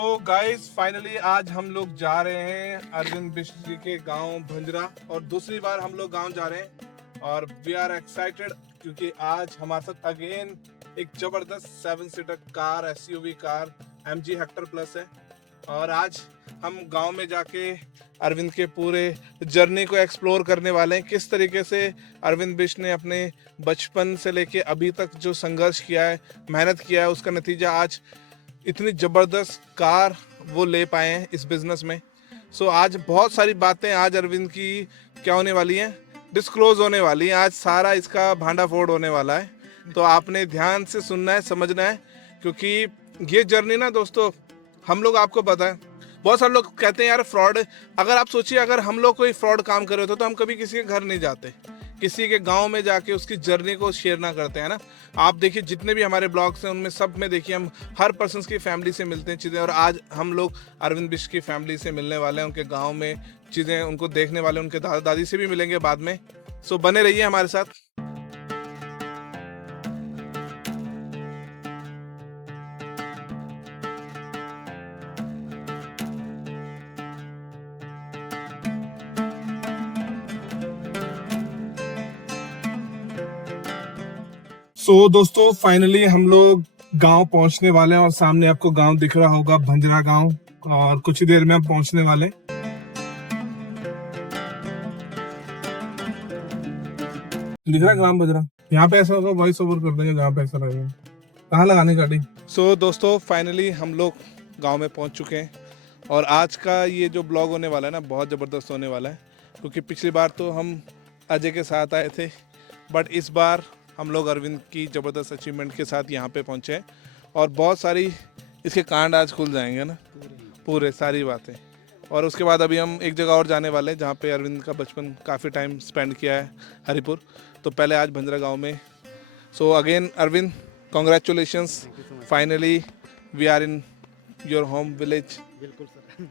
तो guys finally आज हम लोग जा रहे हैं अरविंद बिष्ट जी के गांव भंजरा और दूसरी बार हम लोग गांव जा रहे हैं और वी आर एक्साइटेड क्योंकि आज हमारे साथ अगेन एक जबरदस्त 7 seater car SUV car MG Hector plus है और आज हम गांव में जाके अरविंद के पूरे जर्नी को एक्सप्लोर करने वाले हैं। किस तरीके से अरविंद बिष्ट ने अपने बचपन से लेके अभी तक जो संघर्ष किया है, मेहनत किया है, उसका नतीजा आज इतनी ज़बरदस्त कार वो ले पाए हैं इस बिज़नेस में। सो आज बहुत सारी बातें आज अरविंद की क्या होने वाली हैं, डिस्क्लोज होने वाली हैं। आज सारा इसका भांडा फोड़ होने वाला है, तो आपने ध्यान से सुनना है, समझना है, क्योंकि ये जर्नी ना दोस्तों, हम लोग आपको पता है बहुत सारे लोग कहते हैं यार फ्रॉड। अगर आप सोचिए अगर हम लोग कोई फ्रॉड काम कर रहे होते तो हम कभी किसी के घर नहीं जाते, किसी के गांव में जाके उसकी जर्नी को शेयर ना करते हैं ना। आप देखिए जितने भी हमारे ब्लॉग्स हैं उनमें सब में देखिए हम हर पर्सन की फैमिली से मिलते हैं चीज़ें, और आज हम लोग अरविंद बिष्ट की फैमिली से मिलने वाले हैं, उनके गांव में चीज़ें उनको देखने वाले, उनके दादा दादी से भी मिलेंगे बाद में। सो बने रहिए हमारे साथ। सो दोस्तों फाइनली हम लोग गांव पहुंचने वाले हैं और सामने आपको गांव दिख रहा होगा, भंजरा गांव, और कुछ ही देर में हम पहुंचने वाले हैं। दिख रहा है ग्राम भंजरा। यहाँ पे ऐसा होगा वॉइस ओवर कर देंगे जहाँ पे ऐसा रहेगा। कहाँ लगाने गाड़ी। सो दोस्तों फाइनली हम लोग गांव में पहुंच चुके हैं और आज का ये जो ब्लॉग होने वाला है ना, बहुत ज़बरदस्त होने वाला है, क्योंकि पिछली बार तो हम अजय के साथ आए थे, बट इस बार हम लोग अरविंद की ज़बरदस्त अचीवमेंट के साथ यहाँ पे पहुँचे हैं और बहुत सारी इसके कांड आज खुल जाएंगे ना, पूरे सारी बातें। और उसके बाद अभी हम एक जगह और जाने वाले हैं जहाँ पे अरविंद का बचपन काफ़ी टाइम स्पेंड किया है, हरिपुर। तो पहले आज भंजरा गांव में। So again Arvind, congratulations, finally we are in your home village. बिल्कुल सर।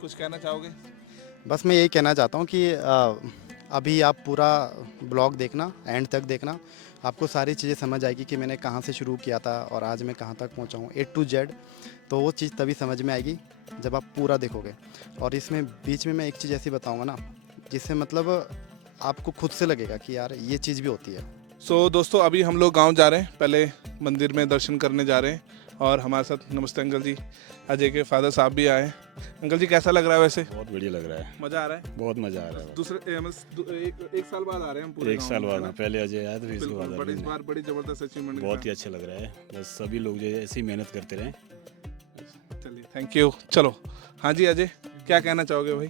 कुछ कहना चाहोगे? बस मैं यही कहना चाहता हूँ कि अभी आप पूरा ब्लॉग देखना, एंड तक देखना, आपको सारी चीज़ें समझ आएगी कि मैंने कहाँ से शुरू किया था और आज मैं कहाँ तक पहुँचा हूँ, A to Z। तो वो चीज़ तभी समझ में आएगी जब आप पूरा देखोगे। और इसमें बीच में मैं एक चीज़ ऐसी बताऊँगा ना, जिससे मतलब आपको खुद से लगेगा कि यार ये चीज़ भी होती है। सो दोस्तों अभी हम लोग गांव जा रहे हैं, पहले मंदिर में दर्शन करने जा रहे हैं और हमारे साथ नमस्ते अंकल जी, अजय के फादर साहब भी आए। अंकल जी कैसा लग रहा है? वैसे बहुत बढ़िया लग रहा है, मज़ा आ रहा है? बहुत मज़ा आ रहा है। दूसरे एक साल बाद आ रहे हैं हम पूरे एक साल बाद पहले अजय आया, फिर इसके बाद बट इस बार बड़ी ज़बरदस्त अचीवमेंट, बहुत ही अच्छा लग रहा है। बस सभी लोग जो है ऐसी मेहनत करते रहें। चलिए थैंक यू। चलो हाँ जी अजय, क्या कहना चाहोगे भाई?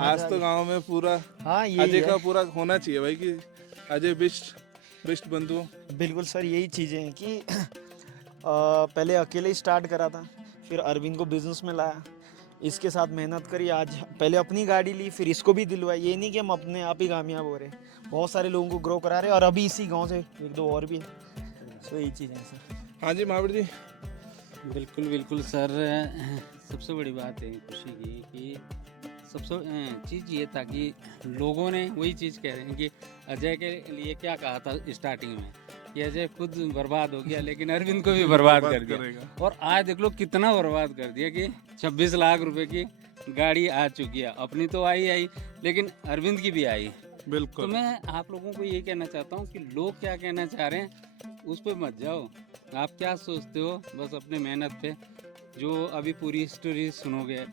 आज तो गांव में पूरा हाँ अजय का पूरा होना चाहिए भाई कि अजय बिष्ट बंधु। बिल्कुल सर, यही चीज़ें हैं कि पहले अकेले ही स्टार्ट करा था, फिर अरविंद को बिजनेस में लाया, इसके साथ मेहनत करी, आज पहले अपनी गाड़ी ली, फिर इसको भी दिलवाई। ये नहीं कि हम अपने आप ही कामयाब हो रहे, बहुत सारे लोगों को ग्रो करा रहे और अभी इसी गांव से एक दो और भी है। सो यही चीज़ें हैं सर। हाँ जी महावीर जी। बिल्कुल बिल्कुल सर, सबसे बड़ी बात है खुशी की कि सबसे चीज़ ये था कि लोगों ने वही चीज़ कह रहे हैं कि अजय के लिए क्या कहा था स्टार्टिंग में कि अजय खुद बर्बाद हो गया लेकिन अरविंद को भी बर्बाद कर दिया, और आज देख लो कितना बर्बाद कर दिया कि 26 लाख रुपए की गाड़ी आ चुकी है। अपनी तो आई लेकिन अरविंद की भी आई। बिल्कुल। तो मैं आप लोगों को ये कहना चाहता हूँ कि लोग क्या कहना चाह रहे हैं उस पर मत जाओ, आप क्या सोचते हो बस अपने मेहनत पे। जो अभी पूरी स्टोरी सुनोगे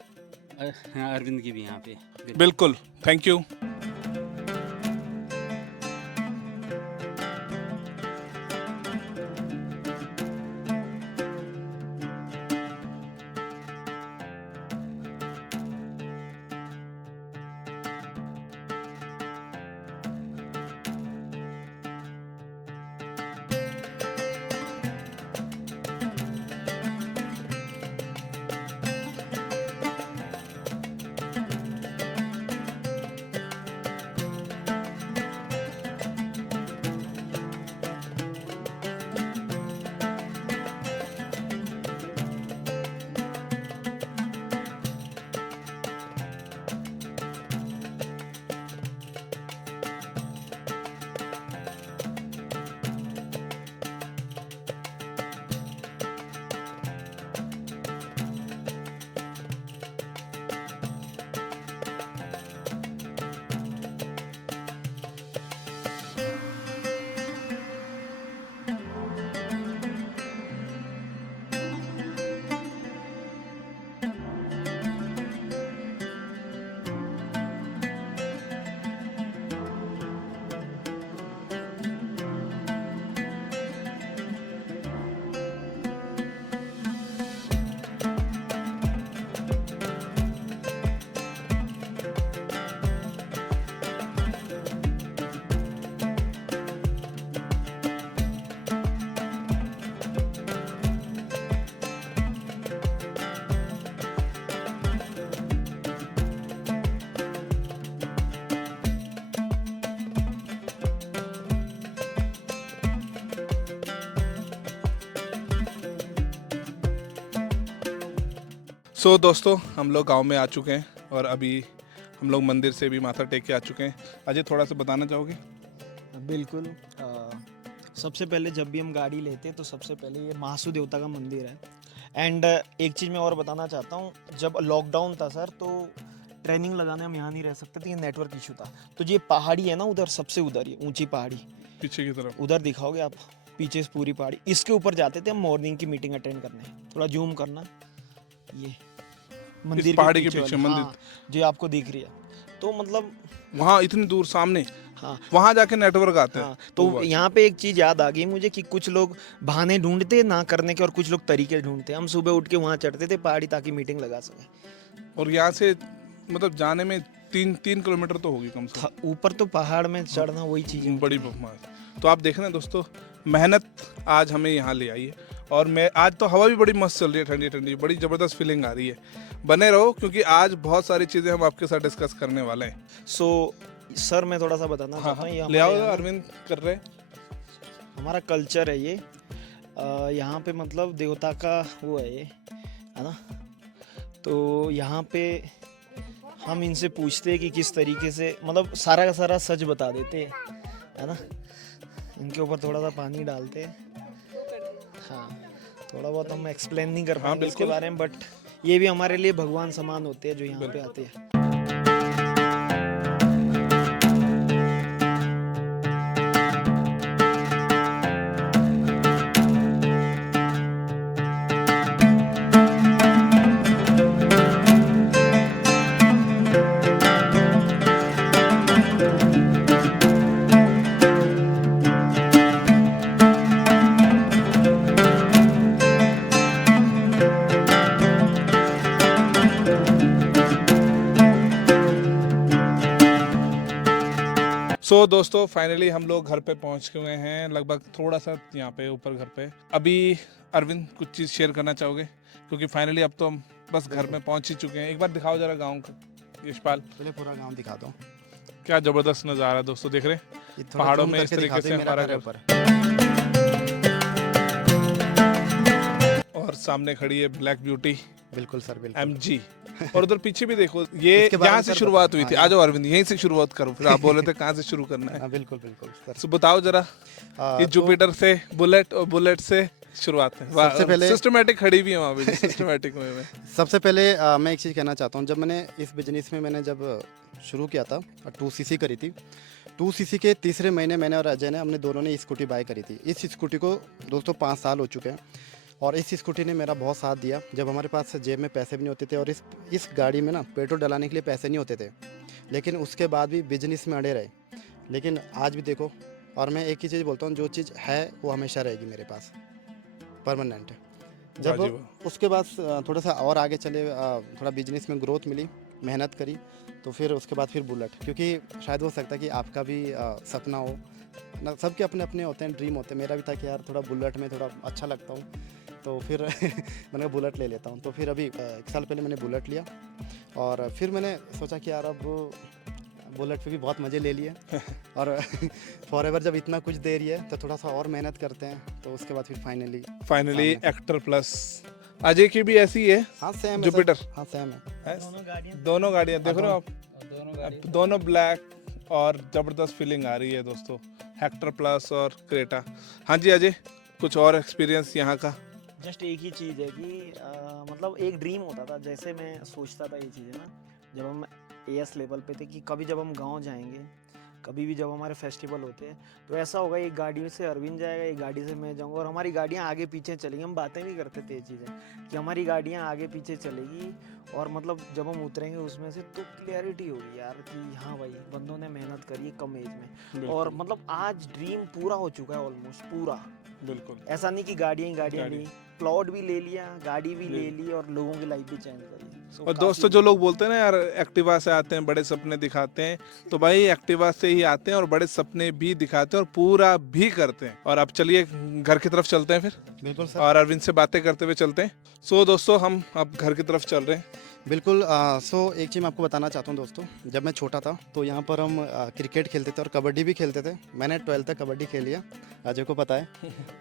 अरविंद की भी यहाँ पे। बिल्कुल थैंक यू। सो दोस्तों हम लोग गांव में आ चुके हैं और अभी हम लोग मंदिर से भी माथा टेक के आ चुके हैं। अजय थोड़ा सा बताना चाहोगे? बिल्कुल। सबसे पहले जब भी हम गाड़ी लेते हैं तो सबसे पहले ये महासू देवता का मंदिर है। एंड एक चीज़ मैं और बताना चाहता हूँ, जब लॉकडाउन था सर तो ट्रेनिंग लगाने हम यहाँ नहीं रह सकते थे, ये नेटवर्क इशू था। तो ये पहाड़ी है ना उधर, सबसे उधर ये ऊंची पहाड़ी पीछे की तरफ उधर दिखाओगे आप, पीछे से पूरी पहाड़ी, इसके ऊपर जाते थे हम मॉर्निंग की मीटिंग अटेंड करने। थोड़ा जूम करना, ये मंदिर पहाड़ी के पीछे वाला, मंदिर। हाँ, जो आपको दिख रही है। तो मतलब वहाँ इतनी दूर सामने, हाँ वहाँ जाके नेटवर्क आते हैं। हाँ, तो यहाँ पे एक चीज़ याद आ गई मुझे कि कुछ लोग बहाने ढूंढते ना करने के और कुछ लोग तरीके ढूंढते। हम सुबह उठ के वहाँ चढ़ते थे पहाड़ी ताकि मीटिंग लगा सके। और यहाँ से मतलब जाने में 3 किलोमीटर तो होगी कम से कम। ऊपर तो पहाड़ में चढ़ना वही चीज़ है। बड़ी बदमाश। तो आप देख रहे हैं दोस्तों, मेहनत आज हमें यहाँ ले आई है। और मैं आज तो हवा भी बड़ी मस्त चल रही है, ठंडी ठंडी, बड़ी ज़बरदस्त फीलिंग आ रही है। बने रहो क्योंकि आज बहुत सारी चीज़ें हम आपके साथ डिस्कस करने वाले हैं। सो सर मैं थोड़ा सा बताना चाहता हूँ, ये ले आओ, हमारे यहाँ अरविंद कर रहे हैं। हमारा कल्चर है ये। यहाँ पे मतलब देवता का वो है ये, है ना। तो यहाँ पे हम इनसे पूछते हैं कि किस तरीके से, मतलब सारा का सारा सच बता देते हैं, है ना। इनके ऊपर थोड़ा सा पानी डालते हैं। हाँ, थोड़ा बहुत हम एक्सप्लेन नहीं कर पाएंगे इसके बारे में, बट ये भी हमारे लिए भगवान समान होते हैं जो यहाँ पे आते हैं। सो दोस्तों फाइनली हम लोग घर पे पहुंच गए हैं, लगभग थोड़ा सा यहाँ पे ऊपर घर पे। अभी अरविंद कुछ चीज़ शेयर करना चाहोगे? क्योंकि फाइनली अब तो हम बस घर में पहुंच ही चुके हैं। एक बार दिखाओ जरा गांव का, यशपाल। पहले पूरा गांव दिखा दो। क्या ज़बरदस्त नज़ारा है दोस्तों, देख रहे हैं ये थोड़ा पहाड़ों zoom में इस करके तरीके दिखा दो, से मेरा हमारा घर है घर। ऊपर। और सामने खड़ी है ब्लैक ब्यूटी बिल्कुल सर, बिल्कुल। MG। और उधर पीछे भी देखो, ये इसके बारे यहाँ में से सर शुरुआत हुई हाँ, थी। आ जाओ अरविंद, यहीं से शुरुआत करो, फिर आप बोल रहे थे कहाँ से शुरू करना है। हाँ, बिल्कुल बिल्कुल सर। तो बताओ जरा, ये तो जुपिटर से बुलेट और बुलेट से शुरुआत है। सबसे पहले सिस्टमैटिक खड़ी भी है वहाँ पे, सिस्टमैटिक में। सबसे पहले मैं एक चीज़ कहना चाहता हूँ। जब मैंने इस बिजनेस में जब शुरू किया था, 2cc करी थी। 2cc के तीसरे महीने मैंने और अजय ने, हमने दोनों ने स्कूटी बाय करी थी। इस स्कूटी को दोस्तों 5 साल हो चुके हैं और इस स्कूटी ने मेरा बहुत साथ दिया। जब हमारे पास जेब में पैसे भी नहीं होते थे और इस गाड़ी में ना पेट्रोल डलाने के लिए पैसे नहीं होते थे, लेकिन उसके बाद भी बिजनेस में अड़े रहे। लेकिन आज भी देखो, और मैं एक ही चीज़ बोलता हूँ, जो चीज़ है वो हमेशा रहेगी मेरे पास, परमानेंट है। जब उसके बाद थोड़ा सा और आगे चले, थोड़ा बिजनेस में ग्रोथ मिली, मेहनत करी, तो फिर उसके बाद फिर बुलेट। क्योंकि शायद हो सकता है कि आपका भी सपना हो ना, सबके अपने अपने होते हैं, ड्रीम होते हैं। मेरा भी था कि यार थोड़ा बुलेट में थोड़ा अच्छा लगता हूँ, तो फिर मैंने बुलेट ले लेता हूँ। तो फिर अभी 1 साल पहले मैंने बुलेट लिया और फिर मैंने सोचा कि यार अब बुलेट पे भी बहुत मज़े ले लिए और फॉरएवर जब इतना कुछ दे रही है तो थोड़ा सा और मेहनत करते हैं। तो उसके बाद फिर फाइनली एक्टर प्लस अजय की भी ऐसी है। हाँ सेम है जुपिटर। सर। हाँ सेम है। दोनों गाड़ियाँ देख रहे हो आप, दोनों ब्लैक और ज़बरदस्त फीलिंग आ रही है दोस्तों, हेक्टर प्लस और क्रेटा। हाँ जी अजय, कुछ और एक्सपीरियंस यहाँ का? जस्ट एक ही चीज़ है कि मतलब एक ड्रीम होता था, जैसे मैं सोचता था ये चीज़ें ना, जब हम AS लेवल पे थे, कि कभी जब हम गांव जाएंगे, कभी भी जब हमारे फेस्टिवल होते हैं, तो ऐसा होगा एक गाड़ी से अरविंद जाएगा, एक गाड़ी से मैं जाऊंगा और हमारी गाड़ियाँ आगे पीछे चलेंगी। हम बातें भी करते थे ये चीज़ें कि हमारी गाड़ियाँ आगे पीछे चलेगी और मतलब जब हम उतरेंगे उसमें से तो क्लियरिटी होगी यार कि हाँ भाई बंदों ने मेहनत करी है कम एज में। और मतलब आज ड्रीम पूरा हो चुका है, ऑलमोस्ट पूरा। बिल्कुल ऐसा नहीं कि गाड़ियाँ ली, प्लॉट भी ले लिया, गाड़ी भी ले ली और लोगों की लाइफ भी चेंज करी। और दोस्तों जो लोग बोलते हैं ना यार एक्टिवा से आते हैं बड़े सपने दिखाते हैं, तो भाई एक्टिवा से ही आते हैं और बड़े सपने भी दिखाते हैं और पूरा भी करते हैं। और अब चलिए घर की तरफ चलते हैं फिर, बिल्कुल सर। और अरविंद से बातें करते हुए चलते हैं। सो दोस्तों हम अब घर की तरफ चल रहे हैं बिल्कुल। सो एक चीज़ मैं आपको बताना चाहता हूँ दोस्तों, जब मैं छोटा था तो यहाँ पर हम क्रिकेट खेलते थे और कबड्डी भी खेलते थे। मैंने 12th तक कबड्डी खेली है, अजय को पता है,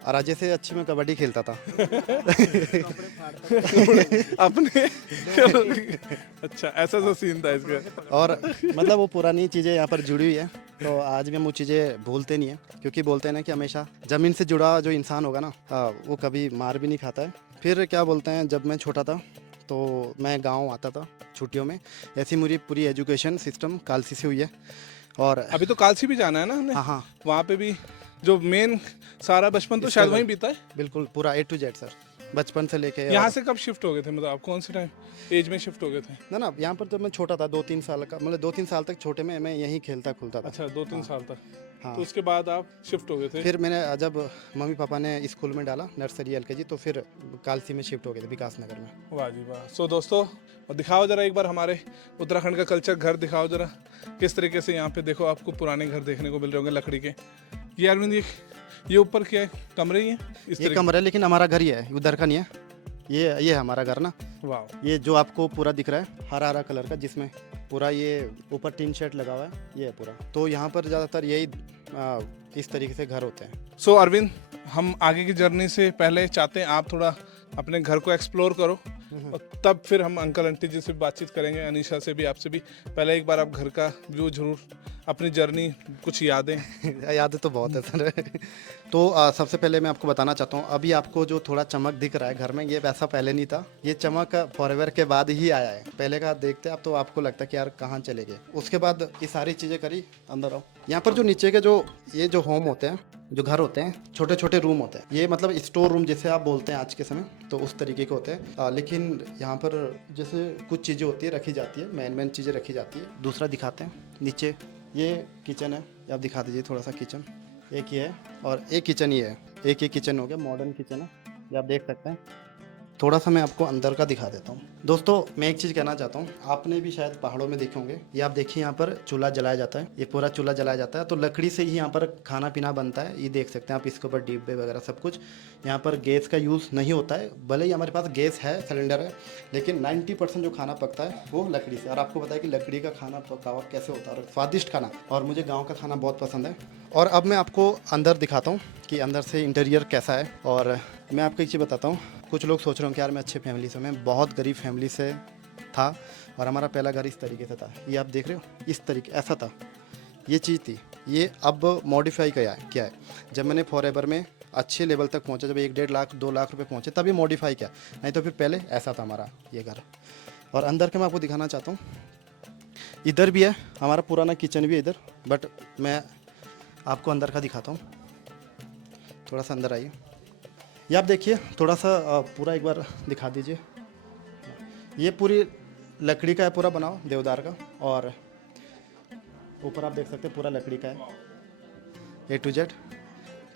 और अजय से अच्छी मैं कबड्डी खेलता था। अपने अच्छा, ऐसा सा सीन था इसका। और मतलब वो पुरानी चीज़ें यहाँ पर जुड़ी हुई है, तो आज भी हम वो चीज़ें भूलते नहीं हैं, क्योंकि बोलते हैं ना कि हमेशा ज़मीन से जुड़ा जो इंसान होगा ना, वो कभी मार भी नहीं खाता है। फिर क्या बोलते हैं, जब मैं छोटा था तो मैं गांव आता था छुट्टियों में। ऐसी मेरी पूरी एजुकेशन सिस्टम कालसी से हुई है। और अभी तो कालसी भी जाना है ना हमने, हाँ हाँ वहाँ पे भी जो मेन सारा बचपन तो शायद वहीं बीता है। बिल्कुल, पूरा A to Z सर, बचपन से लेके। यहाँ से कब शिफ्ट हो गए थे, मतलब आप कौन से टाइम एज में शिफ्ट हो गए थे? ना ना, यहाँ पर जब मैं छोटा था 2-3 साल का, मतलब 2-3 साल तक छोटे में मैं यहीं खेलता खुलता था। अच्छा, 2-3 साल तक। हाँ। तो उसके बाद आप शिफ्ट हो गए थे? फिर मैंने जब मम्मी पापा ने स्कूल में डाला, नर्सरी LKG, तो फिर कालसी में शिफ्ट हो गए थे, विकास नगर में। वाह जी वाह। सो दोस्तों, दिखाओ जरा एक बार हमारे उत्तराखंड का कल्चर, घर दिखाओ जरा किस तरीके से यहाँ पे देखो आपको पुराने घर देखने को मिल रहे होंगे लकड़ी के। ये अरविंद, ये ऊपर क्या है, कमरे ही हैं इस ये तरीके? कमरा है, लेकिन हमारा घर ही है, उधर का नहीं है। ये है हमारा घर ना। वाह, ये जो आपको पूरा दिख रहा है हरा हरा कलर का, जिसमें पूरा ये ऊपर टीन शेड लगा हुआ है, ये है पूरा। तो यहाँ पर ज़्यादातर यही इस तरीके से घर होते हैं। सो अरविंद, हम आगे की जर्नी से पहले चाहते हैं आप थोड़ा अपने घर को एक्सप्लोर करो, और तब फिर हम अंकल आंटी जी से बातचीत करेंगे, अनीशा से भी, आपसे भी। पहले एक बार आप घर का व्यू जरूर, अपनी जर्नी, कुछ यादें। यादें तो बहुत है सर। तो सबसे पहले मैं आपको बताना चाहता हूँ, अभी आपको जो थोड़ा चमक दिख रहा है घर में, ये वैसा पहले नहीं था। ये चमक फॉरएवर के बाद ही आया है। पहले का देखते आप तो आपको लगता कि यार कहाँ चले गए। उसके बाद ये सारी चीज़ें करी, अंदर आओ। यहाँ पर जो नीचे के ये जो होम होते हैं, जो घर होते हैं, छोटे छोटे रूम होते हैं, ये मतलब स्टोर रूम जिसे आप बोलते हैं आज के समय, तो उस तरीके के होते हैं। लेकिन यहाँ पर जैसे कुछ चीज़ें होती है रखी जाती है, मेन चीज़ें रखी जाती है। दूसरा दिखाते हैं, नीचे ये किचन है, आप दिखा दीजिए थोड़ा सा किचन। एक ये है और एक किचन ये है, एक ये किचन हो गया, मॉडर्न किचन है, ये आप देख सकते हैं। थोड़ा सा मैं आपको अंदर का दिखा देता हूँ। दोस्तों मैं एक चीज़ कहना चाहता हूँ, आपने भी शायद पहाड़ों में देखे होंगे, ये आप देखिए यहाँ पर चूल्हा जलाया जाता है, ये पूरा चूल्हा जलाया जाता है। तो लकड़ी से ही यहाँ पर खाना पीना बनता है, ये देख सकते हैं आप, इसके ऊपर डिब्बे वगैरह सब कुछ। यहाँ पर गैस का यूज़ नहीं होता है, भले ही हमारे पास गैस है, सिलेंडर है, लेकिन 90% जो खाना पकता है वो लकड़ी से। और आपको पता है कि लकड़ी का खाना पका हुआ कैसे होता है, और स्वादिष्ट खाना। और मुझे गाँव का खाना बहुत पसंद है। और अब मैं आपको अंदर दिखाता हूँ कि अंदर से इंटीरियर कैसा है। और मैं आपको एक चीज़ बताता हूँ, कुछ लोग सोच रहे हो कि यार मैं अच्छे फैमिली से, मैं बहुत गरीब फैमिली से था, और हमारा पहला घर इस तरीके से था। ये आप देख रहे हो, इस तरीके ऐसा था, ये चीज़ थी। ये अब मॉडिफाई क्या है, जब मैंने फॉरएवर में अच्छे लेवल तक पहुंचा, जब 1-1.5 लाख 2 लाख रुपए पहुंचे, तभी मॉडिफाई किया, नहीं तो फिर पहले ऐसा था हमारा ये घर। और अंदर के मैं आपको दिखाना चाहता हूँ, इधर भी है हमारा पुराना किचन भी है इधर, बट मैं आपको अंदर का दिखाता हूँ। थोड़ा सा अंदर आइए, ये आप देखिए थोड़ा सा पूरा एक बार दिखा दीजिए। ये पूरी लकड़ी का है, पूरा बनाओ देवदार का, और ऊपर आप देख सकते हैं पूरा लकड़ी का है, A to Z।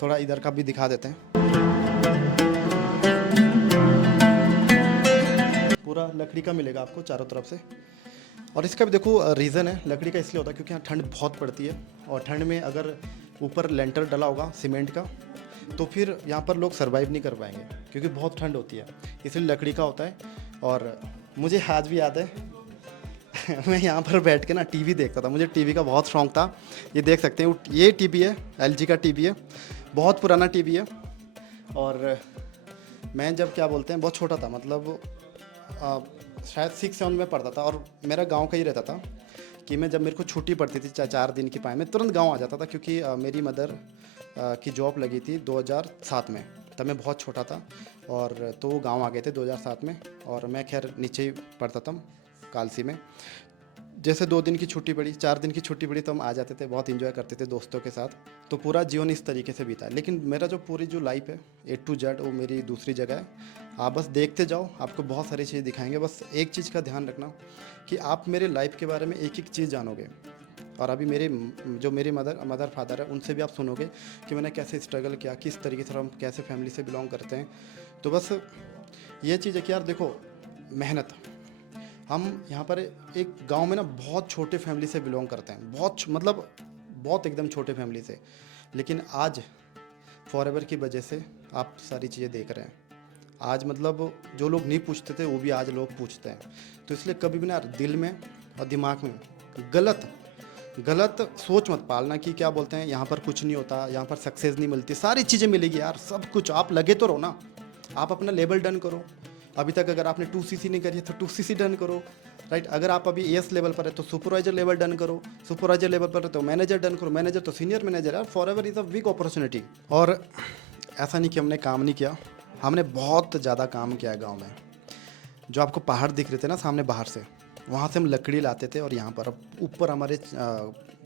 थोड़ा इधर का भी दिखा देते हैं, पूरा लकड़ी का मिलेगा आपको चारों तरफ से। और इसका भी देखो रीज़न है, लकड़ी का इसलिए होता है क्योंकि यहाँ ठंड बहुत पड़ती है, और ठंड में अगर ऊपर लेंटर डला होगा सीमेंट का, तो फिर यहाँ पर लोग सरवाइव नहीं कर पाएंगे, क्योंकि बहुत ठंड होती है, इसलिए लकड़ी का होता है। और मुझे आज भी याद है मैं यहाँ पर बैठ के ना टीवी देखता था, मुझे टीवी का बहुत शौक था। ये देख सकते हैं, ये टीवी है, LG का टीवी है, बहुत पुराना टीवी है। और मैं जब क्या बोलते हैं बहुत छोटा था, मतलब शायद 6-7 में पढ़ता था, और मेरा गांव का ही रहता था कि मैं जब मेरे को छुट्टी पड़ती थी 4 दिन की पाए, मैं तुरंत गांव आ जाता था, क्योंकि मेरी मदर की जॉब लगी थी 2007 में, तब मैं बहुत छोटा था। और तो वो गाँव आ गए थे 2007 में, और मैं खैर नीचे ही पढ़ता था कालसी में। जैसे 2 दिन की छुट्टी पड़ी, 4 दिन की छुट्टी पड़ी, तो हम आ जाते थे, बहुत इंजॉय करते थे दोस्तों के साथ। तो पूरा जीवन इस तरीके से बीता। लेकिन मेरा जो पूरी जो लाइफ है A to Z, वो मेरी दूसरी जगह है। आप बस देखते जाओ, आपको बहुत सारी चीज़ें दिखाएंगे। बस एक चीज़ का ध्यान रखना कि आप मेरे लाइफ के बारे में एक एक चीज़ जानोगे। और अभी मेरी मदर फादर है, उनसे भी आप सुनोगे कि मैंने कैसे स्ट्रगल किया, किस तरीके से हम कैसे फैमिली से बिलोंग करते हैं। तो बस ये चीज़ है कि यार देखो, मेहनत, हम यहाँ पर एक गांव में ना बहुत छोटे फैमिली से बिलोंग करते हैं, बहुत एकदम छोटे फैमिली से, लेकिन आज फॉरएवर की वजह से आप सारी चीज़ें देख रहे हैं। आज मतलब जो लोग नहीं पूछते थे वो भी आज लोग पूछते हैं। तो इसलिए कभी भी ना दिल में और दिमाग में गलत सोच मत पालना कि क्या बोलते हैं यहाँ पर कुछ नहीं होता, यहाँ पर सक्सेस नहीं मिलती। सारी चीज़ें मिलेगी यार, सब कुछ। आप लगे तो रहो ना, आप अपना लेवल डन करो। अभी तक अगर आपने 2cc नहीं करी है तो 2cc डन करो, राइट। अगर आप अभी एस लेवल पर है तो सुपरवाइजर लेवल डन करो, सुपरवाइजर लेवल पर है तो मैनेजर डन करो, मैनेजर तो सीनियर मैनेजर यार। Forever is a big opportunity. और ऐसा नहीं कि हमने काम नहीं किया, हमने बहुत ज़्यादा काम किया है गाँव में। जो आपको पहाड़ दिख रहे थे ना सामने बाहर से, वहाँ से हम लकड़ी लाते थे और यहाँ पर अब ऊपर हमारे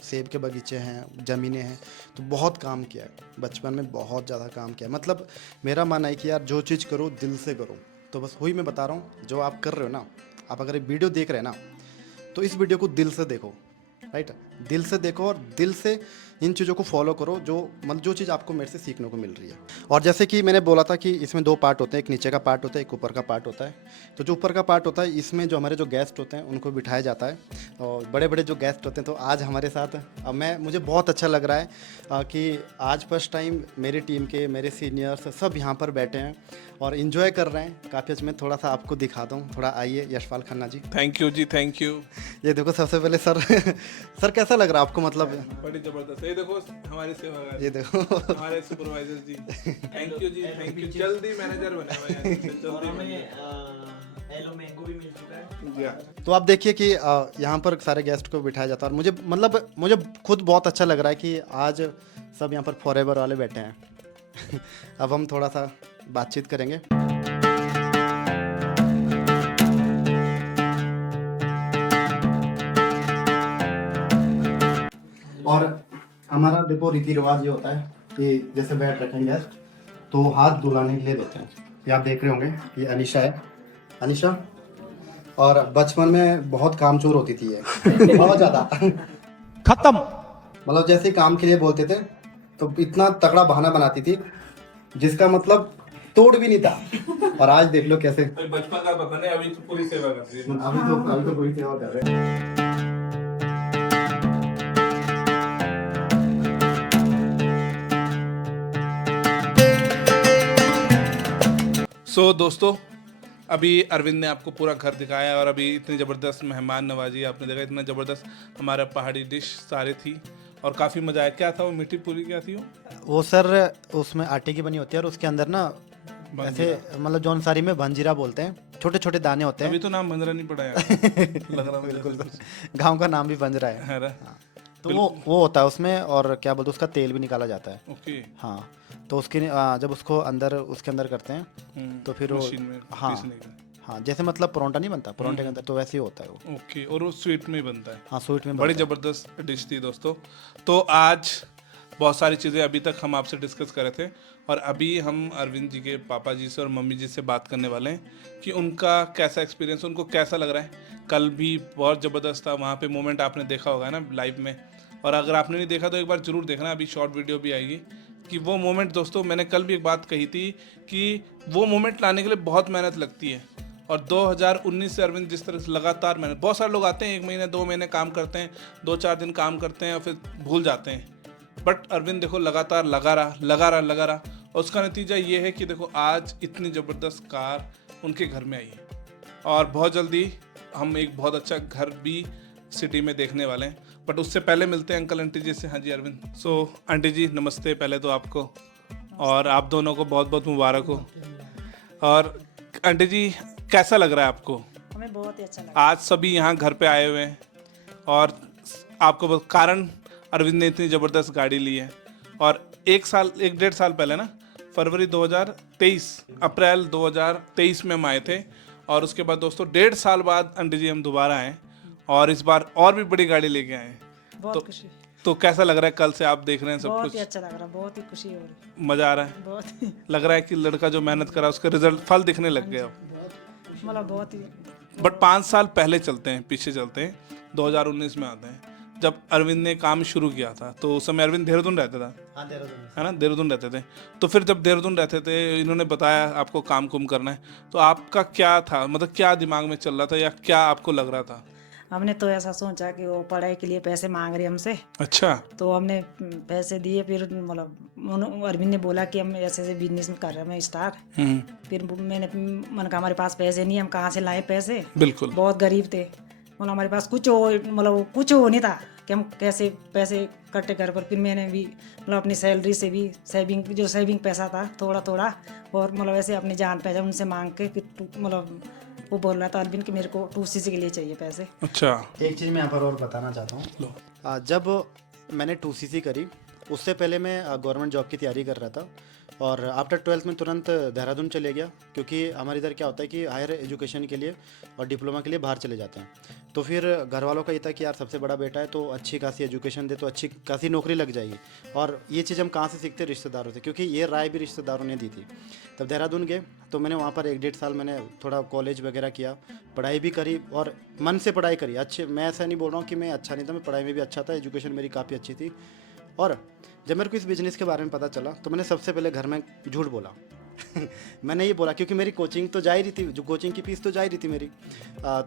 सेब के बगीचे हैं, ज़मीनें हैं। तो बहुत काम किया है बचपन में, बहुत ज़्यादा काम किया है। मतलब मेरा मानना है कि यार जो चीज़ करो दिल से करो। तो बस वही मैं बता रहा हूँ, जो आप कर रहे हो ना, आप अगर एक वीडियो देख रहे हैं ना तो इस वीडियो को दिल से देखो, राइट। दिल से देखो और दिल से इन चीज़ों को फॉलो करो, जो मतलब जो चीज़ आपको मेरे से सीखने को मिल रही है। और जैसे कि मैंने बोला था कि इसमें 2 पार्ट होते हैं, एक नीचे का पार्ट होता है, एक ऊपर का पार्ट होता है। तो जो ऊपर का पार्ट होता है इसमें जो हमारे जो गेस्ट होते हैं उनको बिठाया जाता है, और बड़े बड़े जो गेस्ट होते हैं। तो आज हमारे साथ अब मुझे बहुत अच्छा लग रहा है कि आज फर्स्ट टाइम मेरी टीम के, मेरे सीनियर्स सब यहाँ पर बैठे हैं और इन्जॉय कर रहे हैं काफ़ी। अच्छा, मैं थोड़ा सा आपको दिखाता हूँ, थोड़ा आइए Yashpal Khanna ji. Thank you ji, thank you. ये देखो सबसे पहले सर सर कैसा लग रहा है आपको? मतलब बड़ी जबरदस्त। ये देखो हमारी सेवागार, ये देखो हमारे supervisor ji, thank you ji, thank you. जल्दी मैनेजर बने हुए हैं, जल्दी हेलो मैंगो भी मिल चुका है जी। हाँ। तो आप देखिए कि यहाँ पर सारे गेस्ट को बिठाया जाता है और मुझे खुद बहुत अच्छा लग रहा है कि आज सब यहाँ पर फॉरएवर वाले बैठे हैं। अब हम थोड़ा सा बातचीत करेंगे। और हमारा देखो रीति रिवाज ये होता है कि जैसे बैठ रखेंगे गेस्ट तो हाथ धुलाने के लिए देते हैं। ये आप देख रहे होंगे, ये अनीशा है, अनीशा। और बचपन में बहुत कामचोर होती थी ये बहुत ज़्यादा। खत्म। मतलब जैसे काम के लिए बोलते थे तो इतना तगड़ा बहाना बनाती थी जिसका मतलब तोड़ भी नहीं था। और आज देख लो कैसे, बचपन का पता नहीं, अभी तो पूरी सेवा कर रही है। अभी तो पूरी सेवा कर रहे हैं। सो दोस्तों, अभी अरविंद ने आपको पूरा घर दिखाया और अभी इतनी ज़बरदस्त मेहमान नवाजी आपने देखा, इतना ज़बरदस्त हमारा पहाड़ी डिश सारे थी और काफ़ी मज़ा आया। क्या था वो मीठी पूरी, क्या थी वो सर उसमें आटे की बनी होती है और उसके अंदर ना ऐसे मतलब जौनसारी में भंजीरा बोलते हैं, छोटे छोटे दाने होते हैं। अभी तो नाम भंजरा नहीं पड़ा यार। लग रहा बिल्कुल, गांव का नाम भी भंजरा है। हाँ। तो वो होता है उसमें, और क्या बोलते हैं उसका तेल भी निकाला जाता है। ओके। हाँ, तो उसके जब उसको उसके अंदर करते हैं तो फिर वो, हाँ हाँ, जैसे मतलब परोंठा नहीं बनता परोंठे के अंदर, तो वैसे ही होता है वो। ओके। और वो स्वीट में बनता है? हाँ, स्वीट में। बड़ी ज़बरदस्त डिश थी दोस्तों। तो आज बहुत सारी चीज़ें अभी तक हम आपसे डिस्कस कर रहे थे और अभी हम अरविंद जी के पापा जी से और मम्मी जी से बात करने वाले हैं कि उनका कैसा एक्सपीरियंस, उनको कैसा लग रहा है। कल भी बहुत ज़बरदस्त था, वहाँ पे मोमेंट आपने देखा होगा ना लाइव में, और अगर आपने नहीं देखा तो एक बार ज़रूर देखना, अभी शॉर्ट वीडियो भी आएगी कि वो मोमेंट। दोस्तों मैंने कल भी एक बात कही थी कि वो मोमेंट लाने के लिए बहुत मेहनत लगती है, और 2019 से अरविंद जिस तरह से लगातार मेहनत, बहुत सारे लोग आते हैं 1 महीने 2 महीने काम करते हैं, 2-4 दिन काम करते हैं और फिर भूल जाते हैं, बट अरविंद देखो लगातार लगा रहा, और उसका नतीजा ये है कि देखो आज इतनी ज़बरदस्त कार उनके घर में आई है, और बहुत जल्दी हम एक बहुत अच्छा घर भी सिटी में देखने वाले हैं। बट उससे पहले मिलते हैं अंकल आंटी जी से। हाँ जी अरविंद। सो आंटी जी नमस्ते पहले तो आपको, और आप दोनों को बहुत बहुत मुबारक हो। और आंटी जी कैसा लग रहा है आपको? हमें बहुत ही अच्छा लगा। आज सभी यहाँ घर पे आए हुए हैं और आपको कारण अरविंद ने इतनी ज़बरदस्त गाड़ी ली है, और 1-1.5 साल पहले ना, फरवरी 2023 अप्रैल 2023 में हम आए थे, और उसके बाद दोस्तों 1.5 साल बाद आंटी जी हम दोबारा आए और इस बार और भी बड़ी गाड़ी लेके आए हैं। बहुत खुशी। तो कैसा लग रहा है कल से आप देख रहे हैं सब कुछ? बहुत ही अच्छा लग रहा है, बहुत ही खुशी हो रही है। मज़ा आ रहा है? बहुत ही लग रहा है कि लड़का जो मेहनत करा उसका रिजल्ट फल दिखने लग गया। मतलब बहुत ही। बट 5 साल पहले चलते हैं, पीछे चलते हैं, 2019 में आते हैं, जब अरविंद ने काम शुरू किया था। तो उस समय अरविंद देहरादून रहता था, है ना, देहरादून रहते थे। तो फिर जब देहरादून रहते थे, इन्होंने बताया आपको काम कुम करना है, तो आपका क्या था, मतलब क्या दिमाग में चल रहा था या क्या आपको लग रहा था? हमने तो ऐसा सोचा कि वो पढ़ाई के लिए पैसे मांग रहे हमसे, अच्छा। तो हमने पैसे दिए। फिर मतलब अरविंद ने बोला कि हम ऐसे ऐसे बिजनेस कर रहे हैं मैं स्टार्ट। फिर मैंने कहा हमारे पास पैसे नहीं, हम कहाँ से लाए पैसे, बिल्कुल। बहुत गरीब थे। मतलब हमारे पास कुछ हो नहीं था कि हम कैसे पैसे इकट्ठे कर पर। फिर मैंने भी मतलब अपनी सैलरी से भी सेविंग पैसा था थोड़ा थोड़ा, और मतलब ऐसे अपनी जान पहचान उनसे मांग के फिर मतलब वो बोल रहा था अरविंद कि मेरे को 2cc के लिए चाहिए पैसे। अच्छा। एक चीज़ मैं यहाँ पर और बताना चाहता हूँ। जब मैंने 2cc करी, उससे पहले मैं गवर्नमेंट जॉब की तैयारी कर रहा था, और आफ्टर 12th में तुरंत देहरादून चले गया, क्योंकि हमारे इधर क्या होता है कि हायर एजुकेशन के लिए और डिप्लोमा के लिए बाहर चले जाते हैं। तो फिर घर वालों का ये था कि यार सबसे बड़ा बेटा है तो अच्छी खासी एजुकेशन दे तो अच्छी खासी नौकरी लग जाएगी। और ये चीज़ हम कहाँ से सीखते, रिश्तेदारों से, क्योंकि ये राय भी रिश्तेदारों ने दी थी। तब देहरादून गए तो मैंने वहाँ पर 1-1.5 साल मैंने थोड़ा कॉलेज वगैरह किया, पढ़ाई भी करी और मन से पढ़ाई करी। अच्छे, मैं ऐसा नहीं बोल रहा हूँ कि मैं अच्छा नहीं था, मैं पढ़ाई में भी अच्छा था, एजुकेशन मेरी काफ़ी अच्छी थी। और जब मेरे को इस बिज़नेस के बारे में पता चला तो मैंने सबसे पहले घर में झूठ बोला। मैंने ये बोला क्योंकि मेरी कोचिंग तो जा ही रही थी, जो कोचिंग की फीस तो जा ही रही थी मेरी।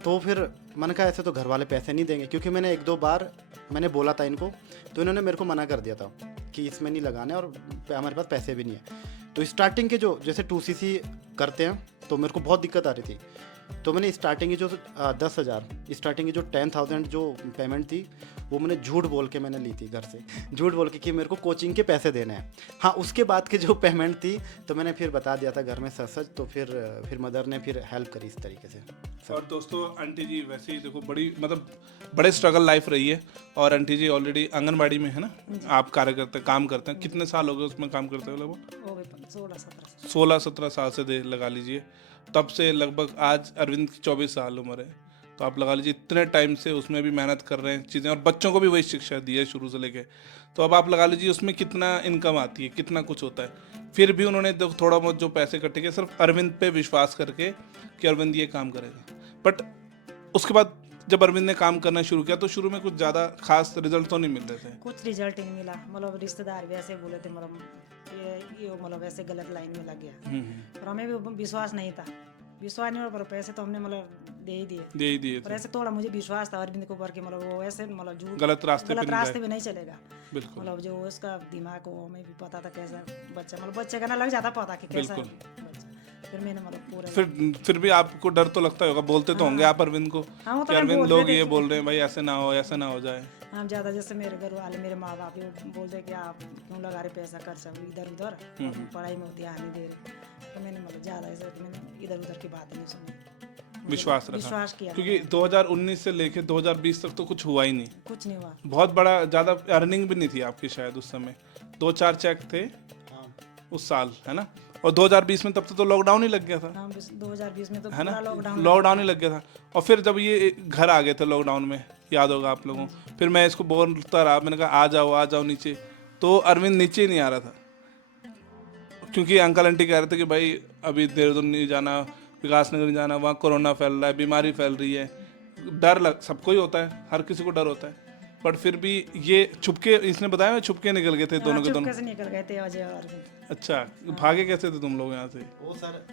तो फिर मैंने कहा ऐसे तो घर वाले पैसे नहीं देंगे, क्योंकि मैंने 1-2 बार मैंने बोला था इनको, तो इन्होंने मेरे को मना कर दिया था कि इसमें नहीं लगाने और हमारे पास पैसे भी नहीं है। तो स्टार्टिंग के जो जैसे 2cc करते हैं तो मेरे को बहुत दिक्कत आ रही थी। तो मैंने स्टार्टिंग की जो 10,000, स्टार्टिंग की जो 10,000 जो पेमेंट थी वो मैंने झूठ बोल के मैंने ली थी घर से, झूठ बोल के कि मेरे को कोचिंग के पैसे देने हैं। हाँ, उसके बाद की जो पेमेंट थी तो मैंने फिर बता दिया था घर में सच। तो फिर मदर ने फिर हेल्प करी इस तरीके से। और दोस्तों आंटी जी वैसे ही देखो बड़े स्ट्रगल लाइफ रही है, और आंटी जी ऑलरेडी आंगनबाड़ी में है ना, आप काम करते हैं। कितने साल हो गए उसमें काम करते हो? लगभग हो गए 16-17 16-17 साल से लगा लीजिए, तब से लगभग आज अरविंद की 24 साल उम्र है। तो आप लगा लीजिए इतने टाइम से उसमें भी मेहनत कर रहे हैं चीज़ें, और बच्चों को भी वही शिक्षा दी है शुरू से लेके। तो अब आप लगा लीजिए उसमें कितना इनकम आती है, कितना कुछ होता है। फिर भी उन्होंने थोड़ा बहुत जो पैसे इकट्ठे किए सिर्फ अरविंद पे विश्वास करके कि अरविंद ये काम करेगा। बट उसके बाद जब अरविंद ने काम करना शुरू किया तो शुरू में कुछ ज़्यादा खास रिजल्ट तो नहीं मिल रहे थे। कुछ रिजल्ट नहीं मिला। मतलब रिश्तेदार भी ऐसे बोले थे मतलब ये मतलब ऐसे गलत लाइन में लग गया, और हमें भी विश्वास नहीं था। विश्वास नहीं, पर पैसे तो हमने मतलब दे ही दिए। पर ऐसे थोड़ा मुझे विश्वास था अरविंद के ऊपर कि मतलब वो ऐसे मतलब झूठ गलत रास्ते पे नहीं चलेगा। बिल्कुल। मतलब जो उसका दिमाग हो, हमें भी पता था कैसा बच्चा, मतलब बच्चे का ना लग जाता पता कि कैसा बच्चा। फिर मैंने मतलब पूरा फिर भी आपको डर तो लगता होगा, बोलते तो होंगे आप अरविंद को कि अरविंद लोग ये बोल रहे हैं भाई ऐसे ना हो, ऐसा ना हो जाए। हम ज़्यादा जैसे मेरे घर वाले, मेरे माँ बाप भी बोलते कि आप क्यों लगा रहे पैसा खर्चा इधर उधर, पढ़ाई में ध्यान नहीं दे रहे। तो मैंने मतलब ज़्यादा ऐसे मैंने इधर उधर की बात नहीं सुनी, विश्वास किया। क्योंकि 2019 से लेके 2020 तक तो कुछ हुआ ही नहीं, कुछ नहीं हुआ। बहुत बड़ा ज़्यादा अर्निंग भी नहीं थी आपकी शायद उस समय। 2-4 चेक थे उस साल, है ना। और 2020 में तब तो लॉकडाउन ही लग गया था। 2020 में तो है ना, लॉकडाउन ही लग गया था। और फिर जब ये घर आ गए थे लॉकडाउन में, याद होगा आप लोगों, फिर मैं इसको बोलता रहा, मैंने कहा आ जाओ नीचे। तो अरविंद नीचे ही नहीं आ रहा था, क्योंकि अंकल आंटी कह रहे थे कि भाई अभी देहरादून नहीं जाना, विकास नगर नहीं जाना, वहाँ कोरोना फैल रहा है, बीमारी फैल रही है। सबको ही होता है, हर किसी को डर होता है। बट फिर भी ये छुपके, इसने बताया छुपके निकल गए थे दोनों के दोनों। कैसे निकल गए थे अजय और अरविंद। अच्छा, भागे कैसे थे तुम लोग यहाँ से? वो सर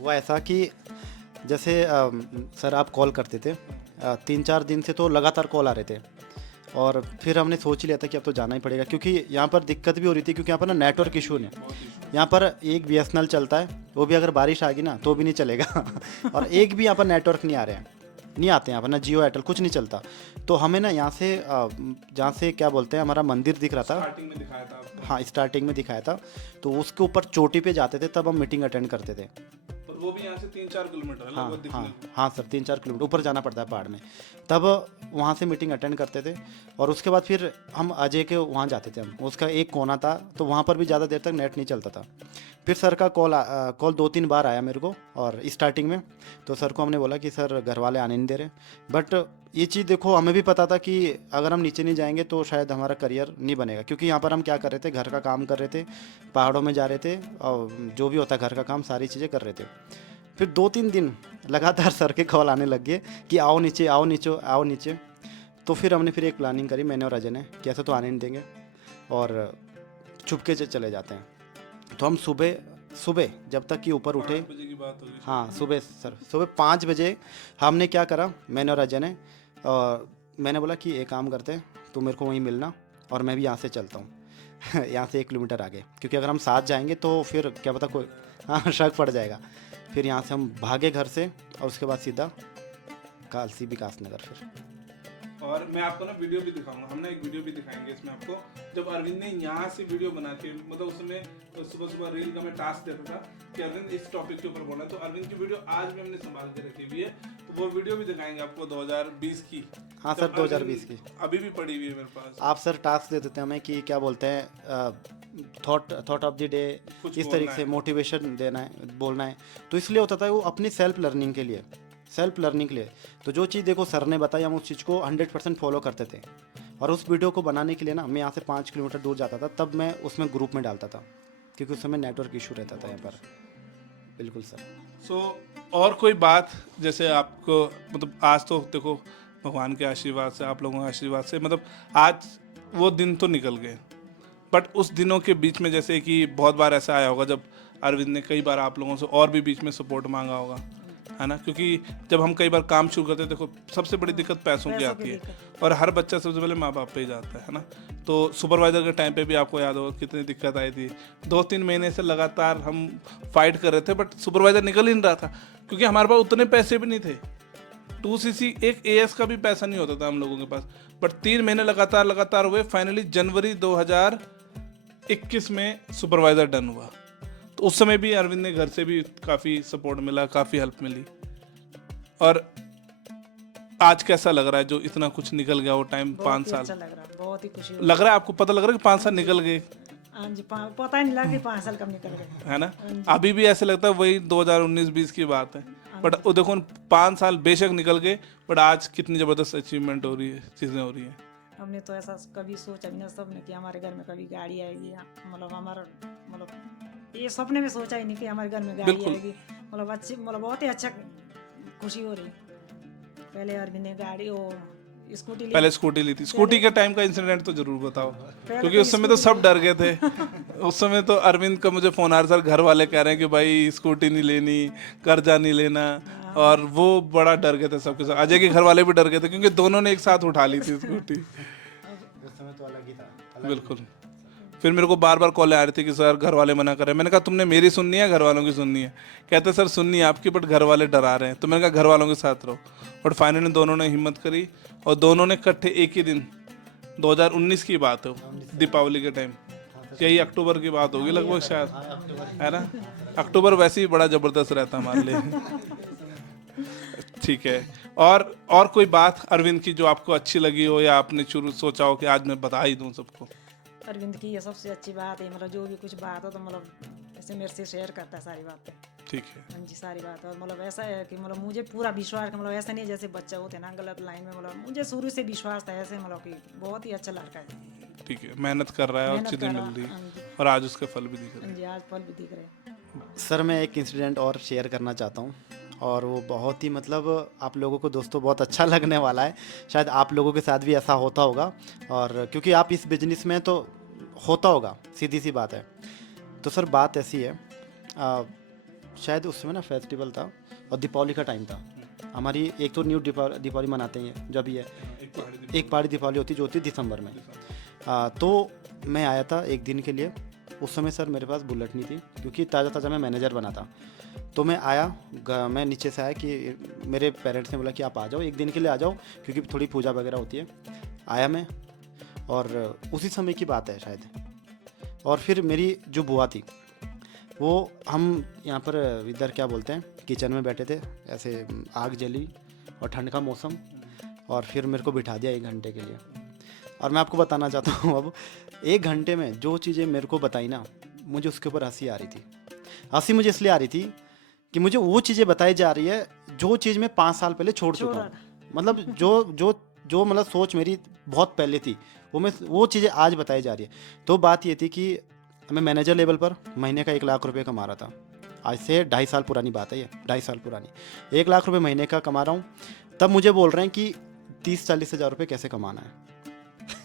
वो ऐसा कि जैसे सर आप कॉल करते थे, 3-4 दिन से तो लगातार कॉल आ रहे थे, और फिर हमने सोच लिया था कि अब तो जाना ही पड़ेगा, क्योंकि यहाँ पर दिक्कत भी हो रही थी, क्योंकि यहाँ पर ना नेटवर्क इशू है। यहाँ पर एक BSNL चलता है, वो भी अगर बारिश आ गई ना तो भी नहीं चलेगा। और एक भी यहाँ पर नेटवर्क नहीं आ रहे हैं, नहीं आते हैं यहाँ पर, ना जियो एयरटेल कुछ नहीं चलता। तो हमें ना यहाँ से जहाँ से क्या बोलते हैं हमारा मंदिर दिख रहा था, स्टार्टिंग में दिखाया था आपको। हाँ स्टार्टिंग में दिखाया था, तो उसके ऊपर चोटी पे जाते थे, तब हम मीटिंग अटेंड करते थे। और वो भी यहाँ से 3-4 किलोमीटर है लगभग दिखने को। हाँ सर, 3-4 किलोमीटर ऊपर जाना पड़ता है पहाड़ में, तब वहाँ से मीटिंग अटेंड करते थे। और उसके बाद फिर हम अजय के वहाँ जाते थे, हम उसका एक कोना था, तो वहाँ पर भी ज़्यादा देर तक नेट नहीं चलता था। फिर सर का कॉल 2-3 बार आया मेरे को, और स्टार्टिंग में तो सर को हमने बोला कि सर घर वाले आने नहीं दे रहे। बट ये चीज़ देखो, हमें भी पता था कि अगर हम नीचे नहीं जाएंगे तो शायद हमारा करियर नहीं बनेगा, क्योंकि यहाँ पर हम क्या कर रहे थे, घर का काम कर रहे थे, पहाड़ों में जा रहे थे, और जो भी होता है घर का काम सारी चीज़ें कर रहे थे। फिर 2-3 दिन लगातार सर के कॉल आने लग गए कि आओ नीचे, आओ नीचे, आओ नीचे। तो फिर हमने फिर एक प्लानिंग करी, मैंने और अजय ने, कि ऐसा तो आने नहीं देंगे और चुपके से चले जाते हैं। तो हम सुबह जब तक कि ऊपर उठे, 5 बजे की बात होगी। हाँ सुबह 5 बजे हमने क्या करा, मैंने और अजय ने और मैंने बोला कि एक काम करते हैं, तू मेरे को वहीं मिलना और मैं भी यहाँ से चलता हूँ यहाँ से 1 किलोमीटर आगे, क्योंकि अगर हम साथ जाएंगे तो फिर क्या पता कोई हाँ शक पड़ जाएगा। फिर यहाँ से हम भागे घर से और उसके बाद सीधा कालसी विकास नगर। फिर और मैं आपको ना वीडियो भी दिखाऊंगा, हम ना एक वीडियो भी दिखाएंगे इसमें आपको, जब अरविंद ने यहाँ से वीडियो बना के, मतलब उसमें सुबह सुबह रील का मैं टास्क देता था कि अरविंद इस टॉपिक के ऊपर बोलना है, तो अरविंद की वीडियो आज भी हमने संभाल के रखी हुई है, तो वो वीडियो भी दिखाएंगे आपको 2020 की। हाँ सर, जब 2020 की अभी भी पड़ी हुई है मेरे पास। आप सर टास्क दे देते हैं हमें कि क्या बोलते हैं, थॉट ऑफ द डे, कुछ इस बोलना तरीके से है। मोटिवेशन देना है, बोलना है। तो इसलिए होता था वो अपनी सेल्फ लर्निंग के लिए, तो जो चीज़ देखो सर ने बताई हम उस चीज़ को 100% फॉलो करते थे। और उस वीडियो को बनाने के लिए ना मैं यहाँ से 5 किलोमीटर दूर जाता था, तब मैं उसमें ग्रुप में डालता था क्योंकि उस समय नेटवर्क इशू रहता था यहाँ पर। बिल्कुल सर। सो और कोई बात जैसे आपको, मतलब आज तो देखो भगवान के आशीर्वाद से, आप लोगों के आशीर्वाद से, मतलब आज वो दिन तो निकल गए, बट उस दिनों के बीच में जैसे कि बहुत बार ऐसा आया होगा जब अरविंद ने कई बार आप लोगों से और भी बीच में सपोर्ट मांगा होगा, है ना, क्योंकि जब हम कई बार काम शुरू करते हैं, देखो सबसे बड़ी दिक्कत पैसों की आती है, और हर बच्चा सबसे पहले माँ बाप पे ही जाता है ना। तो सुपरवाइजर के टाइम पे भी आपको याद होगा कितनी दिक्कत आई थी, 2-3 महीने से लगातार हम फाइट कर रहे थे, बट सुपरवाइजर निकल ही नहीं रहा था क्योंकि हमारे पास उतने पैसे भी नहीं थे। 2cc एक AS का भी पैसा नहीं होता था हम लोगों के पास, बट 3 महीने लगातार हुए, फाइनली जनवरी 2021 में सुपरवाइजर डन हुआ। तो उस समय भी अरविंद ने घर से भी काफ़ी सपोर्ट मिला, काफ़ी हेल्प मिली। और आज कैसा लग रहा है जो इतना कुछ निकल गया वो टाइम, 5 साल अच्छा लग रहा है, बहुत ही खुशी लग रहा है आपको? पता लग रहा है कि 5 साल निकल गए, हाँ जी, पता ही नहीं लगा कि 5 साल कब निकल गए। है ना। अभी भी ऐसे लगता है वही 2019-20 की बात है, बट वो देखो 5 साल बेशक निकल गए, बट आज कितनी ज़बरदस्त अचीवमेंट हो रही है, चीज़ें हो रही हैं। हमने तो ऐसा कभी सोचा भी नहीं सबने कि हमारे घर में कभी गाड़ी आएगी, मतलब हमारा ये सपने में सोचा ही नहीं कि हमारे घर में गाड़ी बिल्कुल। आएगी। मतलब अच्छी, मतलब बहुत ही अच्छा खुशी हो रही। पहले अरविंद ने गाड़ी स्कूटी ली, पहले स्कूटी ली थी। स्कूटी के टाइम का इंसिडेंट तो जरूर बताओ, क्योंकि तो उस समय तो सब डर गए थे। उस समय तो अरविंद का मुझे फोन आ रहा, सर घर वाले कह रहे हैं कि भाई स्कूटी नहीं लेनी, कर्जा नहीं लेना, और वो बड़ा डर गए थे सबके साथ। अजय के घर वाले भी डर गए थे क्योंकि दोनों ने एक साथ उठा ली थी स्कूटी। उस समय तो अलग ही था। बिल्कुल। फिर मेरे को बार बार कॉल आ रही थी कि सर घर वाले मना कर रहे हैं। मैंने कहा तुमने मेरी सुननी है, घर वालों की सुननी है? कहते सर सुननी है आपकी, बट घर वाले डरा रहे हैं। तो मैंने कहा घर वालों के साथ रहो, बट फाइनली दोनों ने हिम्मत करी और दोनों ने इकट्ठे एक ही दिन, 2019 की बात है, दीपावली के टाइम, यही अक्टूबर की बात होगी लगभग शायद, है ना। अक्टूबर वैसे ही बड़ा ज़बरदस्त रहता है हमारे लिए। ठीक है। और कोई बात अरविंद की जो आपको अच्छी लगी हो या आपने शुरू सोचा हो कि आज मैं बता ही दूं सबको? अरविंद की ये सबसे अच्छी बात है, मतलब जो भी कुछ बात हो तो मतलब ऐसे मेरे से शेयर करता है सारी बातें। ठीक है। हाँ जी, सारी बात। और मतलब ऐसा है कि मतलब मुझे पूरा विश्वास है, मतलब ऐसा नहीं जैसे बच्चे होते ना गलत लाइन में, मतलब मुझे शुरू से विश्वास था ऐसे, मतलब कि बहुत ही अच्छा लड़का है। ठीक है, मेहनत कर रहा है और मेहनत चीज़ें कर मिल रहा, रही हाँ जी। और आज उसके फल भी दिख रहे हाँ जी, आज फल भी दिख रहे हैं। सर मैं एक इंसिडेंट और शेयर करना चाहता हूँ, और वो बहुत ही मतलब आप लोगों को दोस्तों बहुत अच्छा लगने वाला है। शायद आप लोगों के साथ भी ऐसा होता होगा, और क्योंकि आप इस बिजनेस में तो होता होगा, सीधी सी बात है। तो सर बात ऐसी है, शायद उस समय ना फेस्टिवल था और दीपावली का टाइम था। हमारी एक तो न्यू दीपावली मनाते हैं जब ये एक पहाड़ी दीपावली होती जो होती है दिसंबर में। तो मैं आया था एक दिन के लिए। उस समय सर मेरे पास बुलेट नहीं थी क्योंकि ताज़ा मैं मैनेजर बना था। तो मैं आया, मैं नीचे से आया कि मेरे पेरेंट्स ने बोला कि आप आ जाओ, एक दिन के लिए आ जाओ क्योंकि थोड़ी पूजा वगैरह होती है। आया मैं, और उसी समय की बात है शायद। और फिर मेरी जो बुआ थी वो, हम यहाँ पर इधर क्या बोलते हैं, किचन में बैठे थे, ऐसे आग जली और ठंड का मौसम, और फिर मेरे को बिठा दिया 1 घंटे के लिए। और मैं आपको बताना चाहता हूँ, अब 1 घंटे में जो चीज़ें मेरे को बताई ना, मुझे उसके ऊपर हंसी आ रही थी। हंसी मुझे इसलिए आ रही थी कि मुझे वो चीज़ें बताई जा रही है जो चीज़ मैं 5 साल पहले छोड़ चुका हूँ। मतलब जो मतलब सोच मेरी बहुत पहले थी, वो चीज़ें आज बताई जा रही है। तो बात ये थी कि मैं मैनेजर लेवल पर महीने का 1 लाख रुपए कमा रहा था। आज से 2.5 साल पुरानी बात है, ये 2.5 साल पुरानी। 1 लाख रुपए महीने का कमा रहा हूँ। तब मुझे बोल रहे हैं कि 30-40 हज़ार रुपये कैसे कमाना है।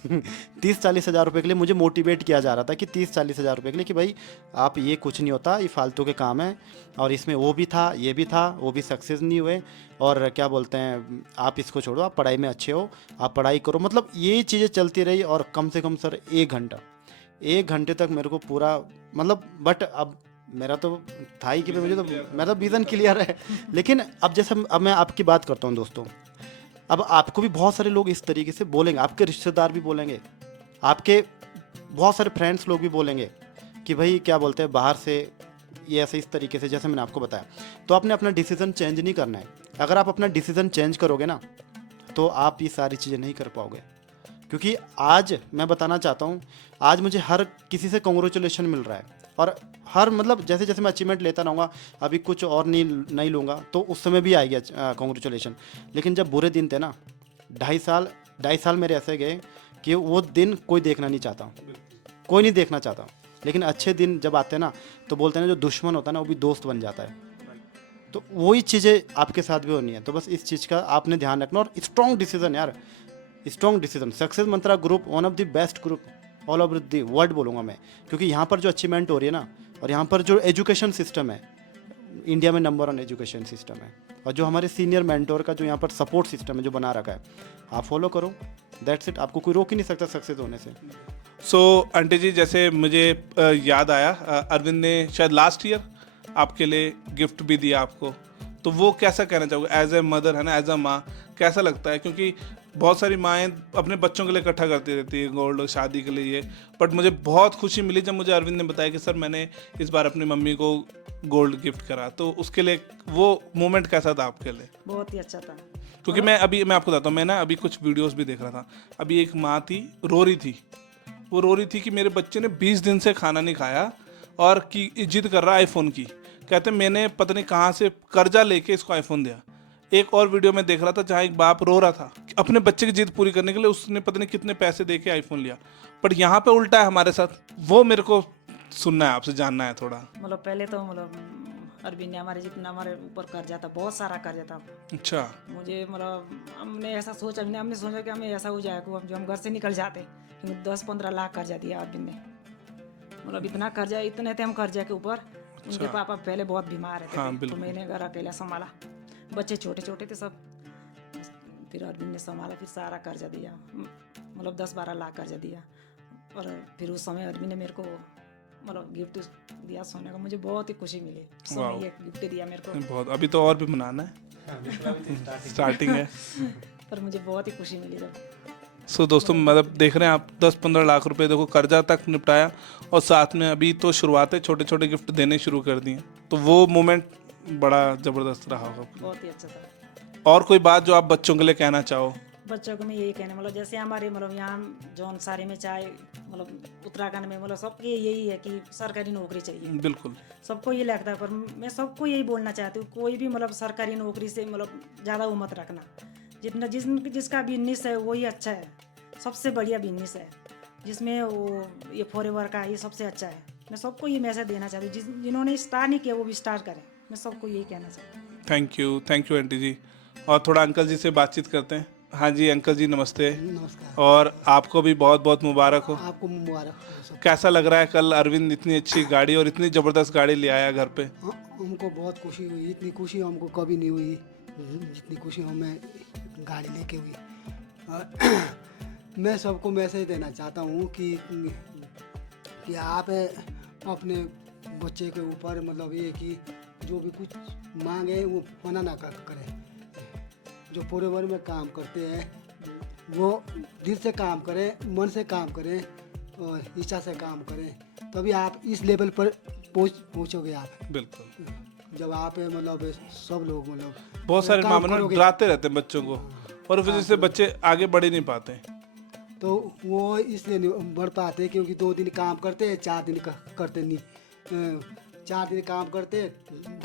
30-40 हज़ार रुपये के लिए मुझे मोटिवेट किया जा रहा था कि 30-40 हज़ार रुपये के लिए कि भाई आप ये कुछ नहीं होता, ये फालतू के काम है, और इसमें वो भी था, ये भी था, वो भी सक्सेस नहीं हुए, और क्या बोलते हैं, आप इसको छोड़ो, आप पढ़ाई में अच्छे हो, आप पढ़ाई करो, मतलब ये चीज़ें चलती रही। और कम से कम सर 1 घंटे तक मेरे को पूरा मतलब, बट अब मेरा तो था ही कि मुझे तो मेरा विज़न क्लियर है। लेकिन अब जैसे अब मैं आपकी बात करता हूँ दोस्तों, अब आपको भी बहुत सारे लोग इस तरीके से बोलेंगे, आपके रिश्तेदार भी बोलेंगे, आपके बहुत सारे फ्रेंड्स लोग भी बोलेंगे कि भाई क्या बोलते हैं, बाहर से ये ऐसे इस तरीके से, जैसे मैंने आपको बताया। तो आपने अपना डिसीज़न चेंज नहीं करना है। अगर आप अपना डिसीज़न चेंज करोगे ना, तो आप ये सारी चीज़ें नहीं कर पाओगे। क्योंकि आज मैं बताना चाहता हूँ, आज मुझे हर किसी से कॉन्ग्रेचुलेशन मिल रहा है, और हर मतलब जैसे जैसे मैं अचीवमेंट लेता रहूँगा, अभी कुछ और नहीं लूँगा तो उस समय भी आएगी कॉन्ग्रेचुलेशन। लेकिन जब बुरे दिन थे ना, 2.5 साल मेरे ऐसे गए कि वो दिन कोई देखना नहीं चाहता, कोई नहीं देखना चाहता। लेकिन अच्छे दिन जब आते हैं ना, तो बोलते हैं ना, जो दुश्मन होता है ना, वो भी दोस्त बन जाता है। तो वही चीज़ें आपके साथ भी होनी है। तो बस इस चीज़ का आपने ध्यान रखना, और स्ट्रॉन्ग डिसीजन यार, strong decision. Success Mantra group one of the best group all over the world बोलूँगा मैं, क्योंकि यहाँ पर जो अचीवमेंट हो रही है ना, और यहाँ पर जो एजुकेशन सिस्टम है, इंडिया में नंबर 1 एजुकेशन सिस्टम है, और जो हमारे सीनियर मेंटोर का जो यहाँ पर सपोर्ट सिस्टम है जो बना रखा है, आप फॉलो करो, दैट्स इट। आपको कोई रोक ही नहीं सकता सक्सेस होने से। सो आंटी जी, जैसे मुझे याद आया, अरविंद ने शायद लास्ट ईयर आपके लिए गिफ्ट भी दिया आपको, तो वो कैसा कहना चाहोगे एज ए मदर, है ना, एज अ माँ, कैसा लगता है? क्योंकि बहुत सारी माएँ अपने बच्चों के लिए इकट्ठा करती रहती है गोल्ड शादी के लिए, बट मुझे बहुत खुशी मिली जब मुझे अरविंद ने बताया कि सर मैंने इस बार अपनी मम्मी को गोल्ड गिफ्ट करा। तो उसके लिए वो मोमेंट कैसा था आपके लिए? बहुत ही अच्छा था। क्योंकि मैं आपको बताता हूँ, मैं ना अभी कुछ वीडियोस भी देख रहा था। अभी एक माँ थी, रो रही थी कि मेरे बच्चे ने 20 दिन से खाना नहीं खाया, और कि जिद कर रहा है आईफोन की। कहते मैंने पता नहीं कहाँ से कर्जा लेके इसको आईफोन दिया। एक और वीडियो में देख रहा था जहाँ एक बाप रो रहा था अपने बच्चे की जिद पूरी करने के लिए, उसने पता नहीं कितने पैसे दे के आईफोन लिया। बट यहाँ पे उल्टा है हमारे साथ, वो मेरे को सुनना है, आपसे जानना है थोड़ा। मतलब पहले तो मतलब अरविंद ने हमारे जितना हमारे ऊपर कर्जा था, बहुत सारा कर्जा था। अच्छा। मुझे मतलब हमने ऐसा सोचा, हमने सोचा कि हमें ऐसा हो जाएगा जो हम घर से निकल जाते, 10-15 लाख कर्जा दिया अरविंद ने। मतलब इतना कर्जा, इतने थे हम कर्जा के ऊपर। उनके पापा पहले बहुत बीमार रहते थे, तो मैंने घर अकेला संभाला, बच्चे छोटे छोटे थे सब। फिर अरविंद ने संभाला, फिर सारा कर्जा दिया, मतलब 10-12 लाख कर्जा दिया। और फिर उस समय अरविंद ने मेरे को मतलब गिफ्ट दिया सोने का, मुझे बहुत ही खुशी मिली। सोने ये गिफ्ट दिया मेरे को। बहुत, अभी तो और भी मनाना है, स्टार्टिंग है। पर मुझे बहुत ही खुशी मिली जब। सो दोस्तों, मतलब देख रहे हैं आप, 10-15 लाख रुपए देखो कर्जा तक निपटाया, और साथ में अभी तो शुरुआत है, छोटे छोटे गिफ्ट देने शुरू कर दिए। तो वो मोमेंट बड़ा ज़बरदस्त रहा होगा, बहुत ही अच्छा था। और कोई बात जो आप बच्चों के लिए कहना चाहो? बच्चों को मैं यही कहने, मतलब जैसे हमारे मतलब यहाँ जौन सारे में चाहे मतलब उत्तराखंड में मतलब सबके यही है कि सरकारी नौकरी चाहिए। बिल्कुल, सबको ये लगता है, पर मैं सबको यही बोलना चाहती हूँ, कोई भी मतलब सरकारी नौकरी से मतलब ज़्यादा वो मत रखना। जितना जिसका बिजनेस है वही अच्छा है, सबसे बढ़िया बिजनेस है, जिसमें वो ये फॉरएवर का ये सबसे अच्छा है। मैं सबको ये मैसेज देना चाहती हूँ, जिन्होंने स्टार्ट नहीं किया वो भी स्टार्ट करें, मैं सबको यही कहना चाहती हूँ। थैंक यू आंटी जी। और थोड़ा अंकल जी से बातचीत करते हैं। हाँ जी अंकल जी, नमस्ते। नमस्कार। और आपको भी बहुत बहुत मुबारक हो। आपको मुबारक। कैसा लग रहा है, कल अरविंद इतनी अच्छी गाड़ी और इतनी ज़बरदस्त गाड़ी ले आया घर पे? हमको बहुत खुशी हुई, इतनी खुशी हमको कभी नहीं हुई जितनी खुशी हमें गाड़ी लेके हुई। मैं सबको मैसेज देना चाहता हूँ कि आप अपने बच्चे के ऊपर मतलब ये कि जो भी कुछ मांगे वो मना ना करें। जो पूरे वर्ग में काम करते हैं वो दिल से काम करें, मन से काम करें और इच्छा से काम करें, तभी आप इस लेवल पर पहुँचोगे। आप बिल्कुल, जब आप मतलब सब लोग मतलब बहुत सारे मामलों में डराते रहते हैं बच्चों को, और उस वजह से बच्चे आगे बढ़ ही नहीं पाते। तो वो इसलिए नहीं बढ़ पाते क्योंकि 2 दिन काम करते, 4 दिन करते नहीं, 4 दिन काम करते,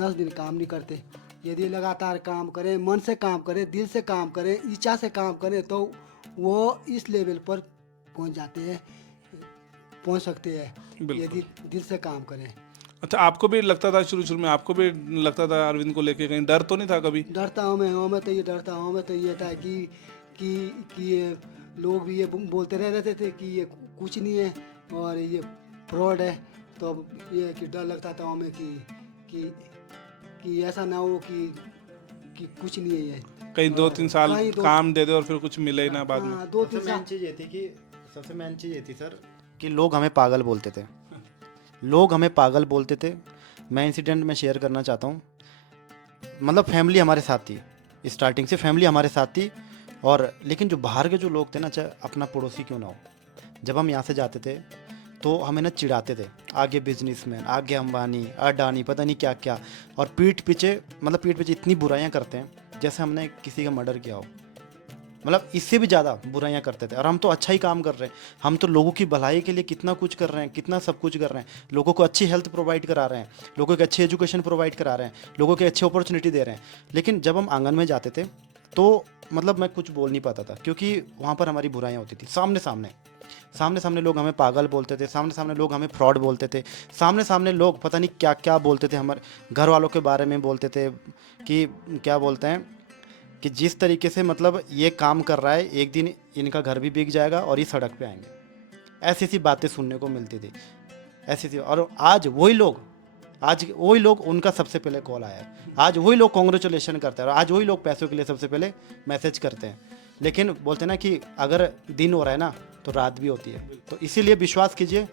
10 दिन काम नहीं करते। यदि लगातार काम करें, मन से काम करें, दिल से काम करें, इच्छा से काम करें, तो वो इस लेवल पर पहुंच जाते हैं, पहुंच सकते हैं यदि दिल से काम करें। अच्छा, आपको भी लगता था शुरू में, आपको भी लगता था अरविंद को लेके कहीं डर तो नहीं था कभी? डरता हूँ मैं तो ये डरता हूँ, मैं तो ये था कि लोग भी ये बोलते रहते थे कि ये कुछ नहीं है और ये फ्रॉड है। तो अब ये कि डर लगता था हमें कि ऐसा ना हो कि कुछ नहीं है ये। कहीं 2-3 साल कहीं दो- काम दे दे और फिर कुछ मिले ही ना बाद में। हाँ, 2-3 सबसे मेन साल चीज़ ये थी कि सबसे मेन चीज़ ये थी सर कि लोग हमें पागल बोलते थे। लोग हमें पागल बोलते थे। मैं इंसिडेंट में शेयर करना चाहता हूँ। मतलब फैमिली हमारे साथ थी, स्टार्टिंग से फैमिली हमारे साथ थी। और लेकिन जो बाहर के जो लोग थे ना, चाहे अपना पड़ोसी क्यों ना हो, जब हम यहाँ से जाते थे तो हमें ना चिढ़ाते थे, आगे बिजनेसमैन, आगे अंबानी, अडानी, पता नहीं क्या क्या। और पीठ पीछे इतनी बुराइयाँ करते हैं जैसे हमने किसी का मर्डर किया हो। मतलब इससे भी ज़्यादा बुराइयां करते थे। और हम तो अच्छा ही काम कर रहे हैं, हम तो लोगों की भलाई के लिए कितना कुछ कर रहे हैं, कितना सब कुछ कर रहे हैं। लोगों को अच्छी हेल्थ प्रोवाइड करा रहे हैं, लोगों को अच्छी एजुकेशन प्रोवाइड करा रहे हैं, लोगों को अच्छी अपॉर्चुनिटी दे रहे हैं। लेकिन जब हम आंगन में जाते थे तो मतलब मैं कुछ बोल नहीं पाता था, क्योंकि वहाँ पर हमारी बुराइयाँ होती थी। सामने सामने लोग हमें पागल बोलते थे, सामने सामने लोग हमें फ्रॉड बोलते थे, सामने सामने लोग पता नहीं क्या क्या बोलते थे। हमारे घर वालों के बारे में बोलते थे कि क्या बोलते हैं कि जिस तरीके से मतलब ये काम कर रहा है, एक दिन इनका घर भी बिक जाएगा और ये सड़क पे आएंगे। ऐसी ऐसी बातें सुनने को मिलती थी, ऐसी थी। और आज वही लोग उनका सबसे पहले कॉल आया है, आज वही लोग कॉन्ग्रेचुलेशन करते हैं, और आज वही लोग पैसों के लिए सबसे पहले मैसेज करते हैं। लेकिन बोलते हैं ना कि अगर दिन हो रहा है ना तो रात भी होती है। तो इसीलिए विश्वास कीजिए,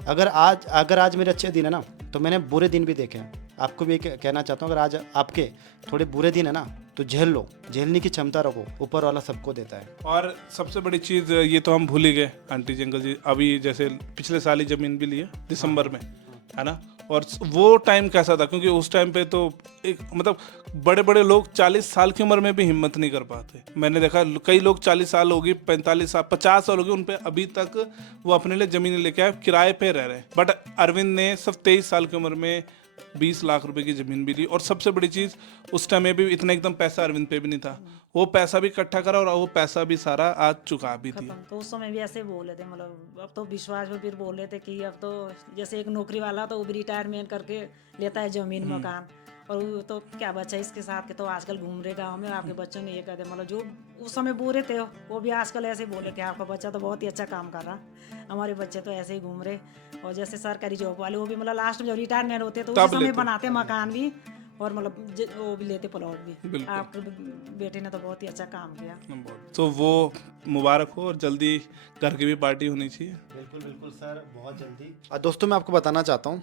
अगर आज मेरे अच्छे दिन है ना, तो मैंने बुरे दिन भी देखे हैं। आपको भी कहना चाहता हूँ, अगर आज आपके थोड़े बुरे दिन है ना, तो झेल लो, झेलने की क्षमता रखो, ऊपर वाला सबको देता है। और सबसे बड़ी चीज़ ये तो हम भूल ही गए आंटी जी अंकल जी, अभी जैसे पिछले साल ही ज़मीन भी ली है दिसंबर में, है ना। और वो टाइम कैसा था, क्योंकि उस टाइम पे तो एक मतलब बड़े बड़े लोग 40 साल की उम्र में भी हिम्मत नहीं कर पाते। मैंने देखा कई लोग 40 साल होगी, 45 साल, 50 साल होगी, उन पे अभी तक वो अपने लिए ज़मीन लेके आए, किराए पे रह रहे हैं। बट अरविंद ने सिर्फ 23 साल की उम्र में 20 लाख रुपए की ज़मीन भी ली। और सबसे बड़ी चीज़, उस टाइम में भी इतना एकदम पैसा अरविंद पे भी नहीं था, वो पैसा भी इकट्ठा करा और वो पैसा भी सारा आज चुका भी थी। खत्म। तो उस समय भी ऐसे बोले थे, मतलब अब तो विश्वास में फिर बोल रहे थे कि अब तो जैसे एक नौकरी वाला तो वो भी रिटायरमेंट करके लेता है जमीन मकान, और वो तो क्या बच्चा इसके साथ के तो आजकल घूम रहे गाँव में, आपके बच्चों ने ये कहते, मतलब जो उस समय बोले थे वो भी आजकल ऐसे बोले कि आपका बच्चा तो बहुत ही अच्छा काम कर रहा, हमारे बच्चे तो ऐसे ही घूम रहे। और जैसे सरकारी जॉब वाले वो भी मतलब लास्ट में जब रिटायरमेंट होते तो उसी समय बनाते मकान भी, और मतलब वो भी लेते प्लॉट भी। आपके बेटे ने तो बहुत ही अच्छा काम किया, तो वो मुबारक हो, और जल्दी घर की भी पार्टी होनी चाहिए। बिल्कुल बिल्कुल सर, बहुत जल्दी। दोस्तों मैं आपको बताना चाहता हूँ,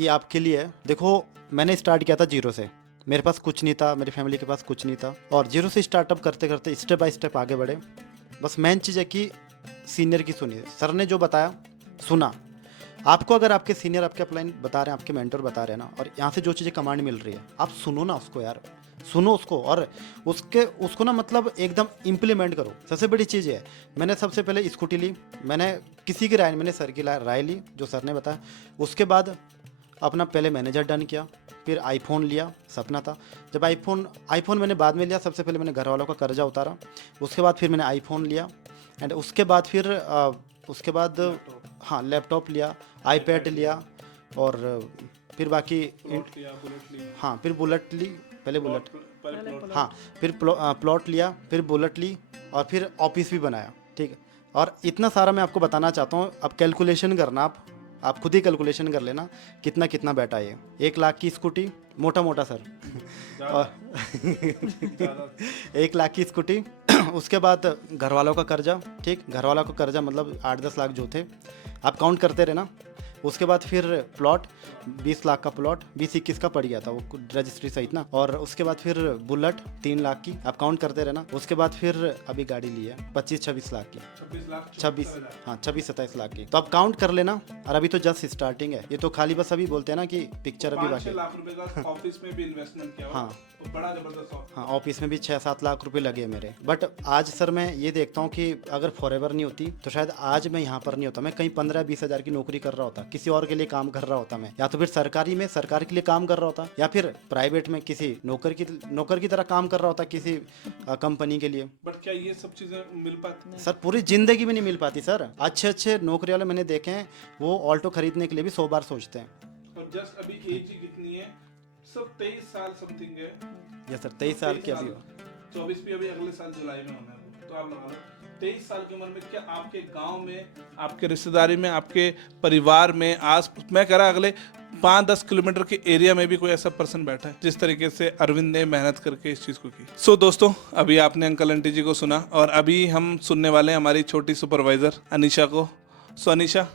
ये आपके लिए है। देखो, मैंने स्टार्ट किया था जीरो से, मेरे पास कुछ नहीं था, मेरी फैमिली के पास कुछ नहीं था, और जीरो से स्टार्टअप करते करते स्टेप बाय स्टेप आगे बढ़े। बस मेन चीज़ है कि सीनियर की सुनिए। सर ने जो बताया सुना, आपको अगर आपके सीनियर आपके अपलाइन बता रहे हैं, आपके मेंटर बता रहे हैं ना, और यहाँ से जो चीज़ें कमांड मिल रही है, आप सुनो ना उसको यार, सुनो उसको, और उसको ना मतलब एकदम इम्प्लीमेंट करो। सबसे बड़ी चीज़ है, मैंने सबसे पहले स्कूटी ली, मैंने किसी की राय, मैंने सर की राय ली जो सर ने बताया। उसके बाद अपना पहले मैनेजर डन किया, फिर आईफोन लिया, सपना था। जब आईफोन मैंने बाद में लिया, सबसे पहले मैंने घर वालों का कर्जा उतारा, उसके बाद फिर मैंने आईफोन लिया, एंड उसके बाद हाँ लैपटॉप लिया, आईपैड लिया, और फिर बाकी हाँ फिर बुलेट ली, पहले बुलेट, हाँ फिर प्लॉट लिया, फिर बुलेट ली, और फिर ऑफिस भी बनाया, ठीक है। और इतना सारा मैं आपको बताना चाहता हूँ, अब कैलकुलेशन करना, आप खुद ही कैलकुलेशन कर लेना कितना कितना बैठा ये। 1 लाख की स्कूटी, मोटा सर और 1 लाख की स्कूटी, उसके बाद घर वालों का कर्जा, ठीक, घर वालों का कर्जा मतलब 8-10 लाख जो थे, आप काउंट करते रहे ना। उसके बाद फिर प्लॉट, 20 लाख का प्लॉट, 20-21 का पड़ गया था वो रजिस्ट्री सहित ना। और उसके बाद फिर बुलेट 3 लाख की, आप काउंट करते रहे ना। उसके बाद फिर अभी गाड़ी ली है 25-26 लाख की, 26-27 लाख की, तो आप काउंट कर लेना। और अभी तो जस्ट स्टार्टिंग है, ये तो खाली बस अभी बोलते हैं ना कि पिक्चर अभी बाकी। 5-6 लाख रुपए का ऑफिस में भी इन्वेस्टमेंट किया, हाँ तो बड़ा जबरदस्त ऑफिस। हाँ, ऑफिस में भी 6-7 लाख रुपए लगे मेरे। बट आज सर मैं ये देखता हूँ कि अगर फॉरएवर नहीं होती तो शायद आज मैं यहाँ पर नहीं होता, मैं कहीं 15-20 हज़ार की नौकरी कर रहा होता, किसी और के लिए काम कर रहा होता मैं, या तो फिर सरकार के लिए काम कर रहा होता, या फिर प्राइवेट में किसी नौकर की तरह काम कर रहा होता किसी कंपनी के लिए। बट क्या ये सब चीजें मिल पाती? सर पूरी जिंदगी में नहीं मिल पाती सर। अच्छे नौकरी वाले मैंने देखे हैं, वो ऑल्टो खरीदने के लिए भी 100 बार सोचते हैं। और जस्ट अभी एज ही कितनी है, सब 23 साल समथिंग है। यस सर, 23 साल की अभी। 24 भी अभी अगले साल जुलाई में होना है, तो आप लगा लो 23 साल की उम्र में क्या आपके गांव में, आपके रिश्तेदारी में, आपके परिवार में, आस मैं कह रहा अगले 5-10 किलोमीटर के एरिया में भी कोई ऐसा पर्सन बैठा है जिस तरीके से अरविंद ने मेहनत करके इस चीज़ को की? सो दोस्तों, अभी आपने अंकल आंटी जी को सुना और अभी हम सुनने वाले हैं हमारी छोटी सुपरवाइजर अनीशा को। सो अनीशा,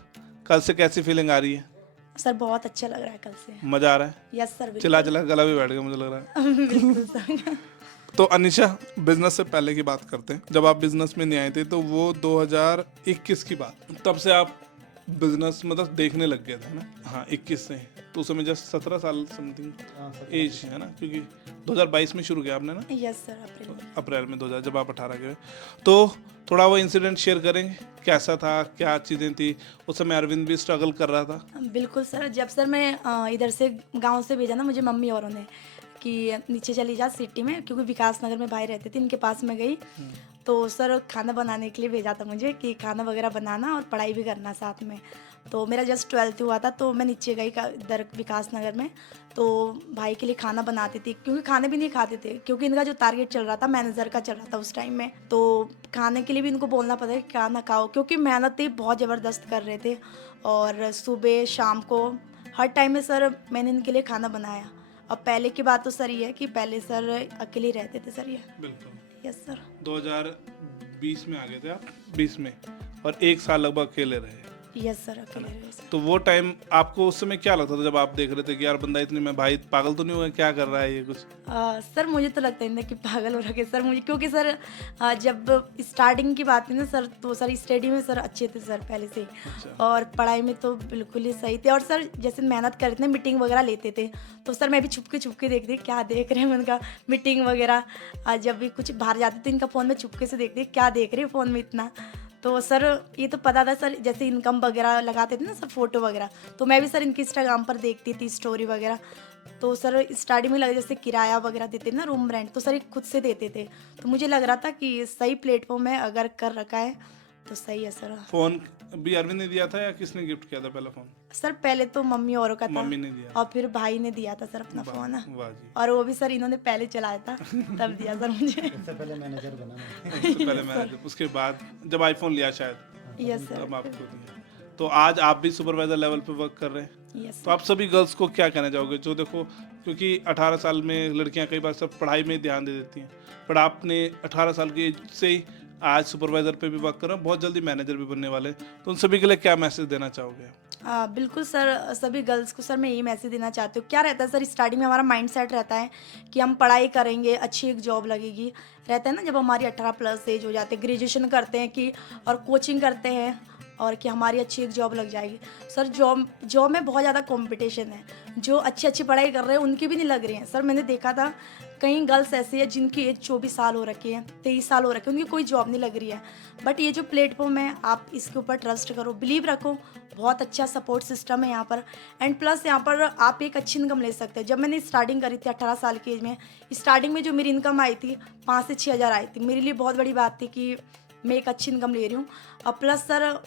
कल से कैसी फीलिंग आ रही है? सर बहुत अच्छा लग रहा है कल से। मजा आ रहा है? यस सर, बिल्कुल। चिल्ला चिल्ला गला भी बैठ गया मुझे लग रहा है। बिल्कुल सर। तो अनीशा, बिजनेस से पहले की बात करते हैं। जब आप बिजनेस में नहीं आए थे तो वो 2021 की बात, तब से आप बिजनेस मतलब देखने लग गए थे ना? हाँ, 21 से। तो उस समय जस्ट 17 साल समथिंग एज है ना, क्योंकि 2022 में शुरू किया आपने ना? यस सर, अप्रैल में 2000, जब आप 18 के हुए। तो थोड़ा वो इंसिडेंट शेयर करेंगे, कैसा था, क्या चीज़ें थी उस समय? अरविंद भी स्ट्रगल कर रहा था? बिल्कुल सर। जब सर मैं इधर से गांव से भेजा ना मुझे मम्मी औरों ने कि नीचे चली जा सिटी में, क्योंकि विकास नगर में भाई रहते थे, इनके पास में गई। तो सर खाना बनाने के लिए भेजा था मुझे कि खाना वगैरह बनाना और पढ़ाई भी करना साथ में। तो मेरा जस्ट 12th हुआ था तो मैं नीचे गई इधर विकास नगर में। तो भाई के लिए खाना बनाती थी, क्योंकि खाने भी नहीं खाते थे, क्योंकि इनका जो टारगेट चल रहा था मैनेजर का चल रहा था उस टाइम में। तो खाने के लिए भी इनको बोलना पड़ता है कि खाना खाओ, क्योंकि मेहनत ही बहुत ज़बरदस्त कर रहे थे। और सुबह शाम को हर टाइम में सर मैंने इनके लिए खाना बनाया। अब पहले की बात तो सर ये है कि पहले सर अकेले रहते थे सर ये। बिल्कुल। Yes sir. 2020 में आ गए थे आप, 20 में, और 1 साल लगभग अकेले रहे। यस सर, अकेले रहे सर। तो वो टाइम आपको उस समय क्या लगता था जब आप देख रहे थे कि यार बंदा इतनी, मैं भाई पागल तो नहीं हुआ, क्या कर रहा है ये कुछ? सर मुझे तो लगता ही नहीं कि पागल हो रखे सर मुझे, क्योंकि सर जब स्टार्टिंग की बात थी ना सर, तो सर स्टडी में सर अच्छे थे सर पहले से। अच्छा। और पढ़ाई में तो बिल्कुल ही सही थे। और सर जैसे मेहनत करते थे, मीटिंग वगैरह लेते थे, तो सर मैं भी छुपके छुपके देखती क्या देख रहे हैं उनका मीटिंग वगैरह। जब भी कुछ बाहर जाते थे इनका फ़ोन में छुपके से देखते क्या देख रहे हैं फ़ोन में इतना। तो सर ये तो पता था सर, जैसे इनकम वगैरह लगाते थे ना सर फ़ोटो वगैरह, तो मैं भी सर इनकी इंस्टाग्राम पर देखती थी स्टोरी वगैरह। तो सर स्टार्टिंग में लगा जैसे किराया वगैरह देते ना, रूम रेंट, तो सर ये खुद से देते थे। तो मुझे लग रहा था कि सही प्लेटफॉर्म है, अगर कर रखा है तो सही है सर। फोन भी अरविंद ने दिया था या किसने गिफ्ट किया था पहला फोन? सर पहले तो मम्मी औरों का था, मम्मी ने दिया, और फिर भाई ने दिया था सर अपना फ़ोन। वाह जी। और वो भी सर इन्होंने पहले चलाया था तब दिया सर मुझे। इससे पहले मैनेजर बना मैं। उससे पहले मैंने, उसके बाद जब आईफोन लिया शायद, यस सर। तब आपको दिया। तो आज आप भी सुपरवाइजर लेवल पे वर्क कर रहे हैं। यस तो आप सभी गर्ल्स को क्या कहना चाहोगे जो देखो, क्योंकि 18 साल में लड़कियां कई बार सब पढ़ाई में ध्यान दे देती हैं, पर आपने 18 साल की एज से ही आज सुपरवाइजर पे भी वर्क कर रहे हैं, बहुत जल्दी मैनेजर भी बनने वाले, तो उन सभी के लिए क्या मैसेज देना चाहोगे? बिल्कुल सर, सभी गर्ल्स को सर मैं यही मैसेज देना चाहती हूँ। क्या रहता है सर, स्टार्टिंग में हमारा माइंड सेट रहता है कि हम पढ़ाई करेंगे, अच्छी एक जॉब लगेगी, रहता है ना। जब हमारी 18+ एज हो जाती है, ग्रेजुएशन करते हैं कि और कोचिंग करते हैं और कि हमारी अच्छी एक जॉब लग जाएगी। सर जॉब में बहुत ज़्यादा कंपटीशन है, जो अच्छी अच्छी पढ़ाई कर रहे हैं उनकी भी नहीं लग रही हैं सर। मैंने देखा था कई गर्ल्स ऐसी है जिनकी एज 24 साल हो रखी है, 23 साल हो रखे हैं, उनकी कोई जॉब नहीं लग रही है। बट ये जो प्लेटफॉर्म है, आप इसके ऊपर ट्रस्ट करो, बिलीव रखो, बहुत अच्छा सपोर्ट सिस्टम है यहाँ पर। एंड प्लस यहाँ पर आप एक अच्छी इनकम ले सकते हैं। जब मैंने स्टार्टिंग करी थी 18 साल की एज में, स्टार्टिंग में जो मेरी इनकम आई थी 5 से 6 हज़ार आई थी, मेरे लिए बहुत बड़ी बात थी कि मैं एक अच्छी इनकम ले रही हूँ। और प्लस सर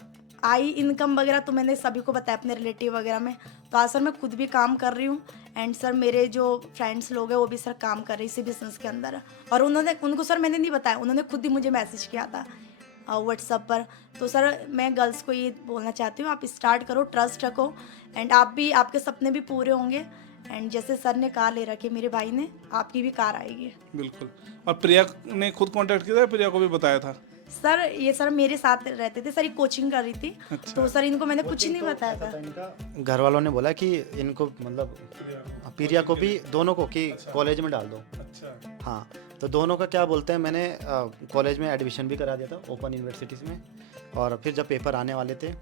आई इनकम वगैरह तो मैंने सभी को बताया अपने रिलेटिव वगैरह में। तो आज सर मैं खुद भी काम कर रही हूँ, एंड सर मेरे जो फ्रेंड्स लोग हैं वो भी सर काम कर रहे हैं इसी बिजनेस के अंदर। और उनको सर मैंने नहीं बताया, उन्होंने खुद ही मुझे मैसेज किया था व्हाट्सएप पर। तो सर मैं गर्ल्स को ये बोलना चाहती हूँ, आप स्टार्ट करो, ट्रस्ट रखो, एंड आप भी, आपके सपने भी पूरे होंगे। एंड जैसे सर ने कार ले रखी मेरे भाई ने, आपकी भी कार आएगी। बिल्कुल। और प्रिया ने खुद कांटेक्ट किया था, प्रिया को भी बताया था? सर ये सर मेरे साथ रहते थे सर, ये कोचिंग कर रही थी। अच्छा। तो सर इनको मैंने कुछ नहीं बताया था। इनका घर वालों ने बोला कि इनको मतलब प्रिया को भी, दोनों को, कि कॉलेज में डाल दो। अच्छा। हाँ, तो दोनों का क्या बोलते हैं, मैंने कॉलेज में एडमिशन भी करा दिया था ओपन यूनिवर्सिटीज़ में। और फिर जब पेपर आने वाले थे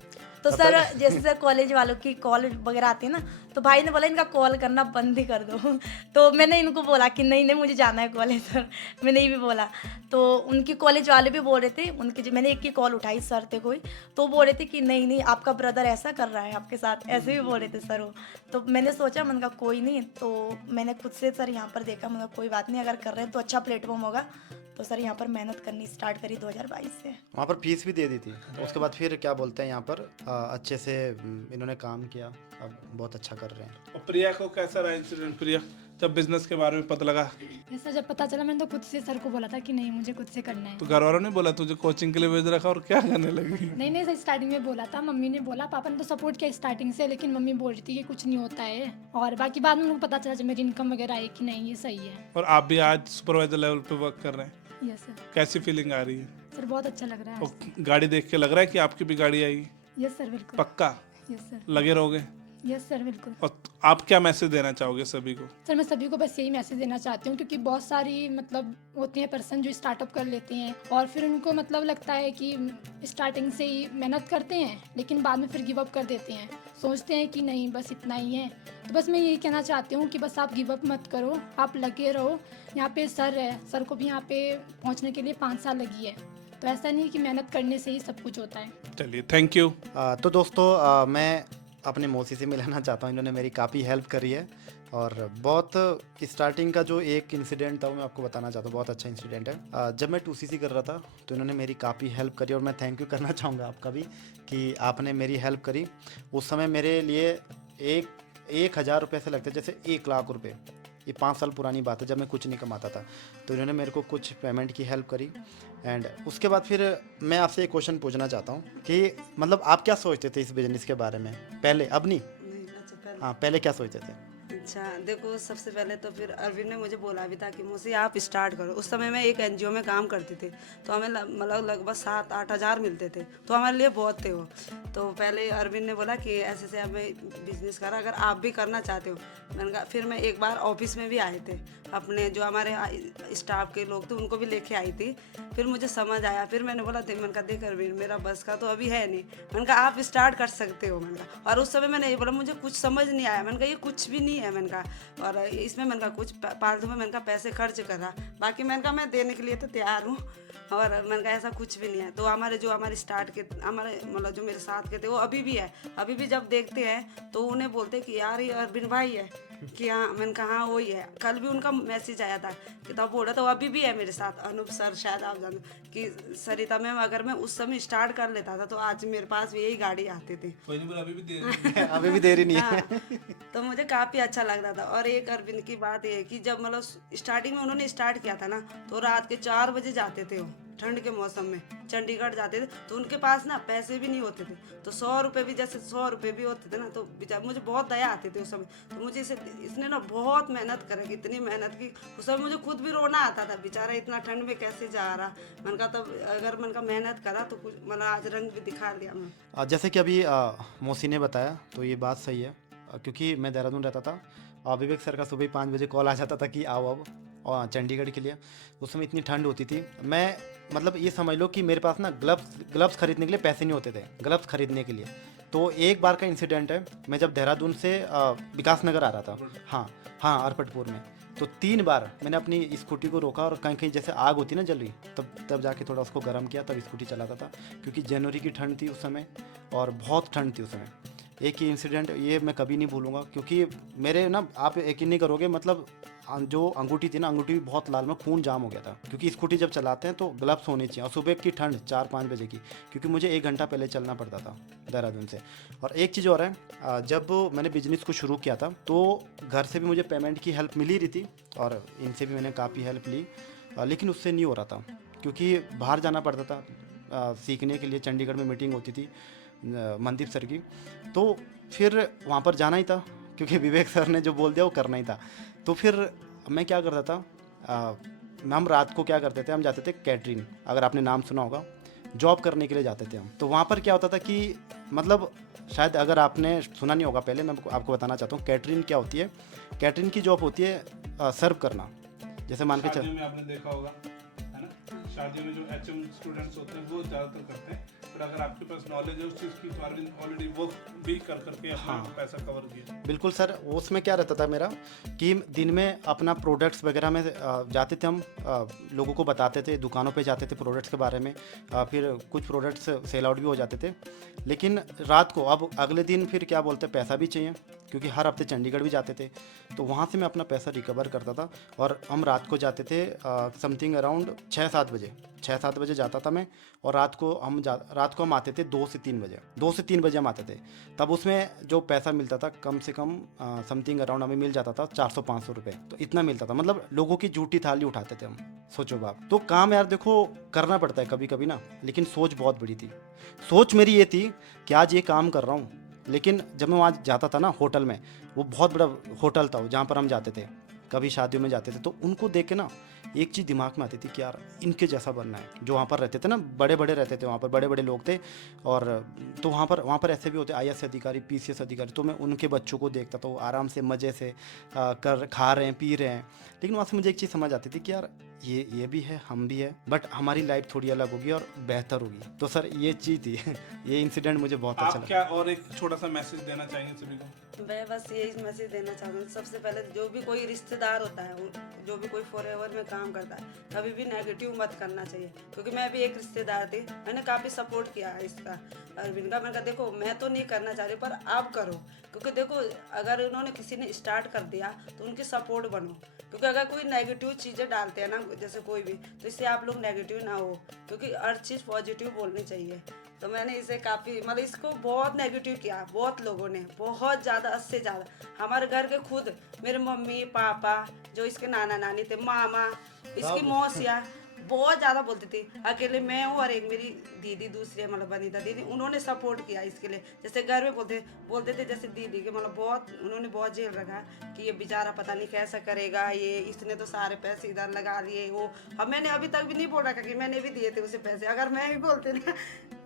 तो सर जैसे सर कॉलेज वालों की कॉल वगैरह आती है ना, तो भाई ने बोला इनका कॉल करना बंद ही कर दो। तो मैंने इनको बोला कि नहीं नहीं मुझे जाना है कॉलेज सर, मैंने ये भी बोला। तो उनकी कॉलेज वाले भी बोल रहे थे, उनके मैंने एक की कॉल उठाई, सर थे कोई, तो बोल रहे थे कि नहीं नहीं आपका ब्रदर ऐसा कर रहा है आपके साथ, ऐसे भी बोल रहे थे सर वो। तो मैंने सोचा, मैंने कहा कोई नहीं, तो मैंने खुद से सर यहाँ पर देखा, मैंने कोई बात नहीं, अगर कर रहे हैं तो अच्छा प्लेटफॉर्म होगा। तो सर यहाँ पर मेहनत करनी स्टार्ट करी 2022 से। वहाँ पर फीस भी दे दी थी। उसके बाद फिर क्या बोलते हैं, यहाँ पर अच्छे से इन्होंने काम किया, अब बहुत अच्छा कर रहे हैं। और प्रिया को कैसा रहा इंसिडेंट? प्रिया जब बिजनेस के बारे में पता लगा? ऐसा जब पता चला मैंने तो खुद से सर को बोला था कि नहीं मुझे खुद से करना है। तो घर वालों ने बोला तुझे कोचिंग के लिए भेज रखा और क्या करने लगी? नहीं सर स्टार्टिंग में बोला था, मम्मी ने बोला, पापा ने तो सपोर्ट किया स्टार्टिंग से, लेकिन मम्मी बोल रही थी कि कुछ नहीं होता है। और बाकी बाद में उनको पता चला जब मेरी इनकम वगैरह आई कि नहीं ये सही है। और आप भी आज सुपरवाइजर लेवल पे वर्क कर रहे हैं, यस सर। कैसी फीलिंग आ रही है? सर बहुत अच्छा लग रहा है। और गाड़ी देख के लग रहा है कि आपकी भी गाड़ी आएगी? यस सर बिल्कुल। पक्का यस सर। लगे रहोगे? यस सर बिल्कुल। और आप क्या मैसेज देना चाहोगे सभी को? सर मैं सभी को बस यही मैसेज देना चाहती हूँ, क्योंकि बहुत सारी मतलब होती हैं पर्सन जो स्टार्टअप कर लेते हैं और फिर उनको मतलब लगता है कि स्टार्टिंग से ही मेहनत करते हैं लेकिन बाद में फिर गिव अप कर देते हैं, सोचते हैं कि नहीं बस इतना ही है। तो बस मैं यही कहना चाहती हूँ कि बस आप गिव अप मत करो, आप लगे रहो। यहाँ पे सर है, सर को भी यहाँ पे पहुँचने के लिए 5 साल लगी है, तो ऐसा नहीं कि मेहनत करने से ही सब कुछ होता है। चलिए थैंक यू। तो दोस्तों मैं अपने मौसी से मिलाना चाहता हूँ, इन्होंने मेरी काफ़ी हेल्प करी है। और बहुत स्टार्टिंग का जो एक इंसिडेंट था वो मैं आपको बताना चाहता हूँ, बहुत अच्छा इंसिडेंट है। जब मैं 2cc कर रहा था तो इन्होंने मेरी काफ़ी हेल्प करी और मैं थैंक यू करना चाहूँगा आपका भी कि आपने मेरी हेल्प करी। उस समय मेरे लिए 1,000 रुपये से लगते जैसे 1 लाख रुपये। ये 5 साल पुरानी बात है जब मैं कुछ नहीं कमाता था, तो इन्होंने मेरे को कुछ पेमेंट की हेल्प करी। एंड उसके बाद फिर मैं आपसे एक क्वेश्चन पूछना चाहता हूँ कि मतलब आप क्या सोचते थे इस बिज़नेस के बारे में पहले? अब नहीं, अच्छा पहले हाँ पहले क्या सोचते थे? अच्छा देखो, सबसे पहले तो फिर अरविंद ने मुझे बोला भी था कि मौसी आप स्टार्ट करो। उस समय मैं एक एनजीओ में काम करती थी, तो हमें मतलब लगभग 7-8 हज़ार मिलते थे, तो हमारे लिए बहुत थे वो। तो पहले अरविंद ने बोला कि ऐसे से हमें बिजनेस करा, अगर आप भी करना चाहते हो। मैंने कहा, फिर मैं एक बार ऑफिस में भी आए थे, अपने जो हमारे स्टाफ के लोग थे उनको भी लेके आई थी। फिर मुझे समझ आया, फिर मैंने बोला मैंने कहा देख अरविंद मेरा बस का तो अभी है नहीं, मैंने कहा आप स्टार्ट कर सकते हो। मैंने कहा, और उस समय मैंने ये बोला मुझे कुछ समझ नहीं आया, मैंने कहा ये कुछ भी नहीं है। मैंने कहा और इसमें मैंने कहा कुछ फालतू में मैंने कहा पैसे खर्च कर रहा, बाकी मैंने कहा मैं देने के लिए तो तैयार हूँ। और मैंने कहा ऐसा कुछ भी नहीं है। तो हमारे स्टार्ट के हमारे मतलब जो मेरे साथ के थे वो अभी भी है, अभी भी जब देखते हैं तो उन्हें बोलते कि यार ये अरविंद भाई है कि हाँ। मैंने कहा हाँ वही है। कल भी उनका मैसेज आया था कि तब बोल रहा था, वो अभी भी है मेरे साथ। अनूप सर शायद आप जानते कि सरिता मैम, अगर मैं उस समय स्टार्ट कर लेता था तो आज मेरे पास भी यही गाड़ी आती थी। अभी भी देरी नहीं है। हाँ, तो मुझे काफ़ी अच्छा लगता था। और एक अरविंद की बात ये है कि जब मतलब स्टार्टिंग में उन्होंने स्टार्ट किया था ना, तो रात के 4 बजे जाते थे वो, ठंड के मौसम में चंडीगढ़ जाते थे, तो उनके पास ना पैसे भी नहीं होते थे। तो 100 रुपये भी, जैसे 100 रुपये भी होते थे ना, तो मुझे बहुत दया आती थी उस समय। तो मुझे इसने ना बहुत मेहनत करी, इतनी मेहनत की उस समय मुझे खुद भी रोना आता था, बेचारा इतना ठंड में कैसे जा रहा। मैंने कहा तब अगर मैंने कहा मेहनत करा तो कुछ मतलब आज रंग भी दिखा दिया मैं। जैसे कि अभी मौसी ने बताया तो ये बात सही है, क्योंकि मैं देहरादून रहता था और विवेक सर का सुबह 5 बजे कॉल आ जाता था कि आओ अब और चंडीगढ़ के लिए। उस समय इतनी ठंड होती थी, मैं मतलब ये समझ लो कि मेरे पास ना ग्लव्स खरीदने के लिए पैसे नहीं होते थे, ग्लव्स खरीदने के लिए। तो एक बार का इंसिडेंट है, मैं जब देहरादून से विकास नगर आ रहा था, हाँ अरपटपुर में, तो 3 बार मैंने अपनी स्कूटी को रोका और कहीं कहीं जैसे आग होती ना जल रही, तब जाके थोड़ा उसको गर्म किया, तब स्कूटी चलाता था, क्योंकि जनवरी की ठंड थी उस समय और बहुत ठंड थी उस समय। एक ही इंसिडेंट ये मैं कभी नहीं भूलूंगा, क्योंकि मेरे ना आप यकीन नहीं करोगे, मतलब जो अंगूठी थी ना, अंगूठी भी बहुत लाल में खून जाम हो गया था, क्योंकि स्कूटी जब चलाते हैं तो ग्लव्स होने चाहिए। और सुबह की ठंड 4-5 बजे की, क्योंकि मुझे 1 घंटा पहले चलना पड़ता था देहरादून से। और एक चीज़ और है, जब मैंने बिजनेस को शुरू किया था तो घर से भी मुझे पेमेंट की हेल्प मिल ही रही थी और इनसे भी मैंने काफ़ी हेल्प ली, लेकिन उससे नहीं हो रहा था, क्योंकि बाहर जाना पड़ता था सीखने के लिए। चंडीगढ़ में मीटिंग होती थी मनदीप सर की, तो फिर वहाँ पर जाना ही था, क्योंकि विवेक सर ने जो बोल दिया वो करना ही था। तो फिर मैं क्या करता था, हम रात को क्या करते थे, हम जाते थे कैटरिंग, अगर आपने नाम सुना होगा, जॉब करने के लिए जाते थे हम। तो वहाँ पर क्या होता था कि मतलब शायद अगर आपने सुना नहीं होगा, पहले मैं आपको बताना चाहता हूँ कैटरिंग क्या होती है। कैटरिंग की जॉब होती है सर्व करना, जैसे मान के चल, शादियों में आपने देखा होगा है ना, शादियों में जो HM स्टूडेंट्स होते हैं वो ज़्यादातर करते हैं। पर अगर आपके पास नॉलेज है उस चीज़ की, तो अरविंद ऑलरेडी वो भी करके अपना पैसा कवर किया। बिल्कुल सर, उसमें क्या रहता था मेरा कि दिन में अपना प्रोडक्ट्स वगैरह में जाते थे हम, लोगों को बताते थे, दुकानों पे जाते थे प्रोडक्ट्स के बारे में, फिर कुछ प्रोडक्ट्स सेल आउट भी हो जाते थे। लेकिन रात को अब अगले दिन फिर क्या बोलते, पैसा भी चाहिए, क्योंकि हर हफ्ते चंडीगढ़ भी जाते थे, तो वहाँ से मैं अपना पैसा रिकवर करता था। और हम रात को जाते थे समथिंग अराउंड 6-7 बजे जाता था मैं, और रात रात को हम आते थे 2 से 3 बजे, 2 से 3 बजे हम आते थे। तब उसमें जो पैसा मिलता था कम से कम समथिंग अराउंड हमें मिल जाता था 400-500 रुपये, तो इतना मिलता था। मतलब लोगों की झूठी थाली उठाते थे हम, सोचो बाप। तो काम यार देखो करना पड़ता है कभी कभी ना, लेकिन सोच बहुत बड़ी थी। सोच मेरी ये थी कि आज ये काम कर रहा हूँ, लेकिन जब मैं वहाँ जाता था ना होटल में, वो बहुत बड़ा होटल था जहाँ पर हम जाते थे, कभी शादियों में जाते थे, तो उनको देख के ना एक चीज़ दिमाग में आती थी कि यार इनके जैसा बनना है। जो वहाँ पर रहते थे ना, बड़े बड़े रहते थे वहाँ पर, बड़े बड़े लोग थे, और तो वहाँ पर ऐसे भी होते IAS अधिकारी, PCS अधिकारी। तो मैं उनके बच्चों को देखता था, वो आराम से मज़े से खा रहे हैं, पी रहे हैं। लेकिन वहाँ से मुझे एक चीज़ समझ आती थी कि यार ये भी है, हम भी है, बट हमारी लाइफ थोड़ी अलग होगी और बेहतर होगी। तो सर ये चीज़ थी ये इंसिडेंट मुझे बहुत अच्छा आप लगा। क्या और एक छोटा सा मैसेज देना चाहेंगे सभी को? मैं बस यही मैसेज देना चाहूँगी, सबसे पहले जो भी कोई रिश्तेदार होता है, जो भी कोई फॉरएवर में काम करता है, कभी भी नेगेटिव मत करना चाहिए। क्योंकि मैं भी एक रिश्तेदार थी, मैंने काफ़ी सपोर्ट किया है इसका अरविंद का। मैंने कहा देखो मैं तो नहीं करना चाह रही, पर आप करो। क्योंकि देखो अगर उन्होंने किसी ने स्टार्ट कर दिया तो उनकी सपोर्ट बनो। क्योंकि अगर कोई नेगेटिव चीज़ें डालते हैं ना, जैसे कोई भी, तो इससे आप लोग नेगेटिव ना हो, क्योंकि हर चीज़ पॉजिटिव बोलनी चाहिए। तो मैंने इसे काफ़ी मतलब इसको बहुत नेगेटिव किया, बहुत लोगों ने, बहुत ज़्यादा, हद से ज़्यादा। हमारे घर के खुद मेरे मम्मी पापा, जो इसके नाना नानी थे, मामा, इसकी मौसियाँ बहुत ज़्यादा बोलती थी। अकेले मैं हूँ और एक मेरी दीदी दूसरी है, मतलब वनीता दीदी, उन्होंने सपोर्ट किया इसके लिए। जैसे घर में बोलते थे जैसे दीदी के, मतलब बहुत उन्होंने बहुत झेल रखा कि ये बेचारा पता नहीं कैसा करेगा, ये इसने तो सारे पैसे इधर लगा लिए। वो अब मैंने अभी तक भी नहीं बोल रखा कि मैंने भी दिए थे उसे पैसे। अगर मैं भी बोलते ना,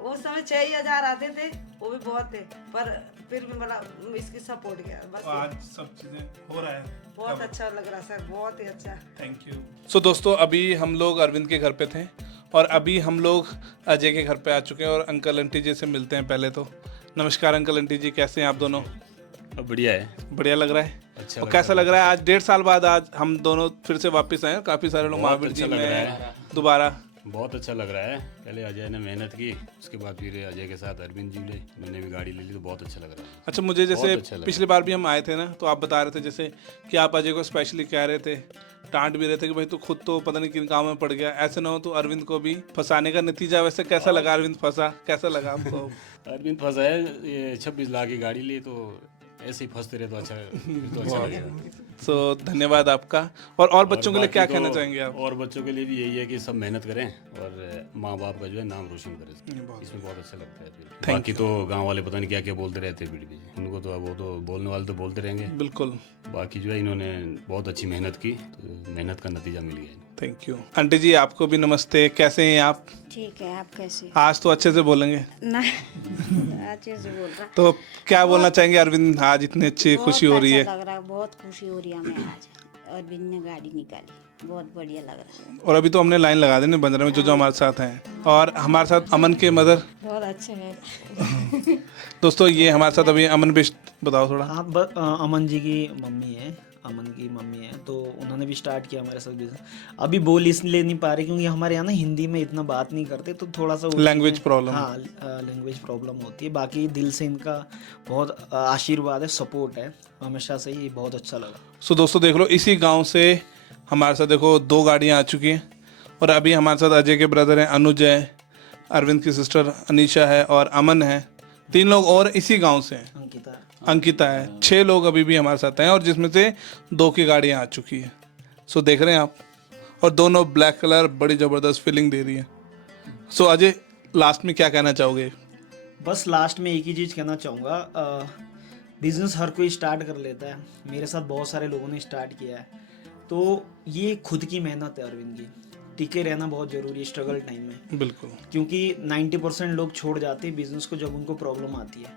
उस समय 6,000 आते थे, वो भी बहुत थे, पर फिर भी मतलब इसकी सपोर्ट किया। बस आज सब चीजें हो रहा है, बहुत अच्छा लग रहा सर, बहुत ही अच्छा। Thank you. सो दोस्तों अभी हम लोग अरविंद के घर पे थे और अभी हम लोग अजय के घर पे आ चुके हैं और अंकल आंटी जी से मिलते हैं। पहले तो नमस्कार अंकल आंटी जी, कैसे हैं आप दोनों? बढ़िया है, बढ़िया लग रहा है। अच्छा और कैसा लग रहा है आज 1.5 साल बाद आज हम दोनों फिर से वापस आए हैं? काफ़ी सारे लोग बहुत महावीर अच्छा जी लग रहा में है। दोबारा। बहुत अच्छा लग रहा है। पहले अजय ने मेहनत की, उसके बाद फिर अजय के साथ अरविंद जी ले, मैंने भी गाड़ी ले ली, तो बहुत अच्छा लग रहा है। अच्छा, मुझे जैसे बहुत अच्छा लगा। पिछली बार भी हम आए थे ना, तो आप बता रहे थे जैसे कि आप अजय को स्पेशली कह रहे थे, डांट भी रहे थे कि भाई तू खुद तो पता नहीं किन काम में पड़ गया, ऐसे ना हो तो अरविंद को भी फंसाने का नतीजा। वैसे कैसा लगा अरविंद फंसा, कैसा लगा आपको? अरविंद फंसा है, ये 26 लाख की गाड़ी ली, तो ऐसे ही फंसते रहे तो अच्छा, फिर तो अच्छा लगेगा। सो धन्यवाद आपका। और बच्चों के लिए बाकी क्या तो कहना चाहेंगे आप? और बच्चों के लिए भी यही है कि सब मेहनत करें और माँ बाप का जो है नाम रोशन करें, इसमें बहुत अच्छा लगता है। फिर बाकी तो गांव वाले पता नहीं क्या क्या बोलते रहते हैं, भी उनको तो वो तो बोलने वाले तो बोलते रहेंगे। बिल्कुल। बाकी जो है इन्होंने बहुत अच्छी मेहनत की, तो मेहनत का नतीजा मिल गया। Thank you. आंटी जी आपको भी नमस्ते, कैसे हैं आप? ठीक है, आप कैसे? आज तो अच्छे से बोलेंगे ना अच्छे से बोल रहा। तो क्या बोलना चाहेंगे अरविंद, आज इतनी अच्छी खुशी हो रही है? लग रहा है, बहुत खुशी हो रही है हमें आज। अरविंद ने गाड़ी निकाली, बहुत बढ़िया लग रहा है। और अभी तो हमने लाइन लगा दी ना बंदरा में, जो हमारे साथ हैं, और हमारे साथ अमन के मदर। बहुत अच्छे है। दोस्तों ये हमारे साथ अभी अमन बिष्ट, बताओ थोड़ा। हाँ, अमन जी की मम्मी है, अमन की मम्मी है, तो उन्होंने भी स्टार्ट किया हमारे साथ बिजनेस। अभी बोल इसलिए नहीं पा रहे क्योंकि हमारे यहाँ ना हिंदी में इतना बात नहीं करते, तो थोड़ा सा लैंग्वेज प्रॉब्लम। हाँ, लैंग्वेज प्रॉब्लम होती है। बाकी दिल से इनका बहुत आशीर्वाद है, सपोर्ट है हमेशा से ही, बहुत अच्छा लगा। सो दोस्तों देख लो, इसी गांव से हमारे साथ देखो 2 गाड़ियाँ आ चुकी हैं और अभी हमारे साथ अजय के ब्रदर हैं, अनुज है, अरविंद की सिस्टर अनीशा है और अमन है। 3 लोग और इसी गांव से हैं, अंकिता है। 6 लोग अभी भी हमारे साथ हैं और जिसमें से 2 की गाड़ियाँ आ चुकी है। सो देख रहे हैं आप, और दोनों ब्लैक कलर, बड़ी ज़बरदस्त फीलिंग दे रही है। सो अजय लास्ट में क्या कहना चाहोगे? बस लास्ट में एक ही चीज़ कहना चाहूँगा, बिजनेस हर कोई स्टार्ट कर लेता है, मेरे साथ बहुत सारे लोगों ने स्टार्ट किया है, तो ये खुद की मेहनत है अरविंद की। टिके रहना बहुत ज़रूरी है स्ट्रगल टाइम में। बिल्कुल, क्योंकि 90% लोग छोड़ जाते हैं बिजनेस को जब उनको प्रॉब्लम आती है।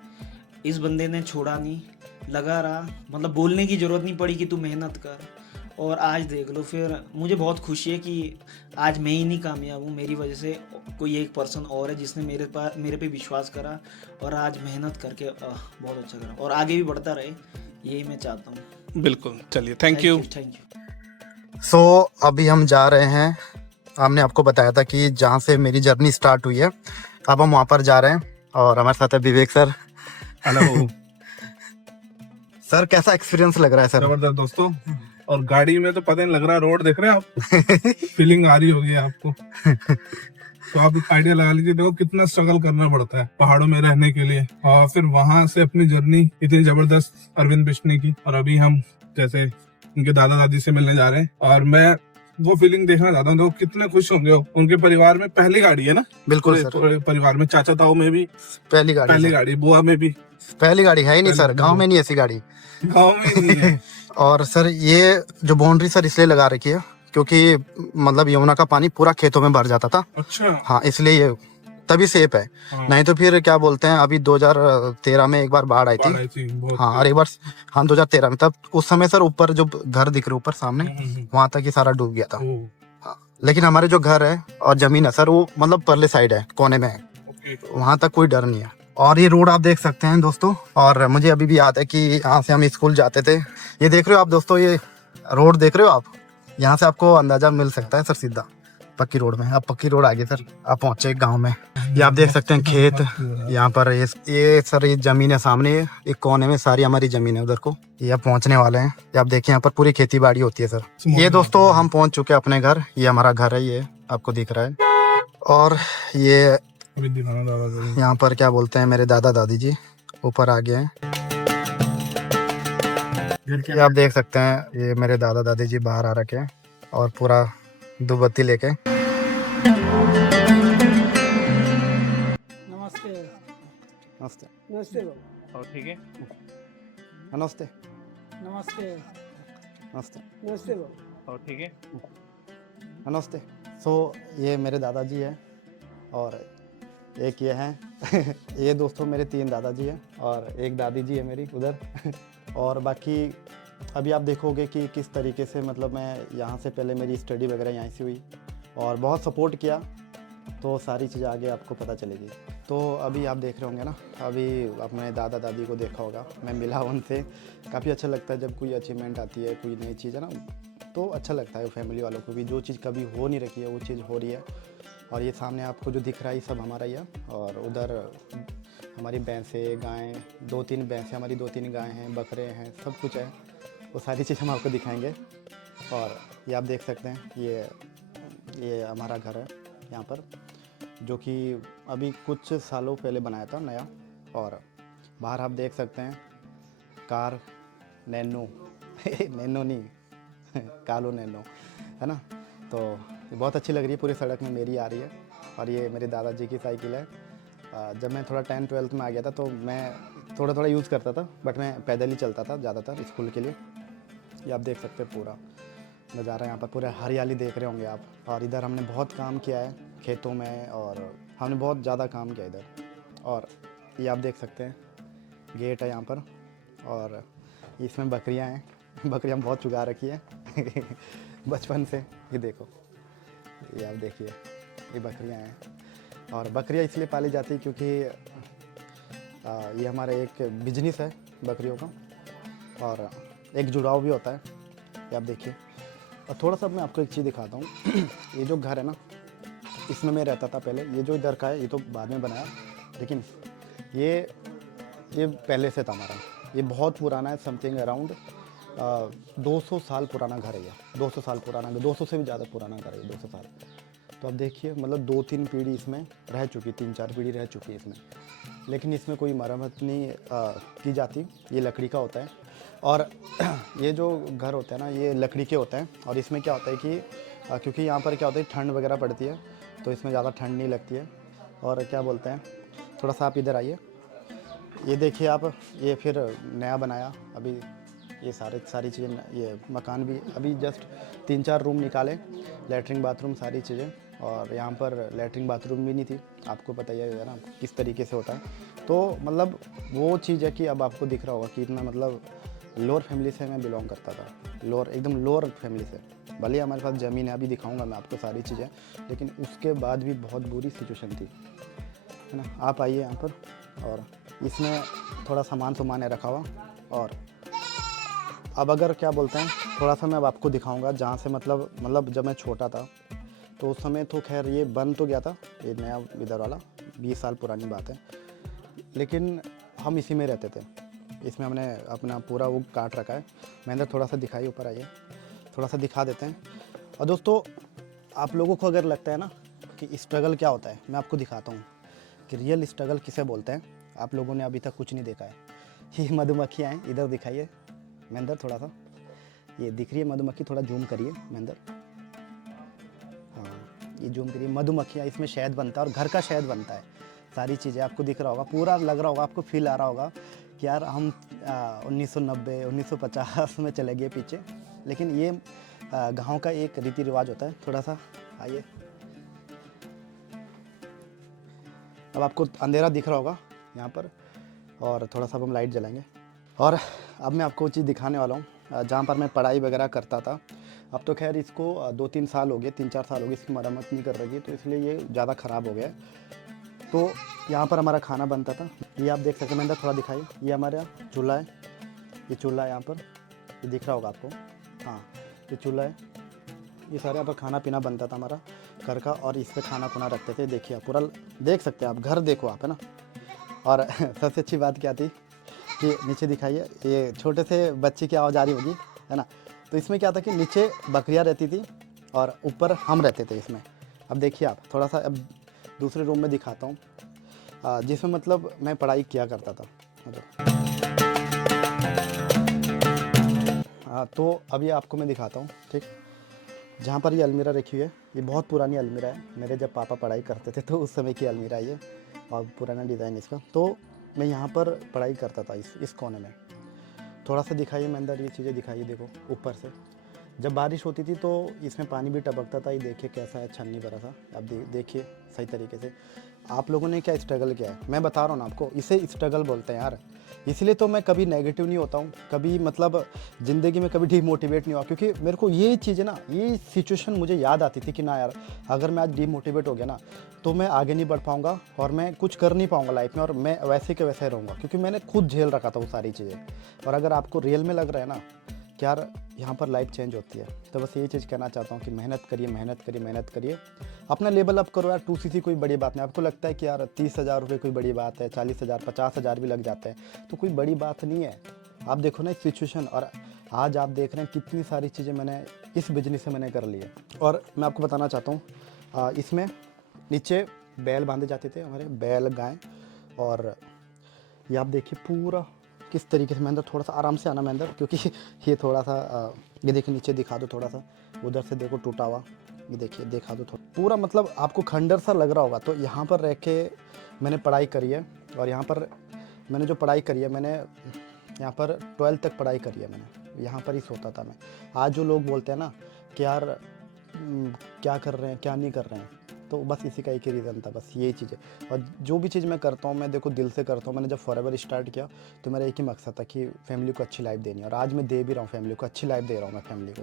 इस बंदे ने छोड़ा नहीं, लगा रहा, मतलब बोलने की ज़रूरत नहीं पड़ी कि तू मेहनत कर, और आज देख लो। फिर मुझे बहुत खुशी है कि आज मैं ही नहीं कामयाब हूँ, मेरी वजह से कोई एक पर्सन और है जिसने मेरे पे विश्वास करा और आज मेहनत करके बहुत अच्छा करा और आगे भी बढ़ता रहे, यही मैं चाहता हूँ। बिल्कुल, चलिए thank you. Thank you. So अभी हम जा रहे हैं, हमने आपको बताया था कि जहाँ से मेरी जर्नी स्टार्ट हुई है, अब हम वहाँ पर जा रहे हैं और हमारे साथ है विवेक सर। हेलो सर, कैसा एक्सपीरियंस लग रहा है सर? जबरदस्त दोस्तों, और गाड़ी में तो पता नहीं लग रहा, रोड देख रहे हैं आप? फीलिंग आ रही होगी आपको। तो आप एक आइडिया लगा लीजिए, देखो कितना स्ट्रगल करना पड़ता है पहाड़ों में रहने के लिए। और फिर वहां से अपनी जर्नी इतनी जबरदस्त अरविंद बिश्नोई की। और अभी हम जैसे उनके दादा दादी से मिलने जा रहे हैं और मैं वो फीलिंग देखना चाहता हूँ। तो कितने खुश होंगे वो। उनके परिवार में पहली गाड़ी है ना? बिल्कुल पूरे- सर, पूरे परिवार में, चाचा ताऊ में भी पहली पहली सर। गाड़ी, बुआ में भी पहली गाड़ी है ही नहीं पहली सर, गांव में नहीं ऐसी गाड़ी। गाँव में ही नहीं है। और सर ये जो बाउंड्री सर इसलिए लगा रखी है क्योंकि मतलब यमुना का पानी पूरा खेतों में भर जाता था। अच्छा। हाँ, इसलिए ये तभी सेफ है। हाँ। नहीं तो फिर क्या बोलते हैं, अभी 2013 में एक बार बाढ़ आई बाढ़ आई थी। थी बहुत। हाँ, और एक बार हाँ 2013 में, तब उस समय सर ऊपर जो घर दिख रहे ऊपर सामने, वहां तक ये सारा डूब गया था। ओह, हाँ, लेकिन हमारे जो घर है और जमीन है सर वो मतलब परले साइड है, कोने में है, ओके। वहां तक कोई डर नहीं है। और ये रोड आप देख सकते हैं दोस्तों, और मुझे अभी भी याद है कि यहाँ से हम स्कूल जाते थे। ये देख रहे हो आप दोस्तों, ये रोड देख रहे हो आप, यहाँ से आपको अंदाजा मिल सकता है सर, सीधा पक्की रोड में। अब पक्की रोड आगे सर, आप पहुंचे गांव में। ये आप देख सकते हैं खेत, यहाँ पर ये सर ये जमीन है सामने, एक कोने में सारी हमारी जमीन है उधर को। ये अब पहुंचने वाले हैं। ये आप देखिए यहाँ पर पूरी खेती बाड़ी होती है सर। ये दोस्तों हम पहुंच चुके हैं अपने घर। ये हमारा घर है, ये आपको दिख रहा है। और ये अभी दिखाना दादा। यहाँ पर क्या बोलते हैं मेरे दादा दादी जी ऊपर आ गए हैं। ये आप देख सकते हैं, ये मेरे दादा दादी जी बाहर आ रखे हैं और पूरा दुबत्ती लेके। नमस्ते। नमस्ते नमस्ते और ठीक है। नमस्ते नमस्ते नमस्ते नमस्ते और ठीक है। नमस्ते। सो ये मेरे दादाजी हैं और एक ये हैं ये दोस्तों मेरे 3 दादाजी हैं और एक दादी जी है मेरी उधर। और बाकी अभी आप देखोगे कि किस तरीके से मतलब मैं यहाँ से पहले मेरी स्टडी वगैरह यहीं से हुई और बहुत सपोर्ट किया, तो सारी चीज़ें आगे आपको पता चलेगी। तो अभी आप देख रहे होंगे ना, अभी अपने दादा दादी को देखा होगा, मैं मिला उनसे। काफ़ी अच्छा लगता है जब कोई अचीवमेंट आती है, कोई नई चीज़ है ना, तो अच्छा लगता है फैमिली वालों को भी। जो चीज़ कभी हो नहीं रखी है वो चीज़ हो रही है। और ये सामने आपको जो दिख रहा है ये सब हमारा ही है। और उधर हमारी भैंसें, गायें, 2-3 भैंसें हमारी, 2-3 गायें हैं, बकरे हैं, सब कुछ है। वो सारी चीज़ हम आपको दिखाएंगे। और ये आप देख सकते हैं, ये हमारा घर है यहाँ पर, जो कि अभी कुछ सालों पहले बनाया था नया। और बाहर आप देख सकते हैं कार नैनो नैनो नहीं कालो नैनो है ना। तो ये बहुत अच्छी लग रही है, पूरी सड़क में मेरी आ रही है। और ये मेरे दादाजी की साइकिल है। जब मैं थोड़ा 10th-12th में आ गया था तो मैं थोड़ा यूज़ करता था, बट मैं पैदल ही चलता था ज़्यादातर स्कूल के लिए। ये आप देख सकते हैं पूरा नज़ारा, यहाँ पर पूरा हरियाली देख रहे होंगे आप। और इधर हमने बहुत काम किया है खेतों में, और हमने बहुत ज़्यादा काम किया इधर। और ये आप देख सकते हैं गेट है यहाँ पर, और इसमें बकरियाँ हैं। बकरियाँ बहुत चुगा रखी है बचपन से। ये देखो, ये आप देखिए, ये बकरियाँ हैं। और बकरियाँ इसलिए पाली जाती है क्योंकि ये हमारा एक बिजनेस है बकरियों का, और एक जुड़ाव भी होता है। ये आप देखिए। और थोड़ा सा मैं आपको एक चीज़ दिखाता हूँ। ये जो घर है ना, इसमें मैं रहता था पहले। ये जो इधर का है ये तो बाद में बनाया, लेकिन ये पहले से था हमारा। ये बहुत पुराना है, समथिंग अराउंड 200 साल पुराना घर है ये। 200 साल पुराना, 200 से भी ज़्यादा पुराना घर है, 200 साल। तो अब देखिए, मतलब 2-3 पीढ़ी इसमें रह चुकी, 3-4 पीढ़ी रह चुकी है इसमें, लेकिन इसमें कोई मरम्मत नहीं की जाती। ये लकड़ी का होता है। और ये जो घर होता है ना, ये लकड़ी के होते हैं। और इसमें क्या होता है कि क्योंकि यहाँ पर क्या होता है, ठंड वगैरह पड़ती है, तो इसमें ज़्यादा ठंड नहीं लगती है। और क्या बोलते हैं, थोड़ा सा आप इधर आइए, ये देखिए आप, ये फिर नया बनाया अभी। ये सारी चीज़ें, ये मकान भी अभी जस्ट 3-4 रूम निकाले, लैट्रिन बाथरूम सारी चीज़ें। और यहाँ पर लैट्रिन बाथरूम भी नहीं थी, आपको पता ही है ना किस तरीके से होता है। तो मतलब वो चीज़ है कि अब आपको दिख रहा होगा कि इतना मतलब लोअर फैमिली से मैं बिलोंग करता था, एकदम लोअर फैमिली से। भले हमारे पास ज़मीन है, अभी दिखाऊंगा मैं आपको सारी चीज़ें, लेकिन उसके बाद भी बहुत बुरी सिचुएशन थी, है ना। आप आइए यहाँ पर, और इसमें थोड़ा सामान है रखा हुआ। और अब अगर क्या बोलते हैं, थोड़ा सा मैं अब आपको दिखाऊंगा जहाँ से मतलब जब मैं छोटा था तो उस समय तो खैर ये बन तो गया था, ये नया इधर वाला 20 साल पुरानी बात है, लेकिन हम इसी में रहते थे। इसमें हमने अपना पूरा वो काट रखा है। मैं अंदर थोड़ा सा दिखाई, ऊपर आइए, थोड़ा सा दिखा देते हैं। और दोस्तों, आप लोगों को अगर लगता है ना कि स्ट्रगल क्या होता है, मैं आपको दिखाता हूँ कि रियल स्ट्रगल किसे बोलते हैं। आप लोगों ने अभी तक कुछ नहीं देखा है। ये मधुमक्खियाँ हैं, इधर दिखाइए महेंद्र थोड़ा सा, ये दिख रही है मधुमक्खी, थोड़ा जूम करिए महेंद्र, हाँ ये जूम करिए। मधुमक्खियाँ, इसमें शहद बनता है और घर का शहद बनता है। सारी चीज़ें आपको दिख रहा होगा, पूरा लग रहा होगा, आपको फील आ रहा होगा कि यार हम 1990 1950 में चले गए पीछे। लेकिन ये गाँव का एक रीति रिवाज होता है। थोड़ा सा आइए, अब आपको अंधेरा दिख रहा होगा यहाँ पर, और थोड़ा सा अब हम लाइट जलाएंगे। और अब मैं आपको चीज़ दिखाने वाला हूँ जहाँ पर मैं पढ़ाई वगैरह करता था। अब तो खैर इसको 2-3 साल हो गए, 3-4 साल हो गए, इसकी मरम्मत नहीं कर रही, तो इसलिए ये ज़्यादा ख़राब हो गया है। तो यहाँ पर हमारा खाना बनता था, ये आप देख सकते हैं। मैं थोड़ा दिखाइए, ये हमारा चूल्हा है, ये चूल्हा है यहाँ पर, ये दिख रहा होगा आपको, हाँ ये चूल्हा है। ये सारे यहाँ पर खाना पीना बनता था हमारा घर का, और इस पर खाना खुना रखते थे। देखिए आप पूरा देख सकते हैं, आप घर देखो आप, है ना। और सबसे अच्छी बात क्या थी कि नीचे दिखाइए, ये छोटे से बच्चे की आवाज़ आ रही होगी, है ना। तो इसमें क्या था कि नीचे बकरियाँ रहती थी और ऊपर हम रहते थे इसमें। अब देखिए आप थोड़ा सा, अब दूसरे रूम में दिखाता हूँ जिसमें मतलब मैं पढ़ाई किया करता था। तो अभी आपको मैं दिखाता हूँ, ठीक। जहाँ पर ये अलमीरा रखी हुई है, ये बहुत पुरानी अलमीरा है। मेरे जब पापा पढ़ाई करते थे तो उस समय की अलमीरा है ये, और पुराना डिज़ाइन इसका। तो मैं यहाँ पर पढ़ाई करता था इस कोने में। थोड़ा सा दिखाइए मैं अंदर, ये चीज़ें दिखाइए, देखो ऊपर से जब बारिश होती थी तो इसमें पानी भी टपकता था। ये देखिए कैसा है, छन्नी भरा सा। अब देखिए सही तरीके से। आप लोगों ने क्या स्ट्रगल किया है, मैं बता रहा हूँ ना आपको, इसे स्ट्रगल बोलते हैं यार। इसलिए तो मैं कभी नेगेटिव नहीं होता हूँ, कभी मतलब ज़िंदगी में कभी डीमोटिवेट नहीं हुआ, क्योंकि मेरे को ये चीज़ें ना, ये सिचुएशन मुझे याद आती थी कि ना यार, अगर मैं आज डीमोटिवेट हो गया ना तो मैं आगे नहीं बढ़ पाऊँगा और मैं कुछ कर नहीं पाऊँगा लाइफ में, और मैं वैसे के वैसे रहूँगा, क्योंकि मैंने खुद झेल रखा था वो सारी चीज़ें। और अगर आपको रियल में लग रहा है ना कि यार यहाँ पर लाइफ चेंज होती है, तो बस यही चीज़ कहना चाहता हूँ कि मेहनत करिए, मेहनत करिए, मेहनत करिए, अपना लेवल अप करो यार। 2cc कोई बड़ी बात नहीं। आपको लगता है कि यार 30,000 रुपये कोई बड़ी बात है, 40,000 50,000 भी लग जाते हैं, तो कोई बड़ी बात नहीं है। आप देखो ना सिचुएशन, और आज आप देख रहे हैं कितनी सारी चीज़ें मैंने इस बिजनेस से मैंने कर ली है। और मैं आपको बताना चाहता हूँ, इसमें नीचे बैल बांधे जाते थे हमारे, बैल गाय। और ये आप देखिए पूरा किस तरीके से। महेंद्र थोड़ा सा आराम से आना महेंद्र, क्योंकि ये थोड़ा सा ये देखिए नीचे दिखा दो थोड़ा सा, उधर से देखो टूटा हुआ, ये देखिए दिखा दो थोड़ा, पूरा मतलब आपको खंडर सा लग रहा होगा। तो यहाँ पर रह के मैंने पढ़ाई करी है, और यहाँ पर मैंने जो पढ़ाई करी है, मैंने यहाँ पर 12th तक पढ़ाई करी है मैंने, यहाँ पर ही सोता था मैं। आज जो लोग बोलते हैं ना कि यार क्या कर रहे हैं, क्या नहीं कर रहे हैं, तो बस इसी का एक ही रीज़न था, बस यही चीज़ है। और जो भी चीज़ मैं करता हूँ, मैं देखो दिल से करता हूँ। मैंने जब फॉरएवर स्टार्ट किया तो मेरा एक ही मकसद था कि फैमिली को अच्छी लाइफ देनी है, और आज मैं दे भी रहा हूँ फैमिली को, अच्छी लाइफ दे रहा हूँ मैं फैमिली को,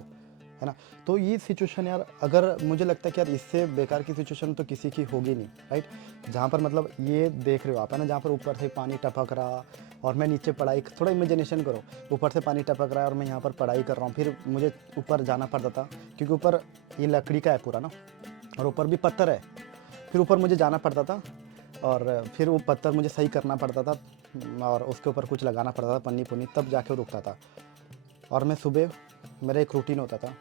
है ना। तो ये सिचुएशन यार, अगर मुझे लगता है कि यार इससे बेकार की सिचुएशन तो किसी की होगी नहीं, राइट। जहाँ पर मतलब ये देख रहे हो आप, है ना, जहाँ पर ऊपर से पानी टपक रहा और मैं नीचे पढ़ाई, थोड़ा इमेजिनेशन करो, ऊपर से पानी टपक रहा है और मैं यहाँ पर पढ़ाई कर रहा हूँ। फिर मुझे ऊपर जाना पड़ता था, क्योंकि ऊपर ये लकड़ी का है पूरा ना, और ऊपर भी पत्थर है। फिर ऊपर मुझे जाना पड़ता था, और फिर वो पत्थर मुझे सही करना पड़ता था, और उसके ऊपर कुछ लगाना पड़ता था, पन्नी पुन्नी, तब जाके वो रुकता था। और मैं सुबह, मेरा एक रूटीन होता था,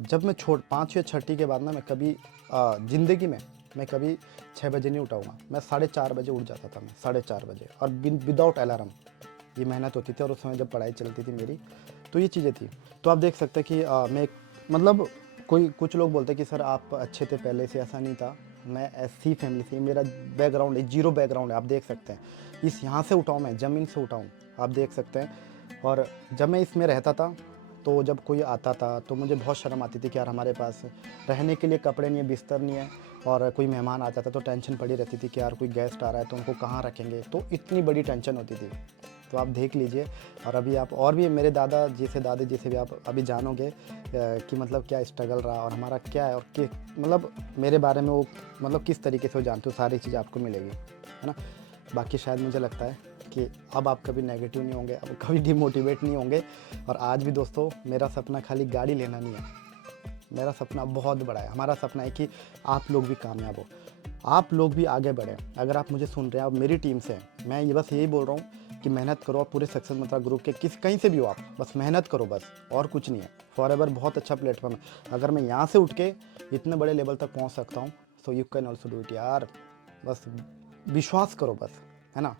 जब मैं 5 या 6ठी के बाद ना, मैं कभी ज़िंदगी में मैं कभी 6 बजे नहीं उठाऊँगा, मैं 4:30 बजे उठ जाता था, मैं 4:30 बजे, और विदाउट अलार्म। ये मेहनत होती थी, और उस समय जब पढ़ाई चलती थी मेरी, तो ये चीज़ें थी। तो आप देख सकते हैं कि मैं मतलब कुछ लोग बोलते हैं कि सर आप अच्छे थे पहले से, ऐसा नहीं था। मैं ऐसी फैमिली से, मेरा बैकग्राउंड है, 0 बैकग्राउंड है, आप देख सकते हैं। इस यहाँ से उठाऊँ, मैं ज़मीन से उठाऊँ, आप देख सकते हैं। और जब मैं इसमें रहता था, तो जब कोई आता था तो मुझे बहुत शर्म आती थी कि यार हमारे पास रहने के लिए कपड़े नहीं है, बिस्तर नहीं है, और कोई मेहमान आ जाता तो टेंशन पड़ी रहती थी कि यार कोई गेस्ट आ रहा है तो उनको कहाँ रखेंगे, तो इतनी बड़ी टेंशन होती थी। तो आप देख लीजिए। और अभी आप और भी मेरे दादा जी से, दादी जी से भी आप अभी जानोगे कि मतलब क्या स्ट्रगल रहा और हमारा क्या है, और कि मतलब मेरे बारे में वो मतलब किस तरीके से वो जानते हो, सारी चीज़ आपको मिलेगी, है ना। बाकी शायद मुझे लगता है कि अब आप कभी नेगेटिव नहीं होंगे, अब कभी डिमोटिवेट नहीं होंगे। और आज भी दोस्तों, मेरा सपना खाली गाड़ी लेना नहीं है, मेरा सपना बहुत बड़ा है। हमारा सपना है कि आप लोग भी कामयाब हो, आप लोग भी आगे बढ़ें। अगर आप मुझे सुन रहे हैं, आप मेरी टीम से, मैं ये बस यही बोल रहा हूँ कि मेहनत करो। आप पूरे सक्सेस मंत्रा ग्रुप के कहीं से भी हो, आप बस मेहनत करो, बस, और कुछ नहीं है। फॉरएवर बहुत अच्छा प्लेटफॉर्म है। अगर मैं यहाँ से उठ के इतने बड़े लेवल तक पहुँच सकता हूँ, so you can also do it यार। बस विश्वास करो बस, है ना,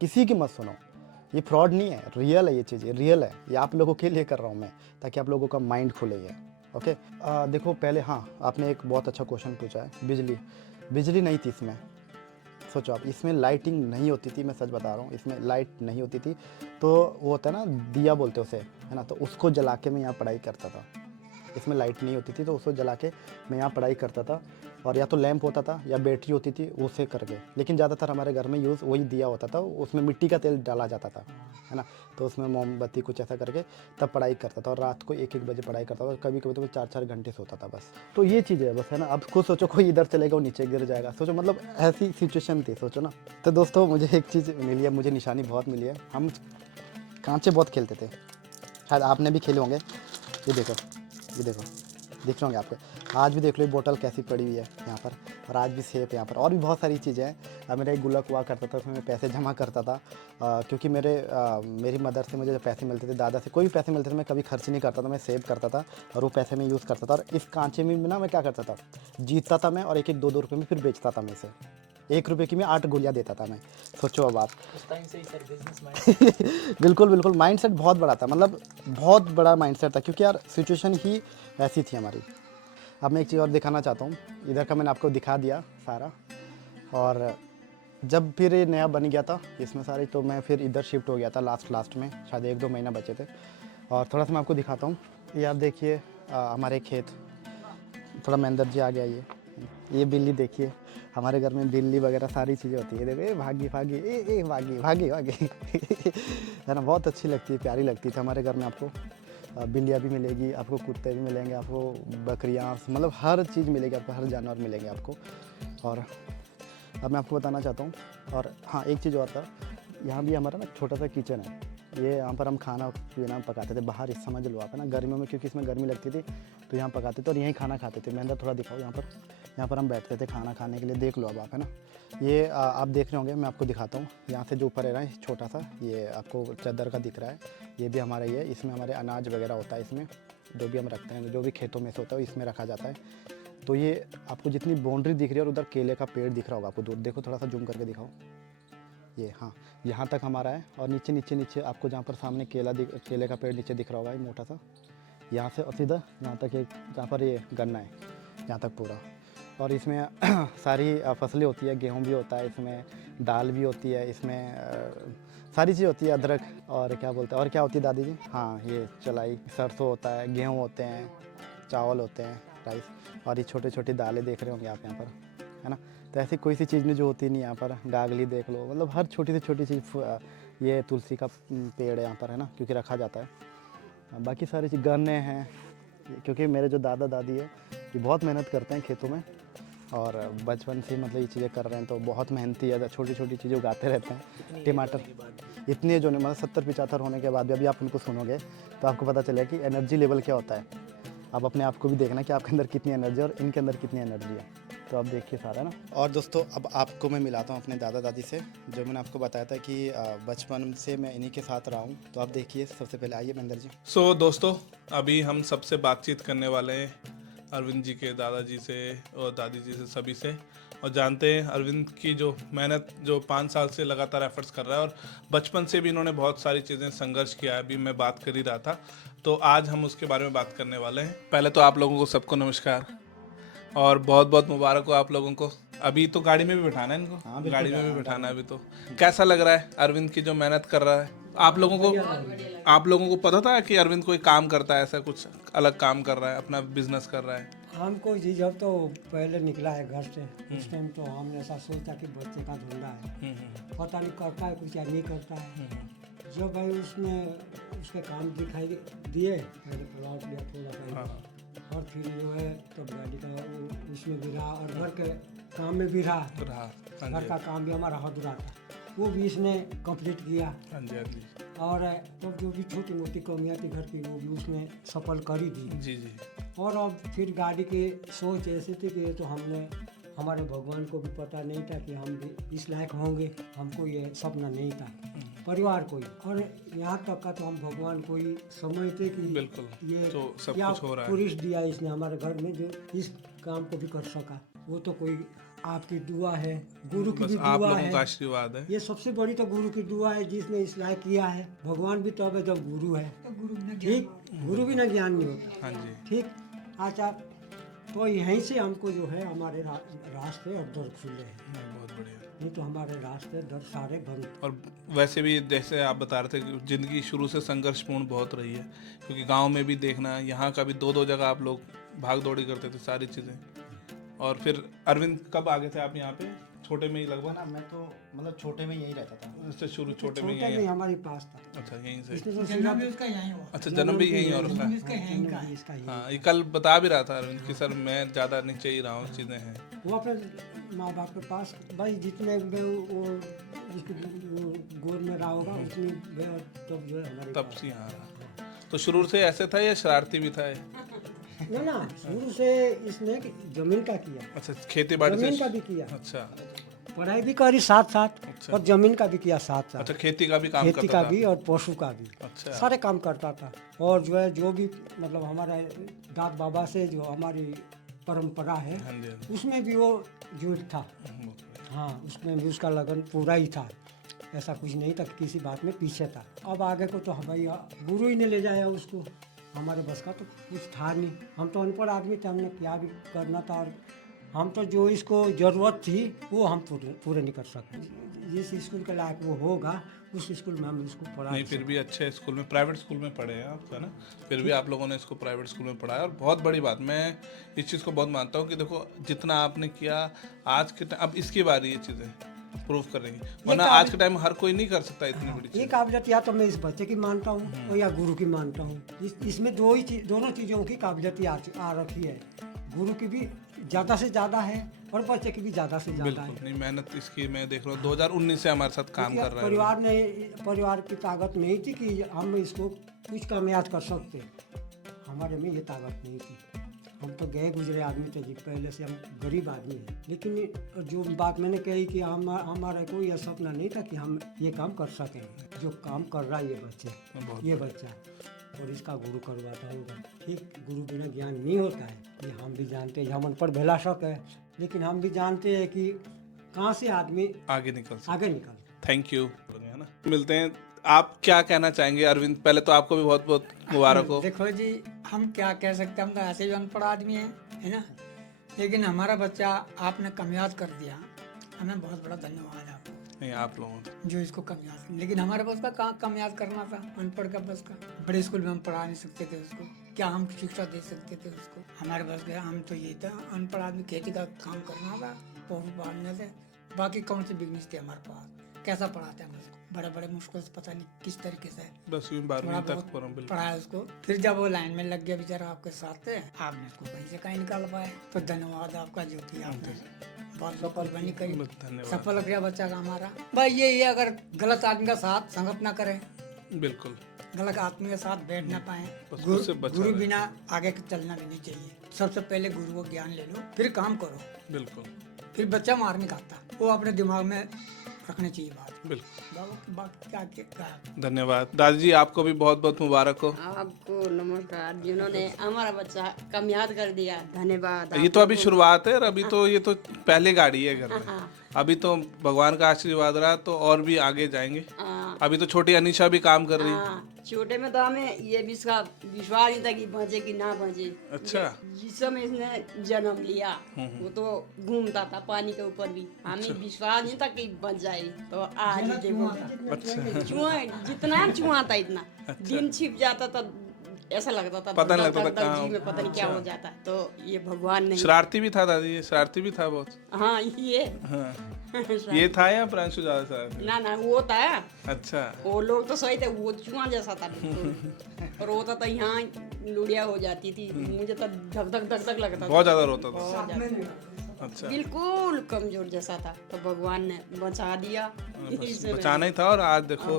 किसी की मत सुनो। ये फ्रॉड नहीं है, रियल है, ये चीज़ रियल है। ये आप लोगों के लिए कर रहा हूँ मैं, ताकि आप लोगों का माइंड खुले ये। ओके देखो पहले, हाँ आपने एक बहुत अच्छा क्वेश्चन पूछा है। बिजली नहीं थी इसमें। सोचो आप, इसमें लाइटिंग नहीं होती थी, मैं सच बता रहा हूँ, इसमें लाइट नहीं होती थी। तो वो होता है ना, दिया बोलते उसे, है ना, तो उसको जला के मैं यहाँ पढ़ाई करता था। इसमें लाइट नहीं होती थी तो उसको जला के मैं यहाँ पढ़ाई करता था। और या तो लैंप होता था या बैटरी होती थी, उसे करके। लेकिन ज़्यादातर हमारे घर में यूज़ वही दिया होता था, उसमें मिट्टी का तेल डाला जाता था, है ना, तो उसमें मोमबत्ती कुछ ऐसा करके तब पढ़ाई करता था। और रात को 1-1 बजे पढ़ाई करता था, और कभी कभी तो मैं 4-4 घंटे सोता था बस। तो ये चीज़ है बस, है ना। अब खुद सोचो, कोई इधर चलेगा वो नीचे गिर जाएगा, सोचो, मतलब ऐसी सिचुएशन थी, सोचो ना। तो दोस्तों मुझे एक चीज़ मिली है, मुझे निशानी बहुत मिली है। हम कांचे बहुत खेलते थे, शायद आपने भी खेले होंगे। ये देखो दिख रहे होंगे आपको। आज भी देख लो, बोतल कैसी पड़ी हुई है यहाँ पर, और आज भी सेब यहाँ पर, और भी बहुत सारी चीज़ें हैं। मेरा एक गुल्लक हुआ करता था, उसमें मैं पैसे जमा करता था, क्योंकि मेरी मदर से मुझे जब पैसे मिलते थे, दादा से कोई भी पैसे मिलते थे, मैं कभी खर्च नहीं करता था, मैं सेव करता था, और वो पैसे मैं यूज़ करता था। और इस कांचे में ना मैं क्या करता था, जीतता था मैं, और 1-1, 2-2 रुपये में फिर बेचता था मैं इसे। 1 रुपये की मैं 8 गोलियाँ देता था मैं। सोचो अब आप। उस टाइम से ही सर बिजनेस माइंड बिल्कुल माइंडसेट बहुत बड़ा था, मतलब बहुत बड़ा माइंडसेट था, क्योंकि यार सिचुएशन ही ऐसी थी हमारी। अब मैं एक चीज़ और दिखाना चाहता हूँ। इधर का मैंने आपको दिखा दिया सारा, और जब फिर ये नया बन गया था इसमें सारी, तो मैं फिर इधर शिफ्ट हो गया था लास्ट में, शायद 1-2 महीना बचे थे। और थोड़ा सा मैं आपको दिखाता हूँ। ये आप देखिए हमारे खेत, थोड़ा मैं अंदर जी आ गया। ये बिल्ली देखिए, हमारे घर में बिल्ली वगैरह सारी चीज़ें होती है। देखो भागी भागी है ना, बहुत अच्छी लगती है, प्यारी लगती थी। हमारे घर में आपको बिल्लियाँ भी मिलेगी, आपको कुत्ते भी मिलेंगे, आपको बकरियाँ, मतलब हर चीज़ मिलेगी आपको, हर जानवर मिलेंगे आपको। और अब मैं आपको बताना चाहता हूँ, और हाँ एक चीज़ और था, यहाँ भी हमारा ना छोटा सा किचन है। ये यहाँ पर हम खाना पीना पकाते थे बाहर, इस समझ लो आप, है ना, गर्मियों में, क्योंकि इसमें गर्मी लगती थी तो यहाँ पकाते थे और यहीं खाना खाते थे। मैं अंदर थोड़ा दिखाऊँ, यहाँ पर हम बैठते थे खाना खाने के लिए, देख लो अब आप, है ना। ये आप देख रहे होंगे, मैं आपको दिखाता हूँ। यहाँ से जो ऊपर है ना छोटा सा, ये आपको चादर का दिख रहा है, ये भी हमारा ही है। इसमें हमारे अनाज वगैरह होता है, इसमें जो भी हम रखते हैं, जो भी खेतों में से होता है इसमें रखा जाता है। तो ये आपको जितनी बाउंड्री दिख रही है, और उधर केले का पेड़ दिख रहा होगा आपको दूर, देखो थोड़ा सा जूम करके दिखाओ, ये हाँ यहाँ तक हमारा है। और नीचे आपको जहाँ पर सामने केले का पेड़ नीचे दिख रहा होगा, ये मोटा सा, यहाँ से और सीधा यहाँ तक, एक जहाँ पर ये गन्ना है, यहाँ तक पूरा। और इसमें सारी फसलें होती है, गेहूँ भी होता है इसमें, दाल भी होती है इसमें, सारी चीज़ होती है, अदरक, और क्या बोलते हैं, और क्या होती है दादी जी, हाँ ये चलाई, सरसों होता है, गेहूँ होते हैं, चावल होते हैं, राइस, और ये छोटे छोटे दालें देख रहे होंगे आप यहाँ पर, है ना। तो ऐसी कोई सी चीज़ नहीं जो होती नहीं यहाँ पर, गागली देख लो, मतलब हर छोटी से छोटी चीज़। ये तुलसी का पेड़ है यहाँ पर, है ना, क्योंकि रखा जाता है। बाकी सारी चीज़ गन्ने हैं, क्योंकि मेरे जो दादा दादी है ये बहुत मेहनत करते हैं खेतों में, और बचपन से मतलब ये चीज़ें कर रहे हैं, तो बहुत मेहनती है, छोटी छोटी चीज़ें उगाते रहते हैं। टमाटर इतने जो नहीं, मतलब 70-75 होने के बाद भी अभी आप उनको सुनोगे तो आपको पता चलेगा कि एनर्जी लेवल क्या होता है। आप अपने आप को भी देखना कि आपके अंदर कितनी एनर्जी है और इनके अंदर कितनी एनर्जी है, तो आप देखिए सारा ना। और दोस्तों अब आपको मैं मिलाता हूँ अपने दादा दादी से, जो मैंने आपको बताया था कि बचपन से मैं इन्हीं के साथ रहा हूँ। तो आप देखिए, सबसे पहले आइए महेंद्र जी। सो दोस्तों, अभी हम सबसे बातचीत करने वाले हैं अरविंद जी के दादाजी से और दादी जी से, सभी से, और जानते हैं अरविंद की जो मेहनत, जो 5 साल से लगातार एफर्ट्स कर रहा है, और बचपन से भी इन्होंने बहुत सारी चीज़ें संघर्ष किया है। अभी मैं बात कर ही रहा था, तो आज हम उसके बारे में बात करने वाले हैं। पहले तो आप लोगों को सबको नमस्कार, और बहुत बहुत मुबारक हो आप लोगों को। अभी तो गाड़ी में भी बैठाना है इनको, हाँ, गाड़ी में भी बैठाना है अभी। तो कैसा लग रहा है अरविंद की जो मेहनत कर रहा है? आप लोगों को पता था कि अरविंद कोई काम करता है, ऐसा कुछ अलग काम कर रहा है, अपना बिजनेस कर रहा है? हमको जी जब तो पहले निकला है घर से, उस टाइम तो हमने ऐसा सोचा कि बच्चे का धंधा है, पता नहीं करता है कुछ या नहीं करता है। जब भाई उसने उसके काम दिखाई दिए, पहले प्लॉट लिया थोड़ा सा, और फिर जो है तो गाड़ी का उसमें भी रहा, और घर के काम में भी रहा। घर का काम भी हमारा अधूरा था, वो भी इसने कंप्लीट किया। और तो जो भी छोटी मोटी कमियाँ थी घर की, वो भी उसने सफल कर ही दी। जी जी। और अब फिर गाड़ी की सोच ऐसी थी कि ये तो हमारे भगवान को भी पता नहीं था कि हम भी इस लायक होंगे, हमको ये सपना नहीं था, परिवार को ही, और यहाँ तक का तो हम भगवान को ही समझते कि बिल्कुल ये तो सब क्या कुछ हो रहा है। पुरुष दिया इसने हमारे घर में, जो इस काम को भी कर सका। वो तो कोई आपकी दुआ है, गुरु की बस भी आप दुआ लोगों है। का आशीर्वाद है। ये सबसे बड़ी तो गुरु की दुआ है, जिसने इस लायक किया है। भगवान भी तब है जब गुरु है, ठीक। गुरु बिना ज्ञान नहीं होता। हाँ जी। ठीक। अच्छा, तो यहीं से हमको जो है हमारे रास्ते और दर खुले हैं, बहुत बढ़िया। नहीं तो हमारे रास्ते दर सारे बंद। और वैसे भी जैसे आप बता रहे थे कि जिंदगी शुरू से संघर्षपूर्ण बहुत रही है, क्योंकि गांव में भी देखना, यहाँ का भी दो जगह आप लोग भाग दौड़ी करते थे सारी चीज़ें। और फिर अरविंद कब आ गए थे आप यहाँ पे? छोटे में ही लगभग ना, मैं तो मतलब छोटे में यहीं रहता था। इससे शुरू छोटे में छोटा यहीं नहीं हमारे पास था। अच्छा, यहीं से। इसमें तो जन्म भी उसका यहीं हुआ। अच्छा, जन्म भी यहीं और उसका। इसका यहीं का है। इसका हाँ, ये कल बता भी रहा था अरविंद कि सर मैं ज़्यादा नीचे ही रहा हूँ, चीज़ें हैं। वो अपने माँ बाप के पास भाई जितने वो उसकी गोद में रहा होगा उतनी तब जो है हमारे तब से यहाँ तो शुरू से ऐसे था या शरारती भी था ये? ना शुरू से इसने जमीन का किया। अच्छा, खेती बाड़ी जमीन से। का भी किया। अच्छा, पढ़ाई भी करी साथ साथ। अच्छा। और जमीन का भी किया साथ साथ। अच्छा, खेती का भी काम खेती करता का था। भी और पशु का भी। अच्छा। सारे काम करता था। और जो है जो भी मतलब हमारा दाद बाबा से जो हमारी परंपरा है, हाँ जी, हाँ जी। उसमें भी वो जुट था। हाँ, उसमें भी उसका लगन पूरा ही था, ऐसा कुछ नहीं था कि किसी बात में पीछे था। अब आगे को तो भाई गुरु ही ने ले जाया उसको, हमारे बस का तो कुछ था नहीं। हम तो अनपढ़ आदमी थे, हमने क्या भी करना था। और हम तो जो इसको ज़रूरत थी वो हम पूरे नहीं कर सकते। जिस स्कूल के लायक वो होगा उस स्कूल में हम इसको पढ़ा नहीं, फिर भी अच्छे स्कूल में, प्राइवेट स्कूल में पढ़े हैं आप, है ना? फिर भी आप लोगों ने इसको प्राइवेट स्कूल में पढ़ाया, और बहुत बड़ी बात, मैं इस चीज़ को बहुत मानता हूँ कि देखो जितना आपने किया आज के अब इसकी बारी ये चीज़ें प्रूव करेंगी, वरना आज के टाइम हर कोई नहीं कर सकता इतनी बड़ी चीज़। ये काबिलियत या तो मैं इस बच्चे की मानता हूँ और या गुरु की मानता हूँ। इसमें दोनों चीज़ों की काबिलियत आ रखी है। गुरु की भी ज़्यादा से ज़्यादा है और बच्चे की भी ज़्यादा से ज़्यादा है। नहीं, मेहनत इसकी मैं देख रहा हूँ 2019 से हमारे साथ काम कर रहा है। परिवार की ताकत नहीं थी कि हम इसको कुछ कामयाब कर सकते, हमारे में ये ताकत नहीं थी। हम तो गए गुजरे आदमी थे जी, पहले से हम गरीब आदमी हैं। लेकिन जो बात मैंने कही कि हमारा कोई यह सपना नहीं था कि हम ये काम कर सकें। जो काम कर रहा है ये बच्चा और इसका गुरु करवाता होगा। ठीक, गुरु बिना ज्ञान नहीं होता है, ये हम भी जानते हैं। हम अनपढ़ भेला शक है, लेकिन हम भी जानते हैं कि कहाँ से आदमी आगे निकल। थैंक यू, है ना? मिलते हैं। आप क्या कहना चाहेंगे अरविंद? पहले तो आपको भी बहुत बहुत मुबारक हो। देखो जी, हम क्या कह सकते हैं, हम तो ऐसे भी अनपढ़ आदमी हैं, है ना? लेकिन हमारा बच्चा आपने कामयाब कर दिया, हमें बहुत बड़ा धन्यवाद आपको। नहीं, आप लोगों जो इसको कामयाब, लेकिन हमारे बस का कहाँ कामयाब करना था, अनपढ़ का बस का। बड़े स्कूल में हम पढ़ा नहीं सकते थे उसको, क्या हम शिक्षा दे सकते थे उसको? हमारे बस गया, हम तो ये था अनपढ़ आदमी, खेती का काम करना था, पशु पालने से, बाकी कौन सी बिजनेस थे हमारे पास? कैसा पढ़ाते हैं उसको? बड़े बड़े मुश्किल से, पता नहीं किस तरीके से बस 12वीं तक पढ़ाया उसको। फिर जब वो लाइन में लग गया बेचारा आपके साथ थे, आपने उसको कहीं से कहीं निकाल पाए, तो धन्यवाद आपका जो कि आपने बहुत सफल बनी करी, सफल किया बच्चा का हमारा। भाई ये अगर गलत आदमी का साथ संगत ना करें, बिल्कुल गलत आदमी के साथ बैठ ना पाए, गुरु बिना आगे चलना भी नहीं चाहिए। सबसे पहले गुरु को ज्ञान ले लो, फिर काम करो। बिल्कुल। फिर बच्चा मार नहीं खाता, वो अपने दिमाग में रखनी चाहिए बात। बिल्कुल। धन्यवाद दादाजी, आपको भी बहुत बहुत मुबारक हो। आपको नमस्कार, जिन्होंने हमारा बच्चा कामयाब कर दिया, धन्यवाद। ये तो अभी शुरुआत है, अभी तो ये तो पहली गाड़ी है घर में। अभी तो भगवान का आशीर्वाद रहा तो और भी आगे जाएंगे। अभी तो छोटी अनीशा भी काम कर रही है। छोटे में तो हमें ये विश्वास नहीं था कि बचे कि ना बचे। अच्छा। जिस समय इसने जन्म लिया वो तो घूमता था पानी के ऊपर भी, हमें विश्वास नहीं था कि बच जाए। तो आज देखो, चूहा जितना चूहा था इतना, दिन छिप जाता था, ऐसा लगता था पता नहीं लगता था जी में पता नहीं क्या हो जाता। तो ये भगवान ने। शरारती भी था दादी, ये शरारती भी था बहुत। हाँ, ये ये था या प्रांशु ज्यादा शरारती? ना वो था। अच्छा। वो लोग तो सही थे, वो चूहा जैसा था बिल्कुल। रोता था, यहाँ लुड़िया हो जाती थी, मुझे तो धक धक धक धक लगता था, बहुत ज्यादा रोता था। अच्छा। बिल्कुल कमजोर जैसा था, तो भगवान ने बचा दिया। बचाना ही था, और आज देखो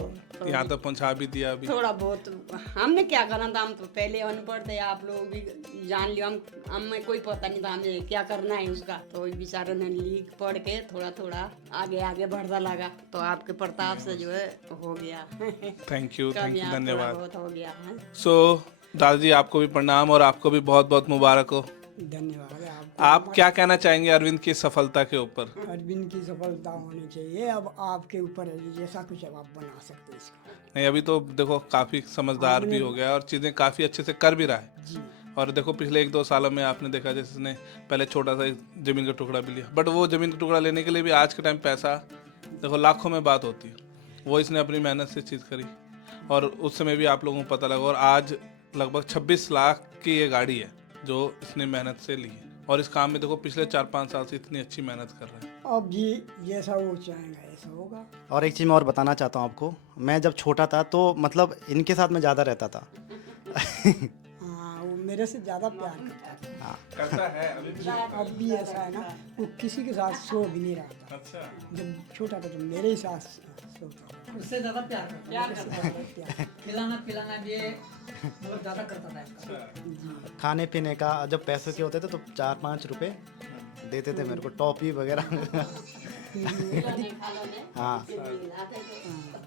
यहाँ तक पहुँचा भी दिया। अभी थोड़ा बहुत हमने क्या करना था, हम तो पहले अनपढ़ थे, आप लोग भी जान लियो, हमें कोई पता नहीं था हमें क्या करना है उसका। तो बेचारों ने लिख पढ़ के थोड़ा थोड़ा आगे बढ़ता लगा, तो आपके प्रताप से जो है हो गया। थैंक यू, धन्यवाद। बहुत हो गया है। सो दादाजी, आपको भी प्रणाम और आपको भी बहुत बहुत मुबारक हो। धन्यवाद आप क्या कहना चाहेंगे अरविंद की सफलता के ऊपर? अरविंद की सफलता होनी चाहिए, अब आपके ऊपर है, जैसा कुछ अब आप बना सकते हैं इसका। नहीं, अभी तो देखो काफी समझदार भी हो गया और चीजें काफी अच्छे से कर भी रहा है। जी। और देखो पिछले 1-2 सालों में आपने देखा जैसे इसने पहले छोटा सा जमीन का टुकड़ा भी लिया, बट वो जमीन का टुकड़ा लेने के लिए भी आज के टाइम पैसा देखो लाखों में बात होती है। वो इसने अपनी मेहनत से चीज़ करी और उस समय भी आप लोगों को पता लगा, और आज लगभग 26 लाख की ये गाड़ी है जो इसने मेहनत से ली है। और इस काम में देखो पिछले 4-5 साल से इतनी अच्छी मेहनत कर रहा है। अब जी जैसा वो चाहेंगे ऐसा होगा। और एक चीज़ मैं और बताना चाहता हूँ आपको, मैं जब छोटा था तो मतलब इनके साथ मैं ज़्यादा रहता था। हाँ, वो मेरे से ज़्यादा प्यार करता था। करता है अब भी ऐसा है ना, वो किसी के साथ सो भी नहीं रहा था। अच्छा। जब छोटा था तो मेरे ही साथ सोता था। उससे ज़्यादा प्यार करता था। खिलाना पिलाना भी मतलब ज़्यादा करता था इसका। खाने पीने का जब पैसे के होते थे तो 4-5 रुपए देते थे मेरे को, टॉफी वगैरह। हाँ,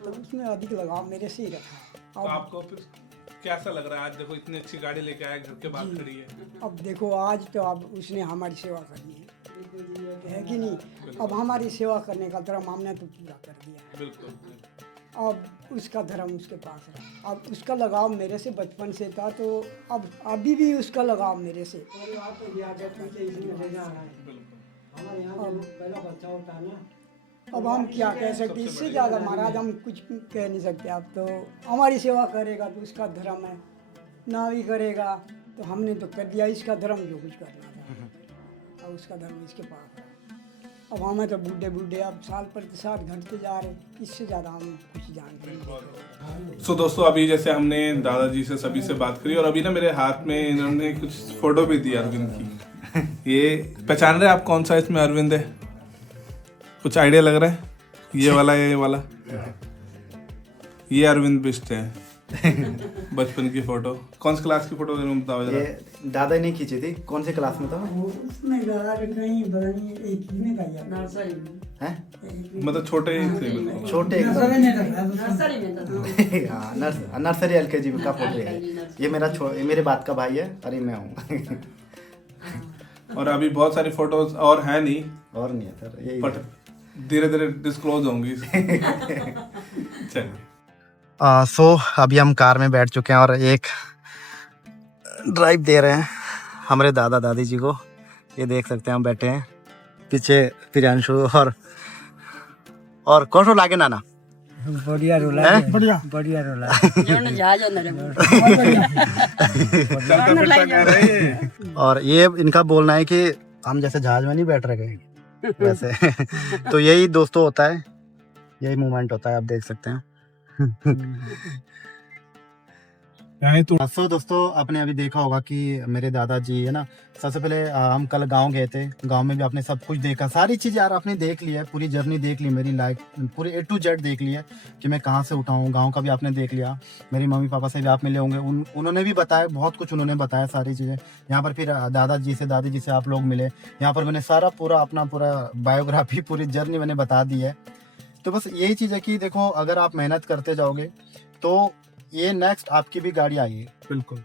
तो उसमें अधिक लगाव मेरे से ही रखा। तो आपको फिर कैसा लग रहा है आज देखो इतनी अच्छी गाड़ी लेके आया, घर के बाहर खड़ी है। अब देखो आज तो अब उसने हमारी सेवा करनी है कि नहीं? अब हमारी सेवा करने का धर्म हमने तो पूरा कर दिया। बिल्कुल। अब उसका धर्म उसके पास रहा। अब उसका लगाव मेरे से बचपन से था, तो अब अभी भी उसका लगाव मेरे से। अब हम क्या कह सकते, इससे ज़्यादा महाराज हम कुछ कह नहीं सकते। अब तो हमारी सेवा करेगा तो उसका धर्म है, ना भी करेगा तो हमने तो कर दिया इसका धर्म जो कुछ करना था। अब उसका धर्म इसके पास है। अब हमें तो बूढ़े बूढ़े अब साल प्रतिशत घटते जा रहे, इससे ज़्यादा हम कुछ जानते नहीं। सो दोस्तों अभी जैसे हमने दादाजी से सभी से बात करी और अभी ना मेरे हाथ में इन्होंने कुछ फोटो भी दी अरविंद की। ये पहचान रहे आप कौन सा इसमें अरविंद है? कुछ आइडिया लग रहा है? ये वाला है, ये वाला, ये अरविंद बिष्ट है। बचपन की फोटो। कौन सी क्लास की फोटो बताओ जरा। ये दादा ने खींची थी। कौन सी क्लास में था? उसमें कहीं एक में था, नर्सरी में हैं? मतलब छोटे से छोटे नर्सरी में था। हाँ, नर्सरी LKG का फोटो है। ये मेरे बात का भाई है, अरे मैं हूँ। और अभी बहुत सारी फोटोज और है नहीं, और नहीं है सर, यही बट धीरे धीरे डिस्क्लोज होंगी। चलिए। सो अभी हम कार में बैठ चुके हैं और एक ड्राइव दे रहे हैं हमारे दादा दादी जी को। ये देख सकते हैं हम बैठे हैं पीछे प्रियांशु और कौन सा लागे नाना? बढ़िया रोला है, बढ़िया रोला और ये इनका बोलना है कि हम जैसे जहाज में नहीं बैठ रहे कहीं वैसे। तो यही दोस्तों होता है, यही मूवमेंट होता है, आप देख सकते हैं। सो दोस्तों आपने अभी देखा होगा कि मेरे दादाजी है ना, सबसे पहले हम कल गांव गए थे। गांव में भी आपने सब कुछ देखा, सारी चीज़ यार आपने देख ली है, पूरी जर्नी देख ली, मेरी लाइफ पूरी A to Z देख ली है कि मैं कहां से उठा हूँ। गांव का भी आपने देख लिया, मेरी मम्मी पापा से भी आप मिले होंगे, उन्होंने भी बताया, बहुत कुछ उन्होंने बताया सारी चीज़ें। यहाँ पर फिर दादाजी से दादी जी से आप लोग मिले, यहाँ पर मैंने सारा अपना पूरा बायोग्राफी पूरी जर्नी मैंने बता दी है। तो बस यही चीज़ है कि देखो अगर आप मेहनत करते जाओगे तो ये नेक्स्ट आपकी भी गाड़ी आई है। बिल्कुल।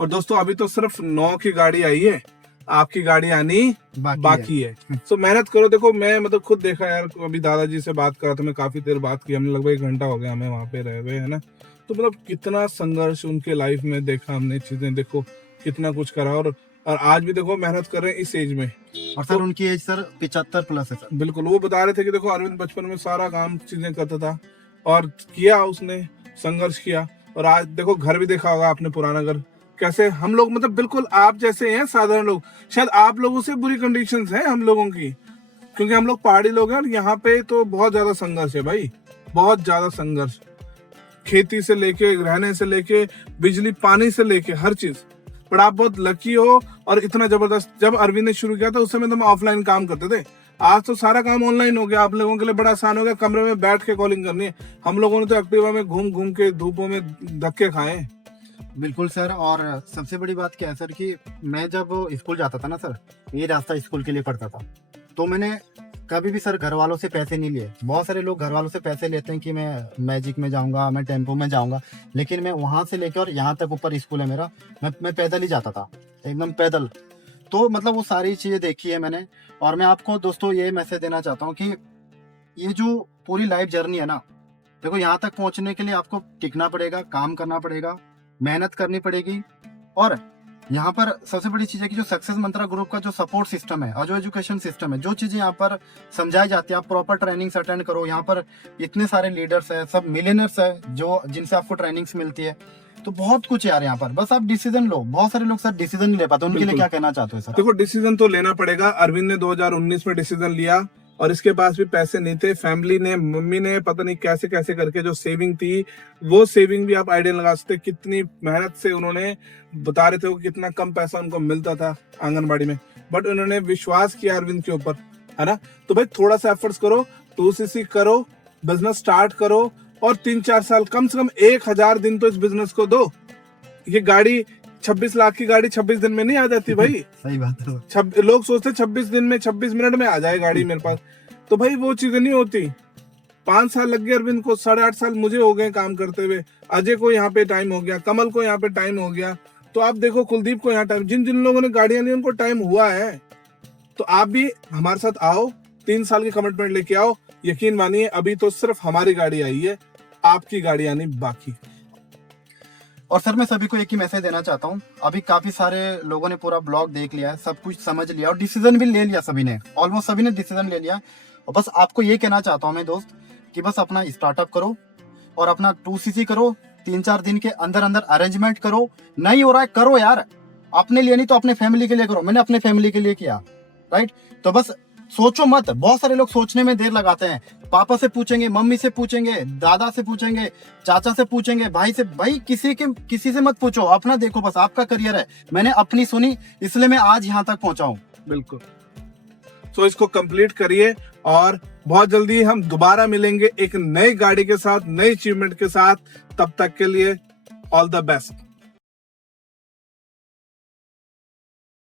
और दोस्तों अभी तो सिर्फ 9 की गाड़ी आई है, आपकी गाड़ी आनी बाकी है। तो मेहनत करो। देखो मैं मतलब खुद देखा यार, अभी दादाजी से बात करा था मैं, काफी देर बात की हमने, लगभग 1 घंटा हो गया हमें वहाँ पे रहे हुए, है ना। तो मतलब कितना संघर्ष उनके लाइफ में देखा हमने, चीजें देखो कितना कुछ करा, और आज भी देखो मेहनत कर रहे हैं इस एज में। और सर उनकी एज सर 75 प्लस है सर। बिल्कुल। वो बता रहे थे कि देखो अरविंद बचपन में सारा काम चीजें करता था और किया, उसने संघर्ष किया, और आज देखो घर भी देखा होगा आपने, पुराना घर कैसे हम लोग मतलब बिल्कुल आप जैसे हैं साधारण लोग, शायद आप लोगों से बुरी कंडीशंस हैं हम लोगों की, क्योंकि हम लोग पहाड़ी लोग हैं और यहाँ पे तो बहुत ज्यादा संघर्ष है भाई, बहुत ज्यादा संघर्ष। खेती से लेके, रहने से लेके, बिजली पानी से लेके हर चीज। पर आप बहुत लकी हो और इतना जबरदस्त। जब अरविंद ने शुरू किया था उस समय तो हम ऑफलाइन काम करते थे, आज तो सारा काम ऑनलाइन हो गया। आप लोगों के लिए बड़ा आसान हो गया, कमरे में बैठ के कॉलिंग करनी है। हम लोगों ने तो एक्टिवा में घूम घूम के धूपों में धक्के खाए। बिल्कुल सर। और सबसे बड़ी बात क्या है सर कि मैं जब स्कूल जाता था ना सर, ये रास्ता स्कूल के लिए पड़ता था, तो मैंने कभी भी सर घर वालों से पैसे नहीं लिए। बहुत सारे लोग घर वालों से पैसे लेते हैं कि मैं मैजिक में जाऊंगा, मैं टेम्पो में जाऊंगा, लेकिन मैं वहां से लेकर और यहाँ तक ऊपर स्कूल है मेरा, मैं पैदल ही जाता था, एकदम पैदल। तो मतलब वो सारी चीज़ें देखी है मैंने। और मैं आपको दोस्तों ये मैसेज देना चाहता हूँ कि ये जो पूरी लाइफ जर्नी है ना, देखो यहाँ तक पहुँचने के लिए आपको टिकना पड़ेगा, काम करना पड़ेगा, मेहनत करनी पड़ेगी। और यहाँ पर सबसे बड़ी चीज़ है कि जो सक्सेस मंत्रा ग्रुप का जो सपोर्ट सिस्टम है और जो एजुकेशन सिस्टम है, जो चीज़ें यहाँ पर समझाई जाती है, आप प्रॉपर ट्रेनिंग्स अटेंड करो। यहाँ पर इतने सारे लीडर्स हैं, सब मिलियनर्स हैं जो जिनसे आपको ट्रेनिंग्स मिलती है। तो बहुत कुछ यार यहाँ पर, बस आप डिसीजन लो। बहुत सारे लोग सर डिसीजन नहीं ले पाते, उनके लिए क्या कहना चाहते हो सर? देखो डिसीजन तो लेना पड़ेगा। अरविंद ने 2019 में डिसीजन लिया और इसके पास भी पैसे नहीं थे। फैमिली ने, मम्मी ने पता नहीं कैसे कैसे करके जो सेविंग थी, वो सेविंग भी आप आइडिया लगा सकते कितनी मेहनत से उन्होंने, बता रहे थे वो कितना कम पैसा उनको मिलता था आंगनबाड़ी में, बट उन्होंने विश्वास किया अरविंद के ऊपर, है ना। तो भाई थोड़ा सा एफर्ट्स करो, 2cc करो, बिजनेस स्टार्ट करो और 3-4 साल, कम से कम 1000 दिन तो इस बिजनेस को दो। ये गाड़ी 26 लाख की गाड़ी 26 दिन में नहीं आ जाती भाई। सही बात है। लोग सोचते 26 दिन में, 26 मिनट में आ जाए गाड़ी मेरे पास, तो भाई वो चीजें नहीं होती। 5 साल लग गए अरविंद को, 8.5 साल मुझे हो गए काम करते हुए, अजय को यहाँ पे टाइम हो गया, कमल को यहाँ पे टाइम हो गया। तो आप देखो कुलदीप को यहाँ टाइम, जिन जिन लोगों ने गाड़ियां ली उनको टाइम हुआ है। तो आप भी हमारे साथ आओ, 3 साल की कमिटमेंट लेके आओ। यकीन मानिए अभी तो सिर्फ हमारी गाड़ी आई है, आपकी गाड़ी आनी बाकी। और सर मैं सभी को एक ही मैसेज देना चाहता हूँ, अभी काफी सारे लोगों ने पूरा ब्लॉग देख लिया है, सब कुछ समझ लिया और डिसीजन भी ले लिया, सभी ने, ऑलमोस्ट सभी ने डिसीजन ले लिया। और बस आपको ये कहना चाहता हूँ मैं दोस्त कि बस अपना स्टार्टअप करो और अपना 2cc करो, 3-4 दिन के अंदर अंदर अरेंजमेंट करो। नहीं हो रहा है करो यार, अपने लिए नहीं तो अपने फैमिली के लिए करो। मैंने अपने फैमिली के लिए किया, राइट। तो बस सोचो मत, बहुत सारे लोग सोचने में देर लगाते हैं। पापा से पूछेंगे, मम्मी से पूछेंगे, दादा से पूछेंगे, चाचा से पूछेंगे, भाई से, भाई किसी से मत पूछो, अपना देखो, बस आपका करियर है। मैंने अपनी सुनी, इसलिए मैं आज यहाँ तक पहुंचा हूँ। बिल्कुल। तो इसको कंप्लीट करिए और बहुत जल्दी हम दोबारा मिलेंगे एक नई गाड़ी के साथ, नई अचीवमेंट के साथ। तब तक के लिए ऑल द बेस्ट।